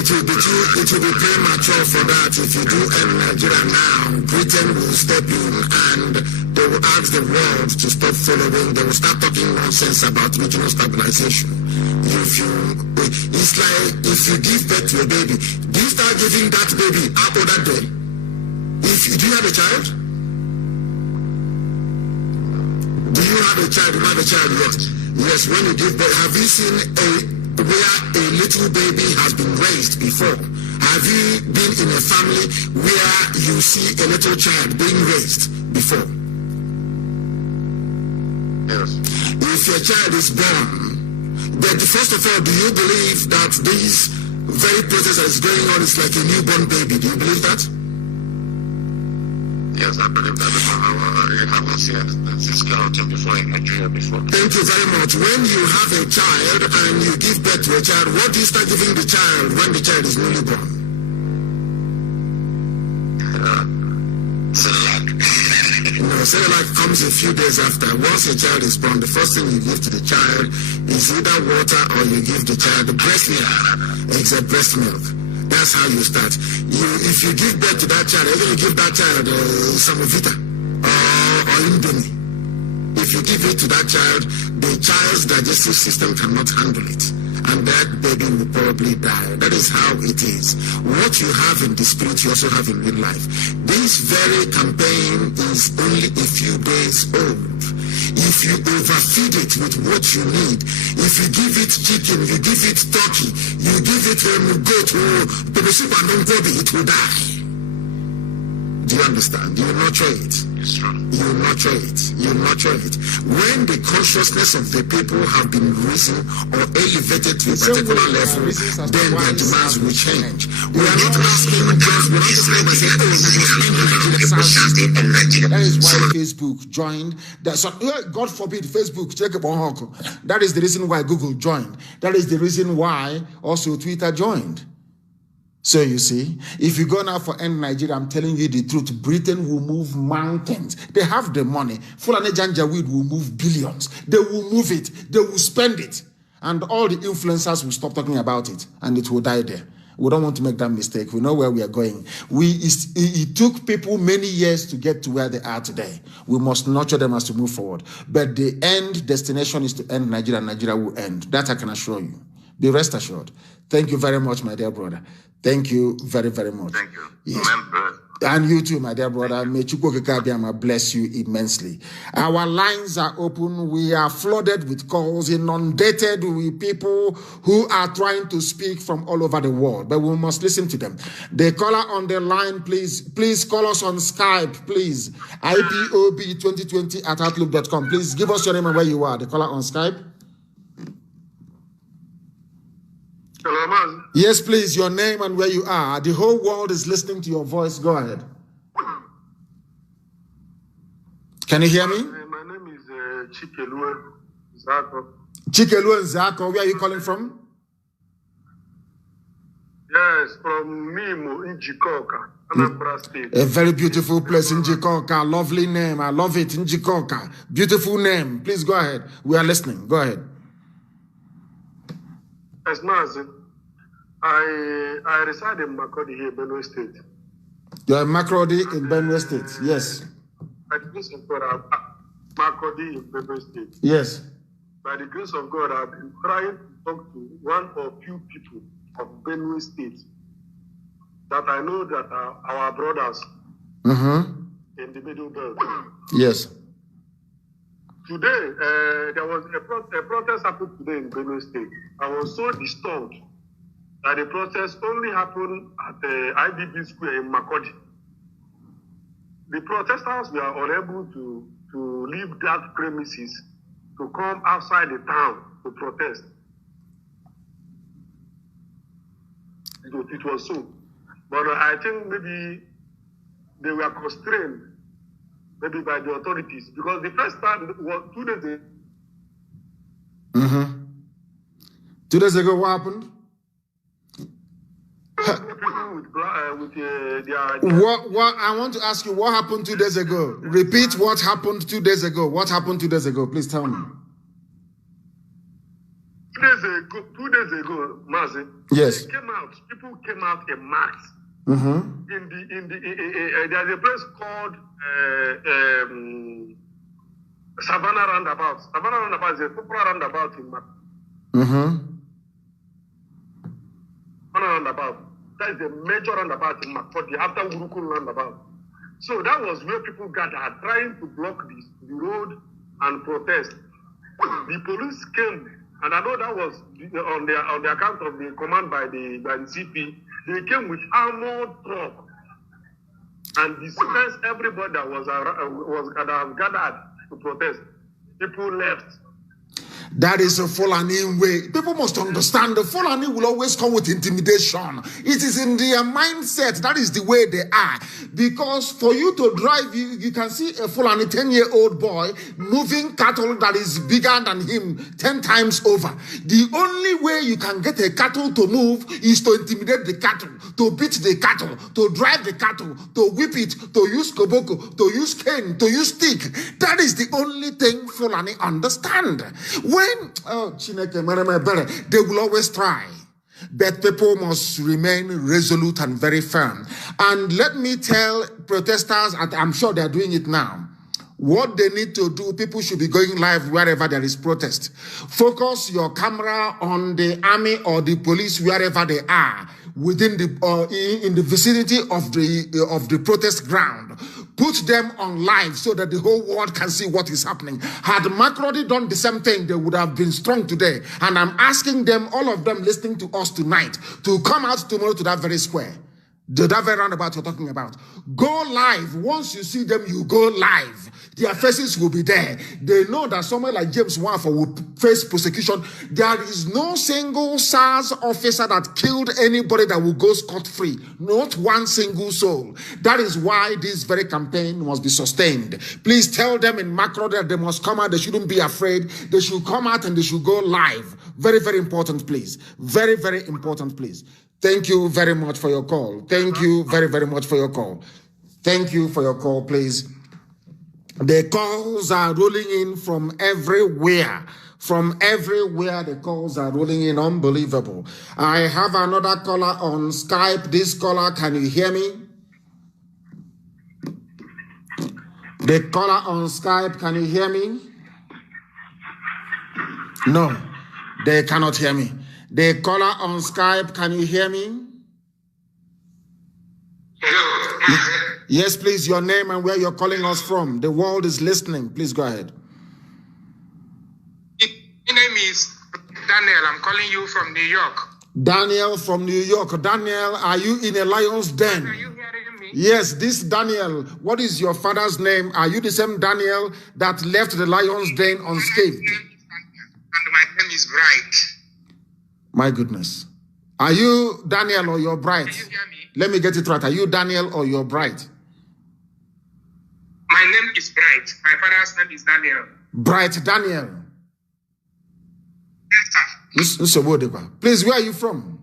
It will be premature for that. If you do end Nigeria now, Britain will step in and they will ask the world to stop following. They will start talking nonsense about regional stabilization. It's like if you give birth to a baby, do you start giving that baby after that day? Do you have a child? Do you have a child? You have a child yet? Yes, when you give birth, have you seen where a little baby has been raised before? Have you been in a family where you see a little child being raised before? Yes. If your child is born, then first of all, do you believe that this very process that is going on is like a newborn baby? Do you believe that? Yes, I believe that because I haven't seen this skeleton before in Nigeria before. Thank you very much. When you have a child and you give birth to a child, what do you start giving the child when the child is newly born? No, Cerelac comes a few days after. Once a child is born, the first thing you give to the child is either water or you give the child the breast milk. Except breast milk. That's how you start. If you give birth to that child, you're going to give that child Samovita or Indomie. If you give it to that child, the child's digestive system cannot handle it. And that baby will probably die. That is how it is. What you have in the spirit, you also have in real life. This very campaign is only a few days old. If you overfeed it with what you need, if you give it chicken, you give it turkey, you give it goat, it will die. Do you understand? You nurture it. You nurture it. You nurture it. When the consciousness of the people have been risen or elevated to a particular level, then their demands will change. We are not asking just that is why Facebook joined. God forbid Facebook. That is the reason why Google joined. That is the reason why also Twitter joined. So you see, if you go now for End Nigeria, I'm telling you the truth, Britain will move mountains. They have the money. Fulani Janjaweed will move billions. They will move it. They will spend it. And all the influencers will stop talking about it. And it will die there. We don't want to make that mistake. We know where we are going. It took people many years to get to where they are today. We must nurture them as to move forward. But the end destination is to end Nigeria, and Nigeria will end. That I can assure you. Be rest assured. Thank you very much, my dear brother. Thank you very, very much. Thank you. Yes. And you too, my dear brother. May Chukwukabiyama bless you immensely. Our lines are open. We are flooded with calls, inundated with people who are trying to speak from all over the world. But we must listen to them. The caller on the line, please call us on Skype, please. IPOB2020@outlook.com. Please give us your name and where you are. The caller on Skype. Hello, man. Yes, please, your name and where you are. The whole world is listening to your voice. Go ahead. Can you hear me? My name is Chikelu Nzako. Chikelu Nzako, where are you calling from? Yes, from Mimo in Njikoka, Anambra State. A very beautiful place in Njikoka. Lovely name. I love it. In Njikoka. Beautiful name. Please go ahead. We are listening. Go ahead. As Mazi, I reside in Makurdi here, Benue State. You are in Makurdi in Benue State, yes. By the grace of God, Makurdi in Benue State. Yes. By the grace of God, I've been trying to talk to one or few people of Benue State that I know that are our brothers in the Middle Belt. Yes. Today, there was a protest happened today in Benue State. I was so disturbed that the protest only happened at the IBB Square in Makurdi. The protesters were unable to leave that premises to come outside the town to protest. It was so. But I think maybe they were constrained maybe by the authorities, because the first time was 2 days ago. 2 days ago, what happened? What I want to ask you, what happened 2 days ago? Repeat what happened 2 days ago. What happened 2 days ago? Please tell me. 2 days ago, Mazi. Yes. People came out in mass. There's a place called Savannah Roundabout. Savannah Roundabout is a popular roundabout in Savannah Roundabout. That is the major roundabout in Makurdi after Urukun Roundabout. So that was where people gathered, trying to block the road and protest. The police came, and I know that was on the account of the command by the CP. They came with armored truck and dispersed everybody that was gathered to protest. People left. That is a Fulani way. People must understand the Fulani will always come with intimidation. It is in their mindset. That is the way they are. Because for you to drive, you can see a Fulani 10-year-old boy moving cattle that is bigger than him 10 times over. The only way you can get a cattle to move is to intimidate the cattle, to beat the cattle, to drive the cattle, to whip it, to use koboko, to use cane, to use stick. That is the only thing Fulani understand. They will always try, but people must remain resolute and very firm. And let me tell protesters, and I'm sure they're doing it now, what they need to do. People should be going live wherever there is protest. Focus your camera on the army or the police wherever they are within the in the vicinity of the protest ground. Put them on live so that the whole world can see what is happening. Had Makrodi done the same thing, they would have been strong today. And I'm asking them, all of them listening to us tonight, to come out tomorrow to that very square. That very roundabout you're talking about. Go live. Once you see them, you go live. Their faces will be there. They know that someone like James Wanfo will face prosecution. There is no single SARS officer that killed anybody that will go scot-free. Not one single soul. That is why this very campaign must be sustained. Please tell them in macro that they must come out. They shouldn't be afraid. They should come out and they should go live. Very, very important, please. Very, very important, please. Thank you very much for your call. Thank you very, very much for your call. Thank you for your call, please. The calls are rolling in from everywhere. From everywhere, the calls are rolling in. Unbelievable. I have another caller on Skype. This caller, can you hear me? The caller on Skype, can you hear me? No, they cannot hear me. The caller on Skype, can you hear me? Hello. Yes, please, your name and where you're calling us from. The world is listening. Please go ahead. My name is Daniel. I'm calling you from New York. Daniel from New York. Daniel, are you in a lion's den? Are you hearing me? Yes, this Daniel. What is your father's name? Are you the same Daniel that left the lion's den unscathed? And my name is Bright. My goodness. Are you Daniel or you're Bright? Can you hear me? Let me get it right. Are you Daniel or you're Bright? My name is Bright. My father's name is Daniel. Bright Daniel. Yes, sir. Please, where are you from?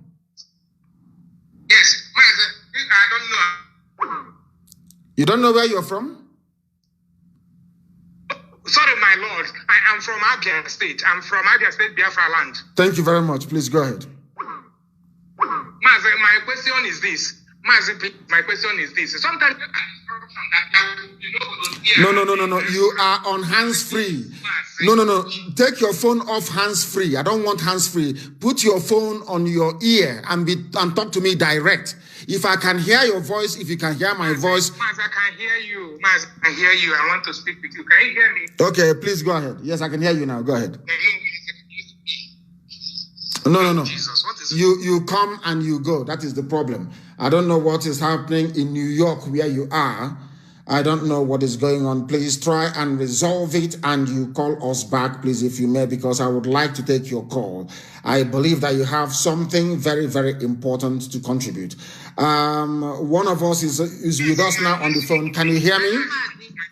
Yes, I don't know. You don't know where you're from? Sorry, my lord. I am from Abia State. I'm from Abia State, Biafra land. Thank you very much. Please go ahead. Mazi, my question is this. Mazi, my question is this. Sometimes No. You are on hands-free. No. Take your phone off hands-free. I don't want hands-free. Put your phone on your ear and talk to me direct. If I can hear your voice, if you can hear my voice. Mazi, I can hear you. Mazi, I can hear you. I want to speak with you. Can you hear me? Okay, please go ahead. Yes, I can hear you now. Go ahead. No. Jesus, what is You come and you go. That is the problem. I don't know what is happening in New York where you are. I don't know what is going on. Please try and resolve it and you call us back, please, if you may, because I would like to take your call. I believe that you have something very, very important to contribute. One of us is with us now on the phone. Can you hear me?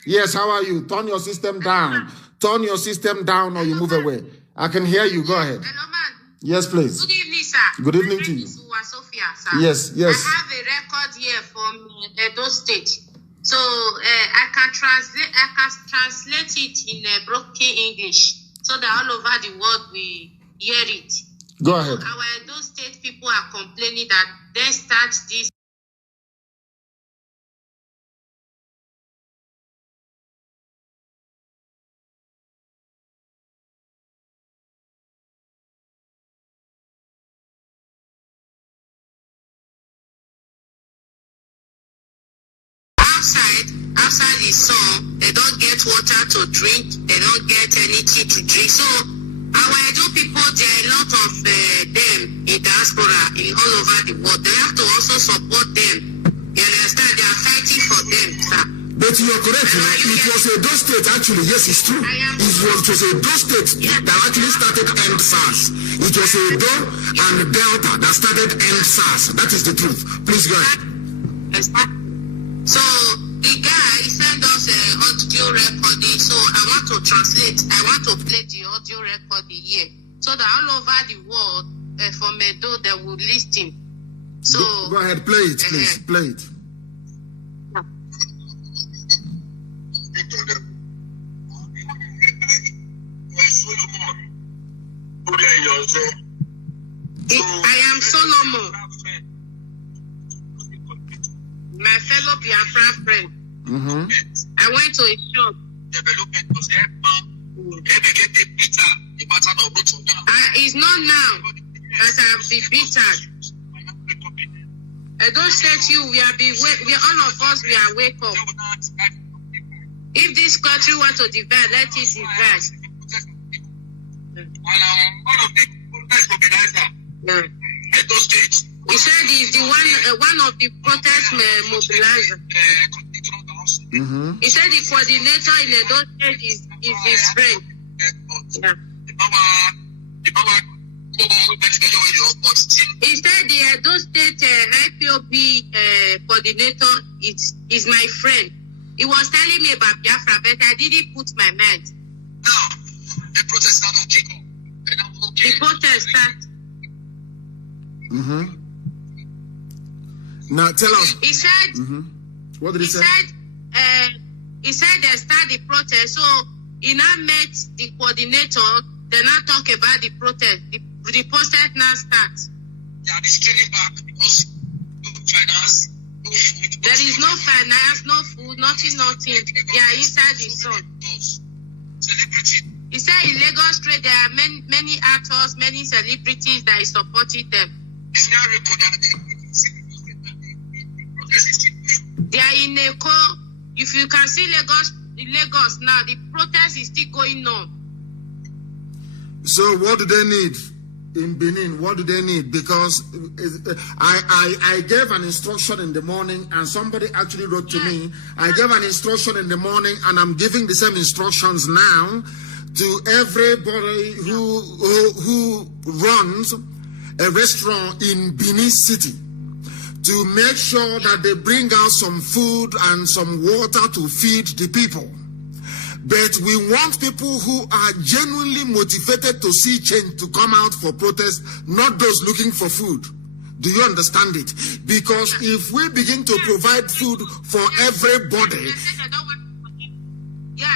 Yes, how are you? Turn your system down. Turn your system down or you move away. I can hear you. Go ahead. Hello, man. Yes, please. Good evening, sir. Good evening to you. Sophia, sir. Yes. I have a record here from Edo State. So I can translate it in broken English so that all over the world we hear it. Go ahead. Our Edo State people are complaining that they start this. Outside the sun, they don't get water to drink, they don't get anything to drink. So our Edo people, there are a lot of them in diaspora all over the world. They have to also support them. You understand? They are fighting for them, sir. But you are correct. It was Edo State, actually. Yes, it's true. It was Edo State that actually started EndSARS. It was Edo and Delta that started EndSARS. That is the truth. Please go ahead. So the guy sent us an audio recording. So I want to translate. I want to play the audio recording here, so that all over the world, from Edo, they will listen. So go ahead, play it, please. Play it. I am Solomon, my fellow Biafra friend. I went to a shop. It's not now that I have been beaten. Edo State, you, we are all of us, we are wake up. If this country wants to divide, let it divide. One of the protest organizers, Edo State. He said he's the one of the protest mobilizer. He said the coordinator in Edo State is his friend. He said the Edo State IPOB coordinator is my friend. He was telling me about Biafra, but I didn't put my mind. Now, the protest started to kick off. The protest started. Now tell us. He said. What did he say? He said they start the protest. So he now met the coordinator. They now talk about the protest. The protest now starts. They are scaling back because no finance, no food. There is no finance, no food, nothing. They are inside the sun. Celebrity. He said in Lagos Street there are many actors, many celebrities that is supporting them. They are in Eko. If you can see Lagos now, the protest is still going on. So what do they need in Benin? What do they need? Because I gave an instruction in the morning, and somebody actually wrote to me. I gave an instruction in the morning, and I'm giving the same instructions now to everybody who runs a restaurant in Benin City, to make sure that they bring out some food and some water to feed the people. But we want people who are genuinely motivated to see change to come out for protest, not those looking for food. Do you understand it? Because if we begin to provide food for everybody...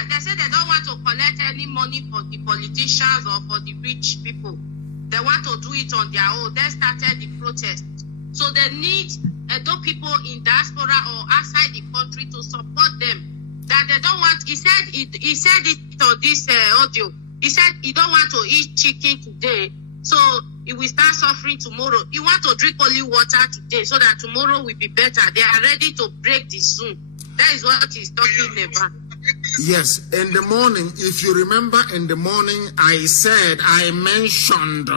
They say they don't want to collect any money for the politicians or for the rich people. They want to do it on their own. They started the protest. So they need Edo people in diaspora or outside the country to support them. That they don't want, he said it on this audio. He said he don't want to eat chicken today, so he will start suffering tomorrow. He want to drink only water today, so that tomorrow will be better. They are ready to break the Zoom. That is what he's talking about. Yes, in the morning, if you remember, in the morning, I mentioned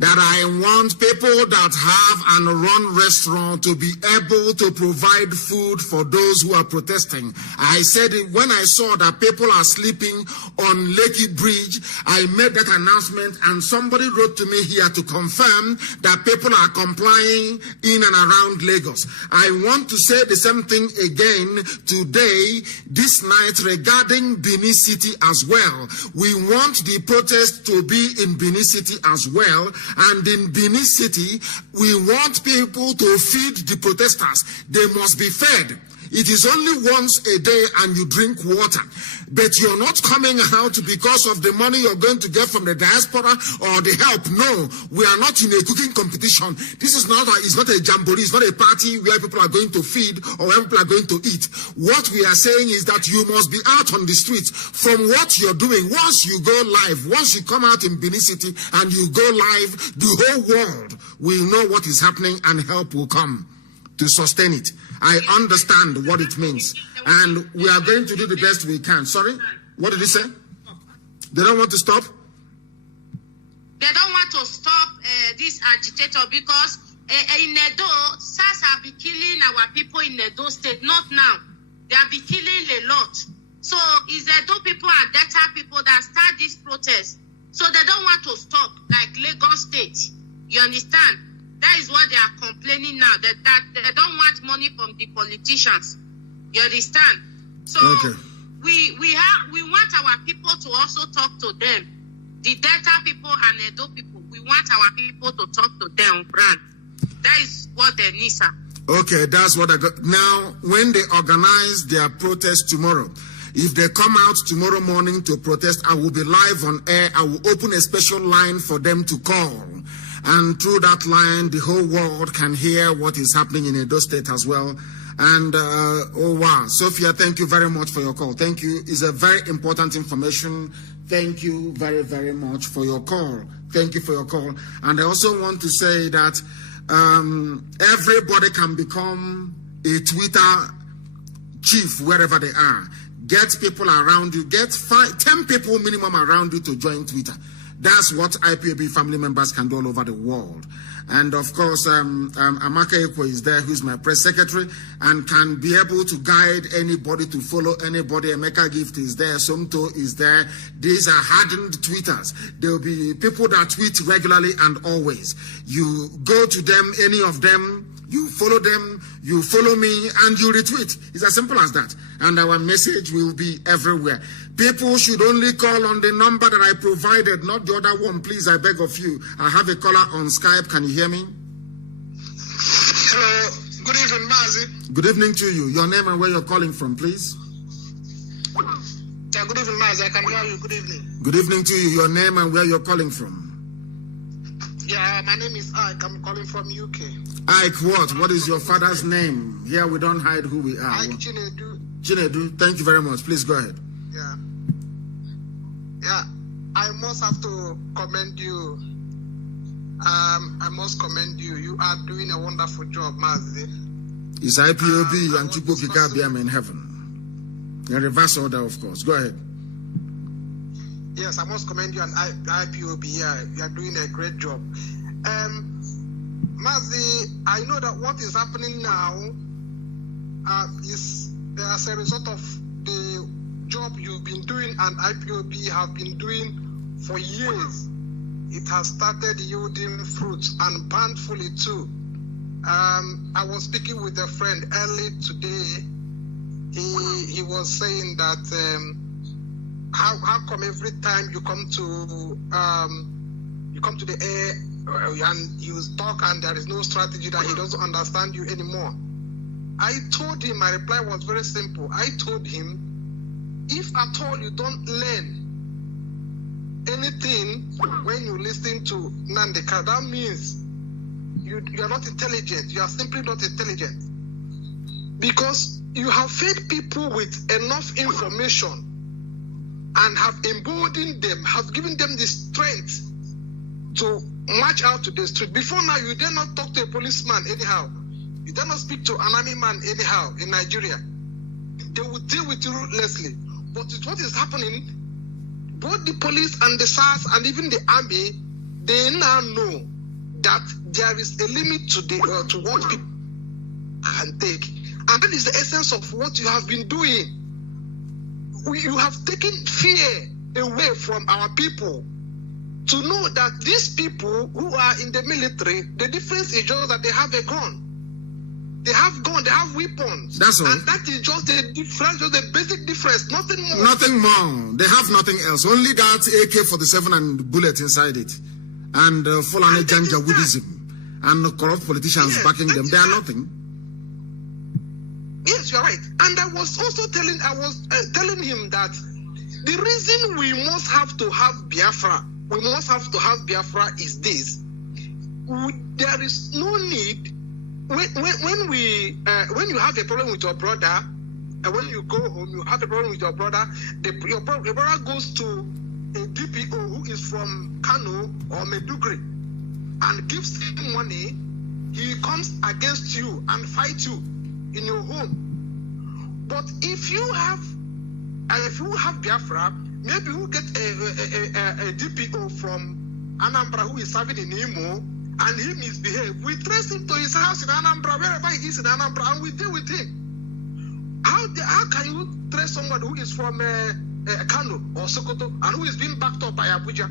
that I want people that have and run restaurant to be able to provide food for those who are protesting. I said when I saw that people are sleeping on Lekki Bridge, I made that announcement, and somebody wrote to me here to confirm that people are complying in and around Lagos. I want to say the same thing again today, this night, regarding Benin City as well. We want the protest to be in Benin City as well. And in Benin City, we want people to feed the protesters. They must be fed. It is only once a day and you drink water. But you're not coming out because of the money you're going to get from the diaspora or the help. No, we are not in a cooking competition. This is not it's not a jamboree. It's not a party where people are going to feed or where people are going to eat. What we are saying is that you must be out on the streets from what you're doing. Once you go live, once you come out in Benin City and you go live, the whole world will know what is happening and help will come to sustain it. I understand what it means, and we are going to do the best we can. Sorry, what did he say? They don't want to stop? They don't want to stop this agitator because in Edo, SARS have been killing our people in Edo State. Not now. They have been killing a lot. So it's Edo people and Delta people that start this protest. So they don't want to stop, like Lagos State. You understand? That is what they are complaining now, that they don't want money from the politicians. You understand? So okay. we want our people to also talk to them. The Delta people and Edo people, we want our people to talk to them, Brand. That is what they need, sir. Okay, that's what I got. Now, when they organize their protest tomorrow, if they come out tomorrow morning to protest, I will be live on air. I will open a special line for them to call. And through that line, the whole world can hear what is happening in Edo State as well. And, oh wow, Sophia, thank you very much for your call. Thank you. It's a very important information. Thank you very, very much for your call. Thank you for your call. And I also want to say that everybody can become a Twitter chief wherever they are. Get people around you, get 10 people minimum around you to join Twitter. That's what IPOB family members can do all over the world. And of course, Amaka Ekwe is there, who's my press secretary, and can be able to guide anybody to follow anybody. Emeka Gift is there, Somto is there. These are hardened tweeters. There will be people that tweet regularly and always. You go to them, any of them, you follow them, you follow me, and you retweet. It's as simple as that. And our message will be everywhere. People should only call on the number that I provided, not the other one, please, I beg of you. I have a caller on Skype. Can you hear me? Hello. Good evening, Mazi. Good evening to you. Your name and where you're calling from, please. Yeah, good evening, Mazi. I can hear you. Good evening. Good evening to you. Your name and where you're calling from. Yeah, my name is Ike. I'm calling from UK. Ike, what? What is your father's name? Here we don't hide who we are. Ike Chinedu. Chinedu, thank you very much. Please go ahead. Yeah. Yeah, I must have to commend you. I must commend you. You are doing a wonderful job, Mazi. It's IPOB and Chukwu in heaven. In reverse order, of course. Go ahead. Yes, I must commend you and IPOB. Yeah, you are doing a great job. Mazi, I know that what is happening now is as a result of the job you've been doing and IPOB have been doing for years. It has started yielding fruits and bountifully too. I was speaking with a friend early today. He was saying that how come every time you come to the air and you talk and there is no strategy, that he doesn't understand you anymore. I told him, my reply was very simple. I told him, if at all you don't learn anything when you listen to Nnamdi, that means you are not intelligent. You are simply not intelligent. Because you have fed people with enough information and have emboldened them, have given them the strength to march out to the street. Before now, you dare not talk to a policeman anyhow. You dare not speak to an army man anyhow in Nigeria. They will deal with you ruthlessly. But with what is happening, both the police and the SARS and even the army, they now know that there is a limit to what people can take. And that is the essence of what you have been doing. You have taken fear away from our people to know that these people who are in the military, the difference is just that they have a gun. They have gun, they have weapons. That's all. And that is just the difference, just the basic difference, nothing more. Nothing more. They have nothing else. Only that AK-47 and bullet inside it. And Fulani Janjaweedism. And corrupt politicians backing them. They are nothing. Yes, you're right. And I was also telling him that the reason we must have to have Biafra, is this. There is no need. When you have a problem with your brother, and when you go home, you have a problem with your brother, your brother goes to a DPO who is from Kanu or Medugri and gives him money, he comes against you and fights you in your home. But if you have Biafra, maybe you get a DPO from Anambra who is serving in Imo, and he misbehaved. We trace him to his house in Anambra, wherever he is in Anambra, and we deal with him. How can you trace someone who is from Kanu or Sokoto and who is being backed up by Abuja?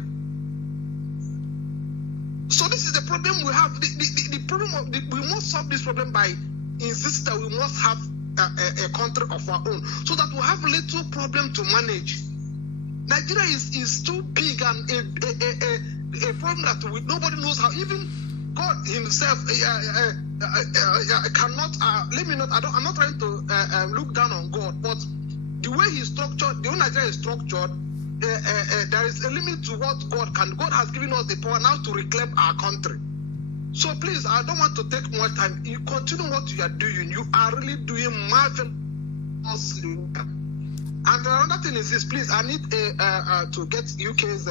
So this is the problem we have. The problem we must solve this problem by insisting that we must have a country of our own, so that we have little problem to manage. Nigeria is too big and a problem that nobody knows how. Even God Himself cannot. I'm not trying to look down on God, but the way He's structured, the way Nigeria is structured, there is a limit to what God can. God has given us the power now to reclaim our country. So please, I don't want to take more time. You continue what you are doing. You are really doing marvelously. And another thing is this, please, I need to get UK's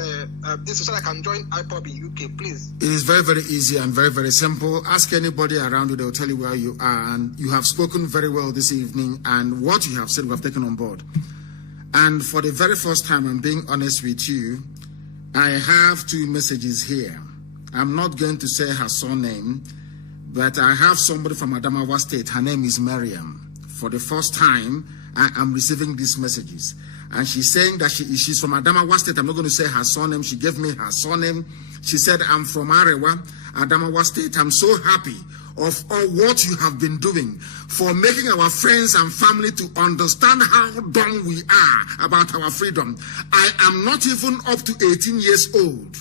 this so I can join IPOB in UK, please. It is very, very easy and very, very simple. Ask anybody around you, they'll tell you where you are. And you have spoken very well this evening, and what you have said we have taken on board. And for the very first time, I'm being honest with you, I have 2 messages here. I'm not going to say her surname, but I have somebody from Adamawa State. Her name is Miriam. For the first time, I am receiving these messages. And she's saying that she's from Adamawa State. I'm not going to say her surname. She gave me her surname. She said, I'm from Arewa, Adamawa State. I'm so happy of all what you have been doing for making our friends and family to understand how dumb we are about our freedom. I am not even up to 18 years old.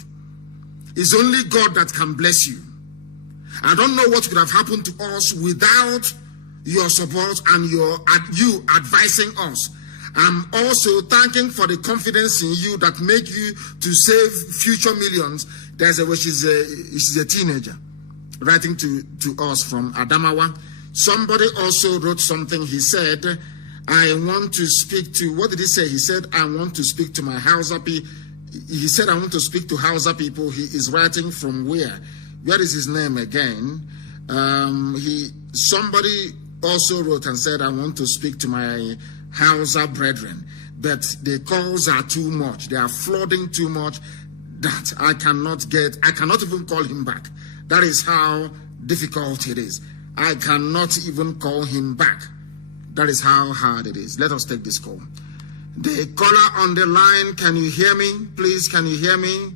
It's only God that can bless you. I don't know what would have happened to us without your support and you advising us. I'm also thanking for the confidence in you that make you to save future millions. She's a teenager writing to us from Adamawa. Somebody also wrote something. He said, I want to speak to, what did he say? He said, I want to speak to my Hausa people. He said, I want to speak to Hausa people. He is writing from where? Where is his name again? Somebody also wrote and said, I want to speak to my Hausa brethren, but the calls are too much. They are flooding too much that I cannot even call him back. That is how difficult it is. I cannot even call him back. That is how hard it is. Let us take this call. The caller on the line, can you hear me? Please, can you hear me?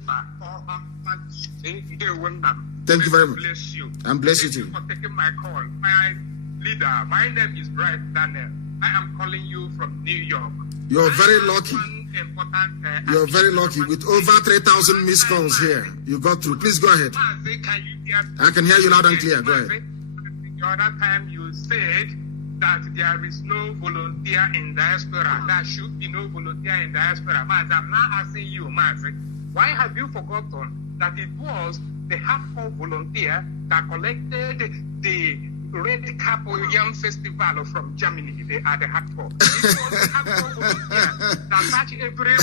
Thank you very much. Bless you. And bless you too. Thank you for taking my call. My leader, my name is Bright Daniel. I am calling you from New York. You're very lucky. You're very lucky. With over 3,000 missed calls here, you got through. Please go ahead. Mazi, can you hear me? I can hear you loud and clear. Go ahead. The other time you said that there is no volunteer in diaspora. There should be no volunteer in diaspora. Mazi, I'm now asking you, Mazi, why have you forgotten that it was the hardcore volunteer that collected the Red Cap Yam Festival from Germany? They are the hardcore. It was the hardcore volunteer that searched everywhere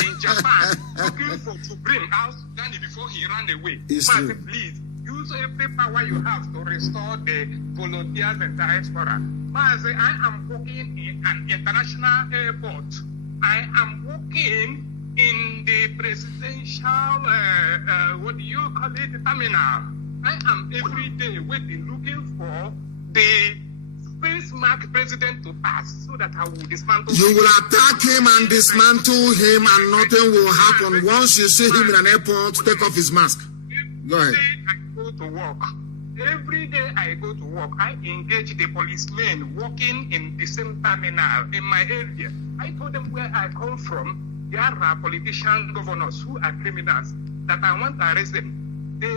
in Japan looking to bring out Nnamdi before he ran away. Mazi, please use every power you have to restore the volunteers in diaspora. Mazi, I am working in an international airport. I am working in the presidential, what do you call it, terminal. I am every day waiting, looking for the space mark president to pass so that I will dismantle. You will attack him and dismantle him, and nothing will happen. Once you see him in an airport, take off his mask. Go ahead. Every day I go to work, I engage the policemen working in the same terminal in my area. I told them where I come from. There are politician governors who are criminals that I want to arrest them.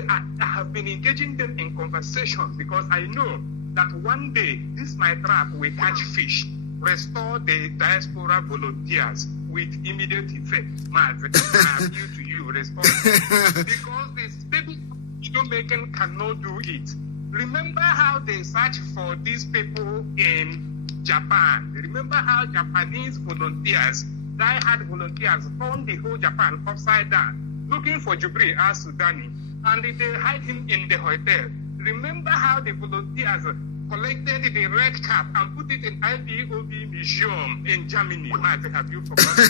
I have been engaging them in conversations because I know that one day this my trap will catch fish, restore the diaspora volunteers with immediate effect. Mazi, I appeal to you, restore because this baby making cannot do it. Remember how they search for these people in Japan. Remember how Japanese volunteers, die-hard volunteers, turned the whole Japan upside down, looking for Jubril al-Sudani, and they hide him in the hotel. Remember how the volunteers collected the red cap and put it in IPOB museum in Germany. Mazi, have you forgotten?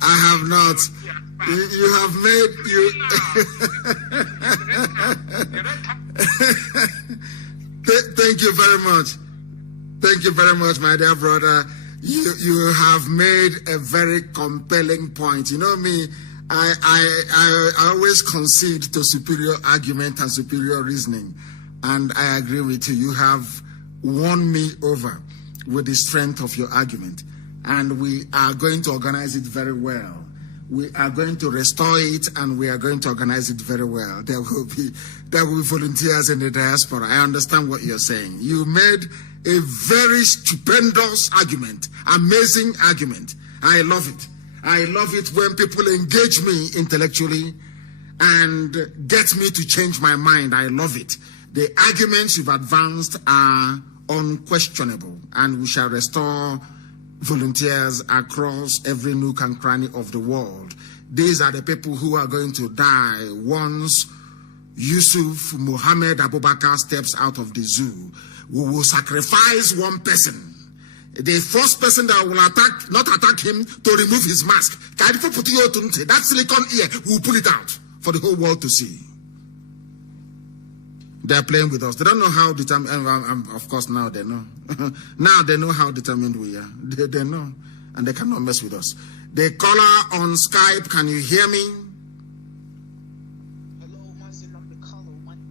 I have not. You have made Thank you very much. Thank you very much, my dear brother. You have made a very compelling point. You know me, I always concede to superior argument and superior reasoning. And I agree with you. You have won me over with the strength of your argument. And we are going to organize it very well. We are going to restore it, and we are going to organize it very well. There will be volunteers in the diaspora. I understand what you're saying. You made a very stupendous argument, amazing argument. I love it. I love it when people engage me intellectually and get me to change my mind. I love it. The arguments you've advanced are unquestionable, and we shall restore volunteers across every nook and cranny of the world. These are the people who are going to die once Yusuf Muhammad Abubakar steps out of the zoo. We will sacrifice one person. The first person that will not attack him, to remove his mask. That silicone ear, we'll pull it out for the whole world to see. They're playing with us. They don't know how determined, of course now they know. Now they know how determined we are. They know. And they cannot mess with us. The caller on Skype, can you hear me? Hello, Mazi, Nnamdi.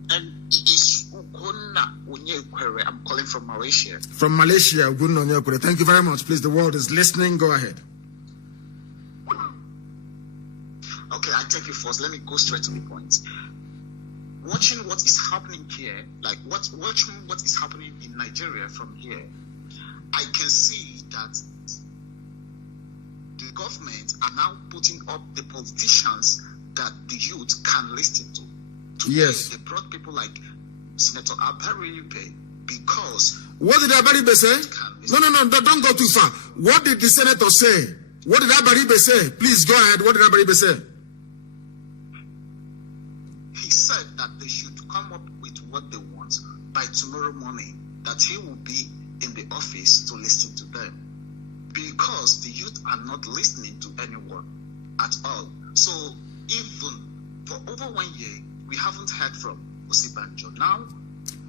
And it is Ugonna Onyekwere. I'm calling from Malaysia. From Malaysia, Ugonna Onyekwere. Thank you very much. Please, the world is listening. Go ahead. Okay, I take you first. Let me go straight to the point. Watching what is happening here, like watching what is happening in Nigeria from here, I can see that the government are now putting up the politicians that the youth can listen to. Today, yes. They brought people like Senator Abaribe because... What did Abaribe say? No, don't go too far. What did the senator say? What did Abaribe say? Please go ahead. What did Abaribe say? He said that they should come up with what they want by tomorrow morning, that he will be in the office to listen to them. Because the youth are not listening to anyone at all. So even for over 1 year, we haven't heard from Osibanjo. Now,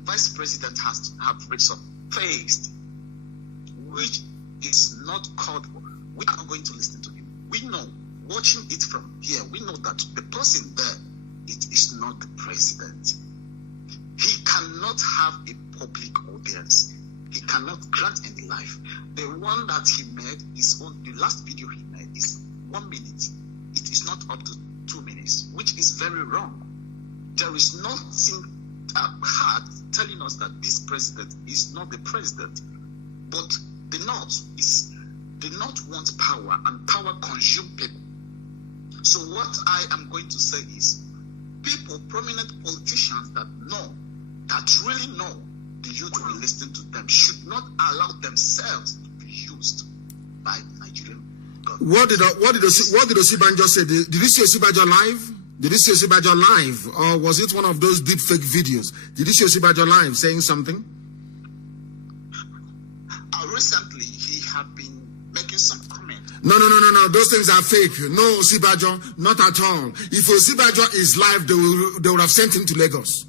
Vice President has to have reached some phase, which is not called for. We are not going to listen to him. We know, watching it from here, we know that the person there, it is not the president. He cannot have a public audience. He cannot grant any life. The one that he made is on the last video he made is 1 minute. It is not up to 2 minutes, which is very wrong. There is nothing hard telling us that this president is not the president. But the North wants power, and power consumes people. So what I am going to say is, people, prominent politicians that really know the youth will listen to them, should not allow themselves to be used by the Nigerian government. What did Osibanjo say? Did you see Osibanjo live? Did you see Osibanjo live? Or was it one of those deep fake videos? Did you see Osibanjo live saying something? Recently, he had been making some comments. No. Those things are fake. No, Osibanjo, not at all. If Osibanjo is live, they would have sent him to Lagos.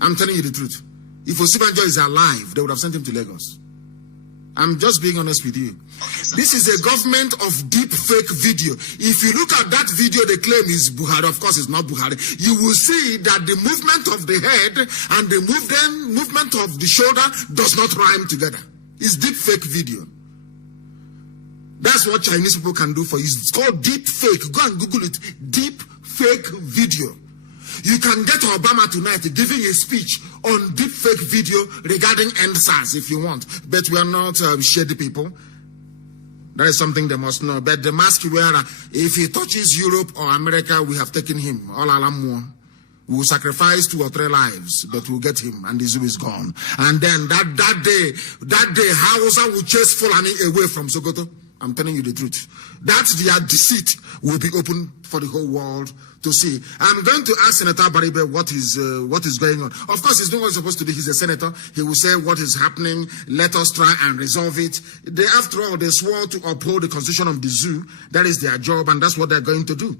I'm telling you the truth. If Osibanjo is alive, they would have sent him to Lagos. I'm just being honest with you. Okay, this is a government of deep fake video. If you look at that video, they claim is Buhari. Of course, it's not Buhari. You will see that the movement of the head and the movement of the shoulder does not rhyme together. It's deep fake video. That's what Chinese people can do for you. It's called deep fake. Go and Google it. Deep fake video. You can get Obama tonight giving a speech on deep fake video regarding EndSARS if you want. But we are not shady people. That is something they must know. But the mask wearer, if he touches Europe or America, we have taken him. All alamwa. We will sacrifice 2 or 3 lives, but we'll get him, and the zoo is gone. And then that day, Hausa will chase Fulani away from Sokoto. I'm telling you the truth. That's their deceit will be open for the whole world to see. I'm going to ask Senator Baribe what is going on. Of course, he's not what he's supposed to do. He's a senator. He will say what is happening. Let us try and resolve it. After all, they swore to uphold the constitution of the zoo. That is their job, and that's what they're going to do.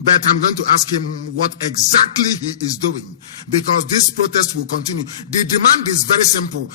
But I'm going to ask him what exactly he is doing, because this protest will continue. The demand is very simple.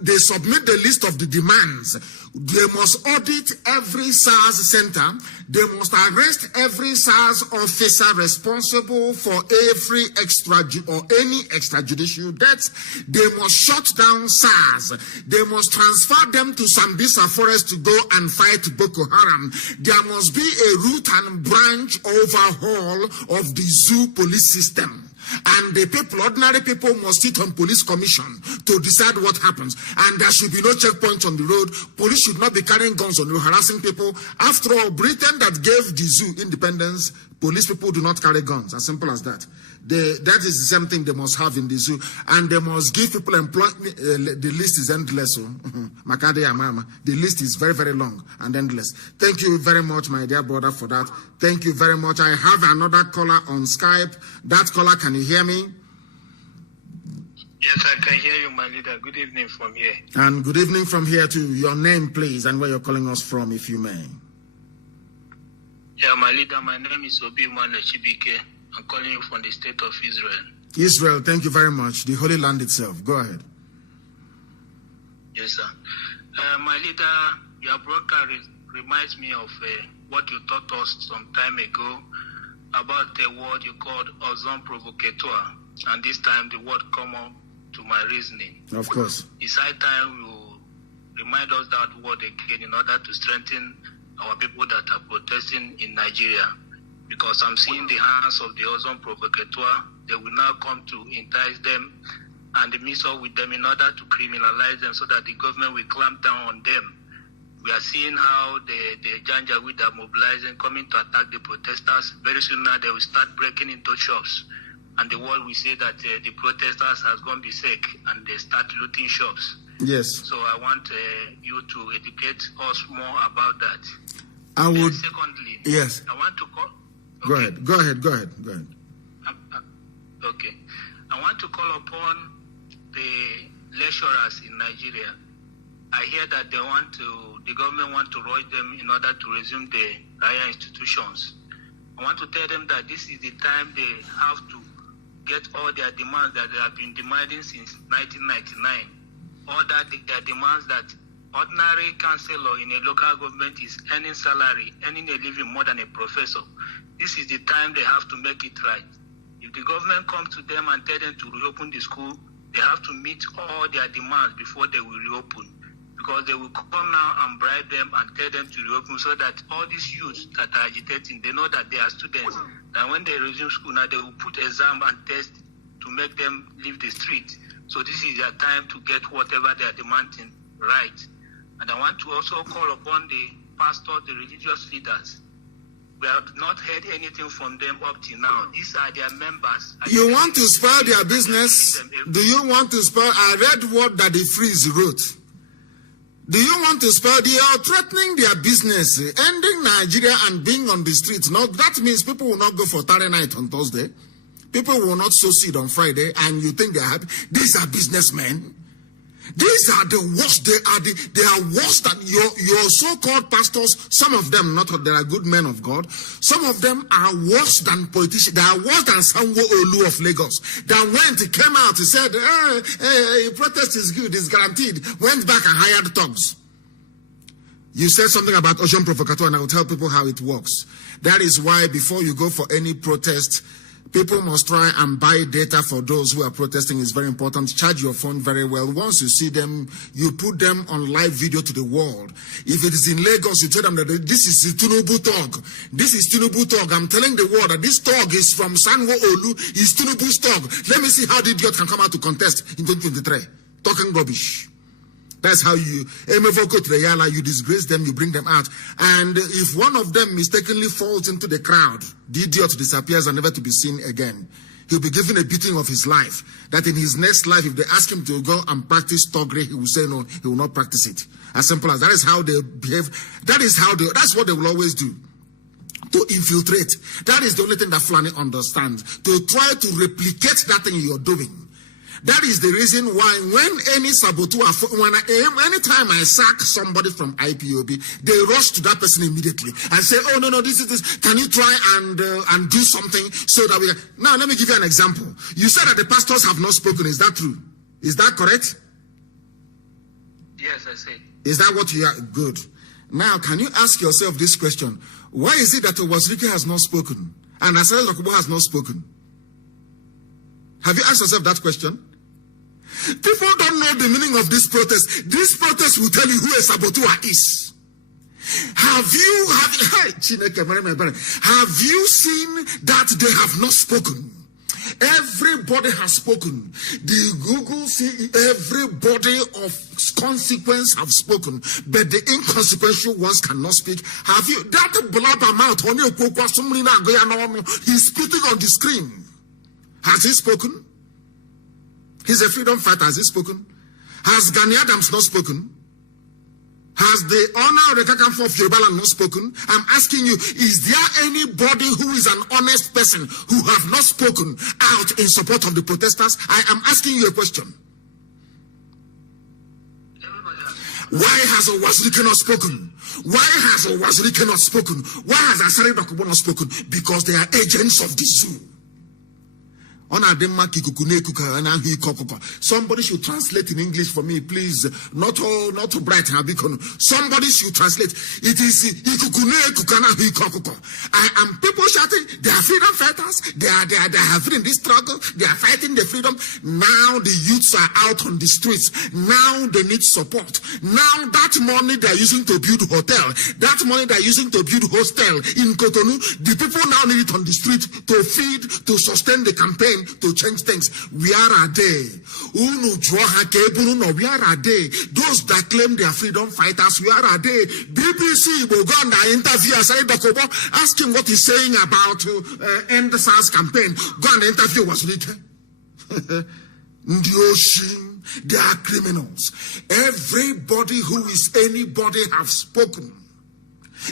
They submit the list of the demands. They must audit every SARS center. They must arrest every SARS officer responsible for every any extrajudicial deaths. They must shut down SARS. They must transfer them to Sambisa Forest to go and fight Boko Haram. There must be a root and branch overhaul of the zoo police system. And the people, ordinary people, must sit on police commission to decide what happens. And there should be no checkpoints on the road. Police should not be carrying guns on the road, harassing people. After all, Britain that gave the zoo independence, police people do not carry guns. As simple as that. That is the same thing they must have in the zoo. And they must give people employment. The list is endless. The list is very, very long and endless. Thank you very much, my dear brother, for that. Thank you very much. I have another caller on Skype. That caller, can you hear me? Yes, I can hear you, my leader. Good evening from here. And good evening from here too. Your name, please, and where you're calling us from, if you may. Yeah, my leader, my name is Obi Chibike. I'm calling you from the state of Israel. Israel, thank you very much. The Holy Land itself. Go ahead. Yes, sir. My leader, your broadcast reminds me of what you taught us some time ago about a word you called ozone provocateur. And this time the word come up to my reasoning. Of course. It's high time you remind us that word again in order to strengthen our people that are protesting in Nigeria. Because I'm seeing the hands of the ozone provocateur. They will now come to entice them and mix up with them in order to criminalize them so that the government will clamp down on them. We are seeing how the Janjaweed are mobilizing, coming to attack the protesters. Very soon now they will start breaking into shops. And the world will say that the protesters has gone berserk and they start looting shops. Yes. So I want you to educate us more about that. I would. Secondly, yes. I want to call. Okay. Go ahead. Okay. I want to call upon the lecturers in Nigeria. I hear that the government want to rush them in order to resume the higher institutions. I want to tell them that this is the time they have to get all their demands that they have been demanding since 1999. All that their demands that ordinary councillor in a local government is earning salary, earning a living more than a professor. This is the time they have to make it right. If the government comes to them and tell them to reopen the school, they have to meet all their demands before they will reopen. Because they will come now and bribe them and tell them to reopen so that all these youths that are agitating, they know that they are students. And when they resume school now, they will put exam and test to make them leave the street. So this is their time to get whatever they are demanding right. And I want to also call upon the pastors, the religious leaders. We have not heard anything from them up till now. These are their members. You want to spoil their business? Do you want to spoil? I read what Daddy Freeze wrote. Do you want to spoil? They are threatening their business, ending Nigeria and being on the streets. Now, that means people will not go for Saturday night on Thursday. People will not sow seed on Friday, and you think they are happy. These are businessmen. These are the worst. They are worse than your so-called pastors. Some of them, they are good men of God. Some of them are worse than politicians. They are worse than Sanwo-Olu of Lagos. That came out, he said, protest is good, it's guaranteed. Went back and hired thugs. You said something about ocean provocateur, and I will tell people how it works. That is why before you go for any protest, people must try and buy data for those who are protesting. Is very important. Charge your phone very well. Once you see them, you put them on live video to the world. If it is in Lagos, you tell them that this is Tinubu talk. This is Tinubu talk. I'm telling the world that this talk is from Sanwo-Olu. Is Tinubu's talk. Let me see how the idiot can come out to contest in 2023. Talking rubbish. That's how you disgrace them, you bring them out. And if one of them mistakenly falls into the crowd, the idiot disappears and never to be seen again. He'll be given a beating of his life. That in his next life, if they ask him to go and practice toggery, he will say no, he will not practice it. As simple as that is how they behave. That's what they will always do. To infiltrate. That is the only thing that Fulani understands. To try to replicate that thing you're doing. That is the reason why when any saboteur, anytime I sack somebody from IPOB, they rush to that person immediately and say, oh, no, this is this. Can you try and do something so that we can... Now, let me give you an example. You said that the pastors have not spoken. Is that true? Is that correct? Yes, I say. Is that what you are? Good. Now, can you ask yourself this question? Why is it that Owazirike has not spoken and Asare Dokubo has not spoken? Have you asked yourself that question? People don't know the meaning of this protest. This protest will tell you who a saboteur is. Have you seen that they have not spoken? Everybody has spoken. The Google everybody of consequence have spoken, but the inconsequential ones cannot speak. Have you that blabber mouth on your he's spitting on the screen? Has he spoken? He's a freedom fighter. Has he spoken? Has Gani Adams not spoken? Has the honor of the Kakamfo of Yoruba not spoken? I'm asking you, is there anybody who is an honest person who have not spoken out in support of the protesters? I am asking you a question. Why has Owazirike not spoken? Why has Owazirike not spoken? Why has Asari Dokubo not spoken? Because they are agents of the zoo. Somebody should translate in English for me, please. Not too bright. Somebody should translate. It is people shouting, they are freedom fighters. They are in this struggle. They are fighting the freedom. Now the youths are out on the streets. Now they need support. Now that money they are using to build hotel, that money they are using to build hostel in Cotonou, the people now need it on the street to feed, to sustain the campaign, to change things. Where are they? Where are they? Those that claim they are freedom fighters, where are they? BBC will go on the interview. Ask him what he's saying about end the SARS campaign. Go on the interview was written. They are criminals. Everybody who is anybody have spoken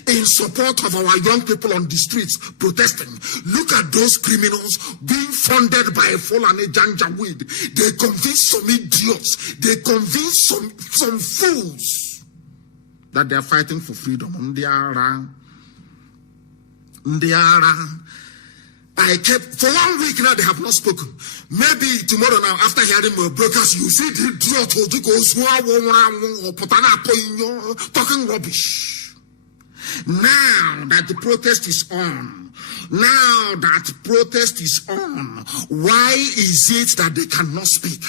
in support of our young people on the streets protesting. Look at those criminals being funded by Fulani Janjaweed. They convince some idiots, they convince some fools that they are fighting for freedom. I kept for 1 week now, they have not spoken. Maybe tomorrow now, after hearing my brokers, you see the idiot who goes talking rubbish. Now that the protest is on, why is it that they cannot speak?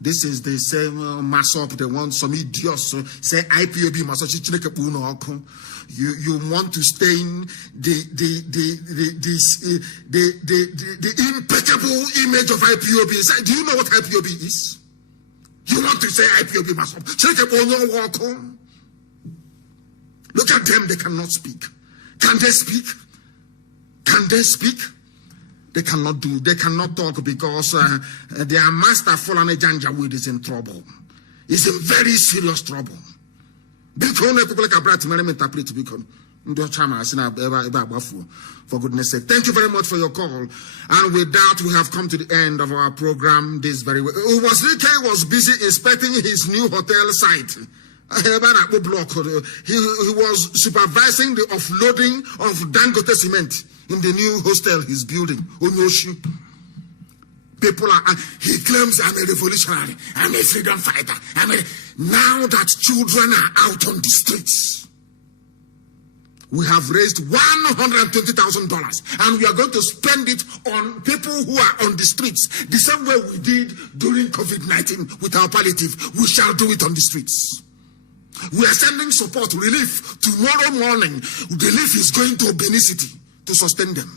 This is the same mass up. They want some idiots say IPOB you want to stain the impeccable image of IPOB. Do you know what IPOB is? You want to say IPOB mass up? Look at them, they cannot speak. Can they speak? Can they speak? They cannot talk because their master Fulani Janjaweed is in trouble. He's in very serious trouble. For goodness sake. Thank you very much for your call. And with that, we have come to the end of our program this very way. Owazirike was busy inspecting his new hotel site. He was supervising the offloading of Dangote cement in the new hostel he's building. People he claims I'm a revolutionary, I'm a freedom fighter. Now that children are out on the streets, we have raised $120,000 and we are going to spend it on people who are on the streets. The same way we did during COVID-19 with our palliative, we shall do it on the streets. We are sending support, relief. Tomorrow morning, relief is going to Benin City to sustain them.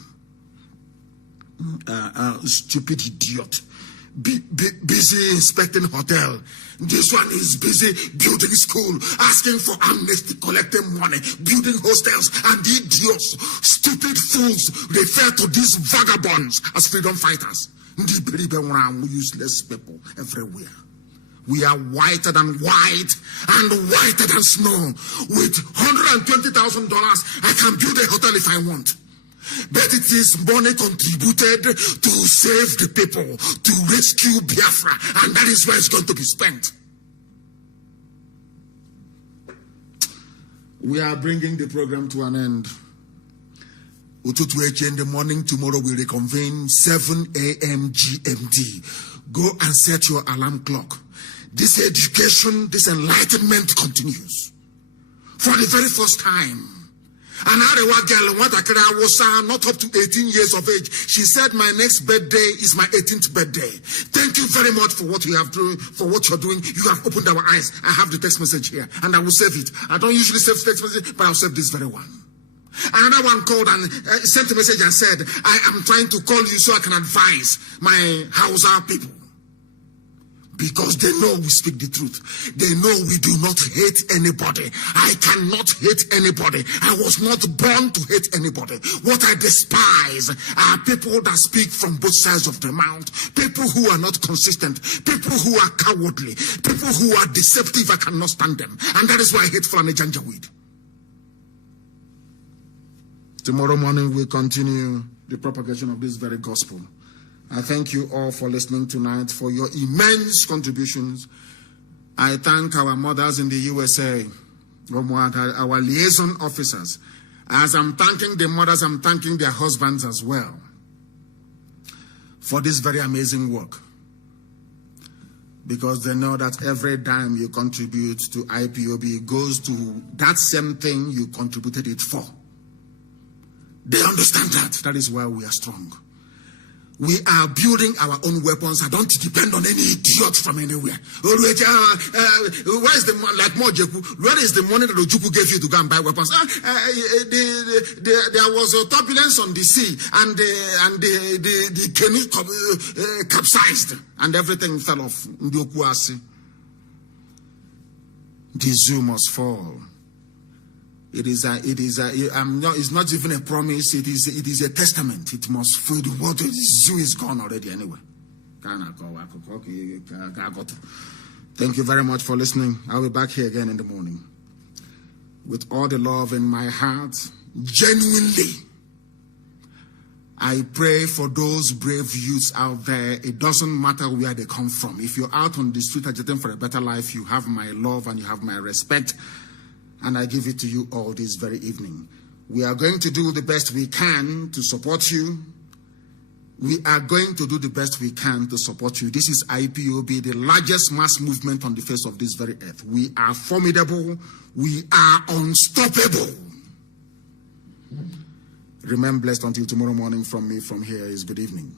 Stupid idiot. Busy inspecting hotel. This one is busy building school, asking for amnesty, collecting money, building hostels, and the idiots, stupid fools, refer to these vagabonds as freedom fighters. Useless people everywhere. We are whiter than white and whiter than snow. With $120,000, I can build a hotel if I want. But it is money contributed to save the people, to rescue Biafra, and that is where it's going to be spent. We are bringing the program to an end. Ututu in the morning, tomorrow we reconvene 7 a.m. GMT. Go and set your alarm clock. This education, this enlightenment continues. For the very first time. An Arewa girl was not up to 18 years of age. She said, my next birthday is my 18th birthday. Thank you very much for what you have done, for what you're doing. You have opened our eyes. I have the text message here and I will save it. I don't usually save text message, but I'll save this very one. Another one called and sent a message and said, I am trying to call you so I can advise my Hausa people. Because they know we speak the truth. They know we do not hate anybody. I cannot hate anybody. I was not born to hate anybody. What I despise are people that speak from both sides of the mouth. People who are not consistent. People who are cowardly. People who are deceptive. I cannot stand them. And that is why I hate Fulani Janjaweed. Tomorrow morning we continue the propagation of this very gospel. I thank you all for listening tonight, for your immense contributions. I thank our mothers in the USA, our liaison officers. As I'm thanking the mothers, I'm thanking their husbands as well for this very amazing work. Because they know that every dime you contribute to IPOB goes to that same thing you contributed it for. They understand that. That is why we are strong. We are building our own weapons. I don't depend on any idiot from anywhere. Where is the like Mojeku? Where is the money that Ojuku gave you to go and buy weapons? There was a turbulence on the sea, and the canoe capsized, and everything fell off. The zoo must fall. It's not even a promise. It is a testament. It must fill the water. The zoo is gone already anyway. Thank you very much for listening. I'll be back here again in the morning. With all the love in my heart, genuinely, I pray for those brave youths out there. It doesn't matter where they come from. If you're out on the street agitating for a better life, you have my love and you have my respect. And I give it to you all this very evening. We are going to do the best we can to support you. We are going to do the best we can to support you. This is IPOB, the largest mass movement on the face of this very earth. We are formidable. We are unstoppable. Remain blessed until tomorrow morning. From me, from here is good evening.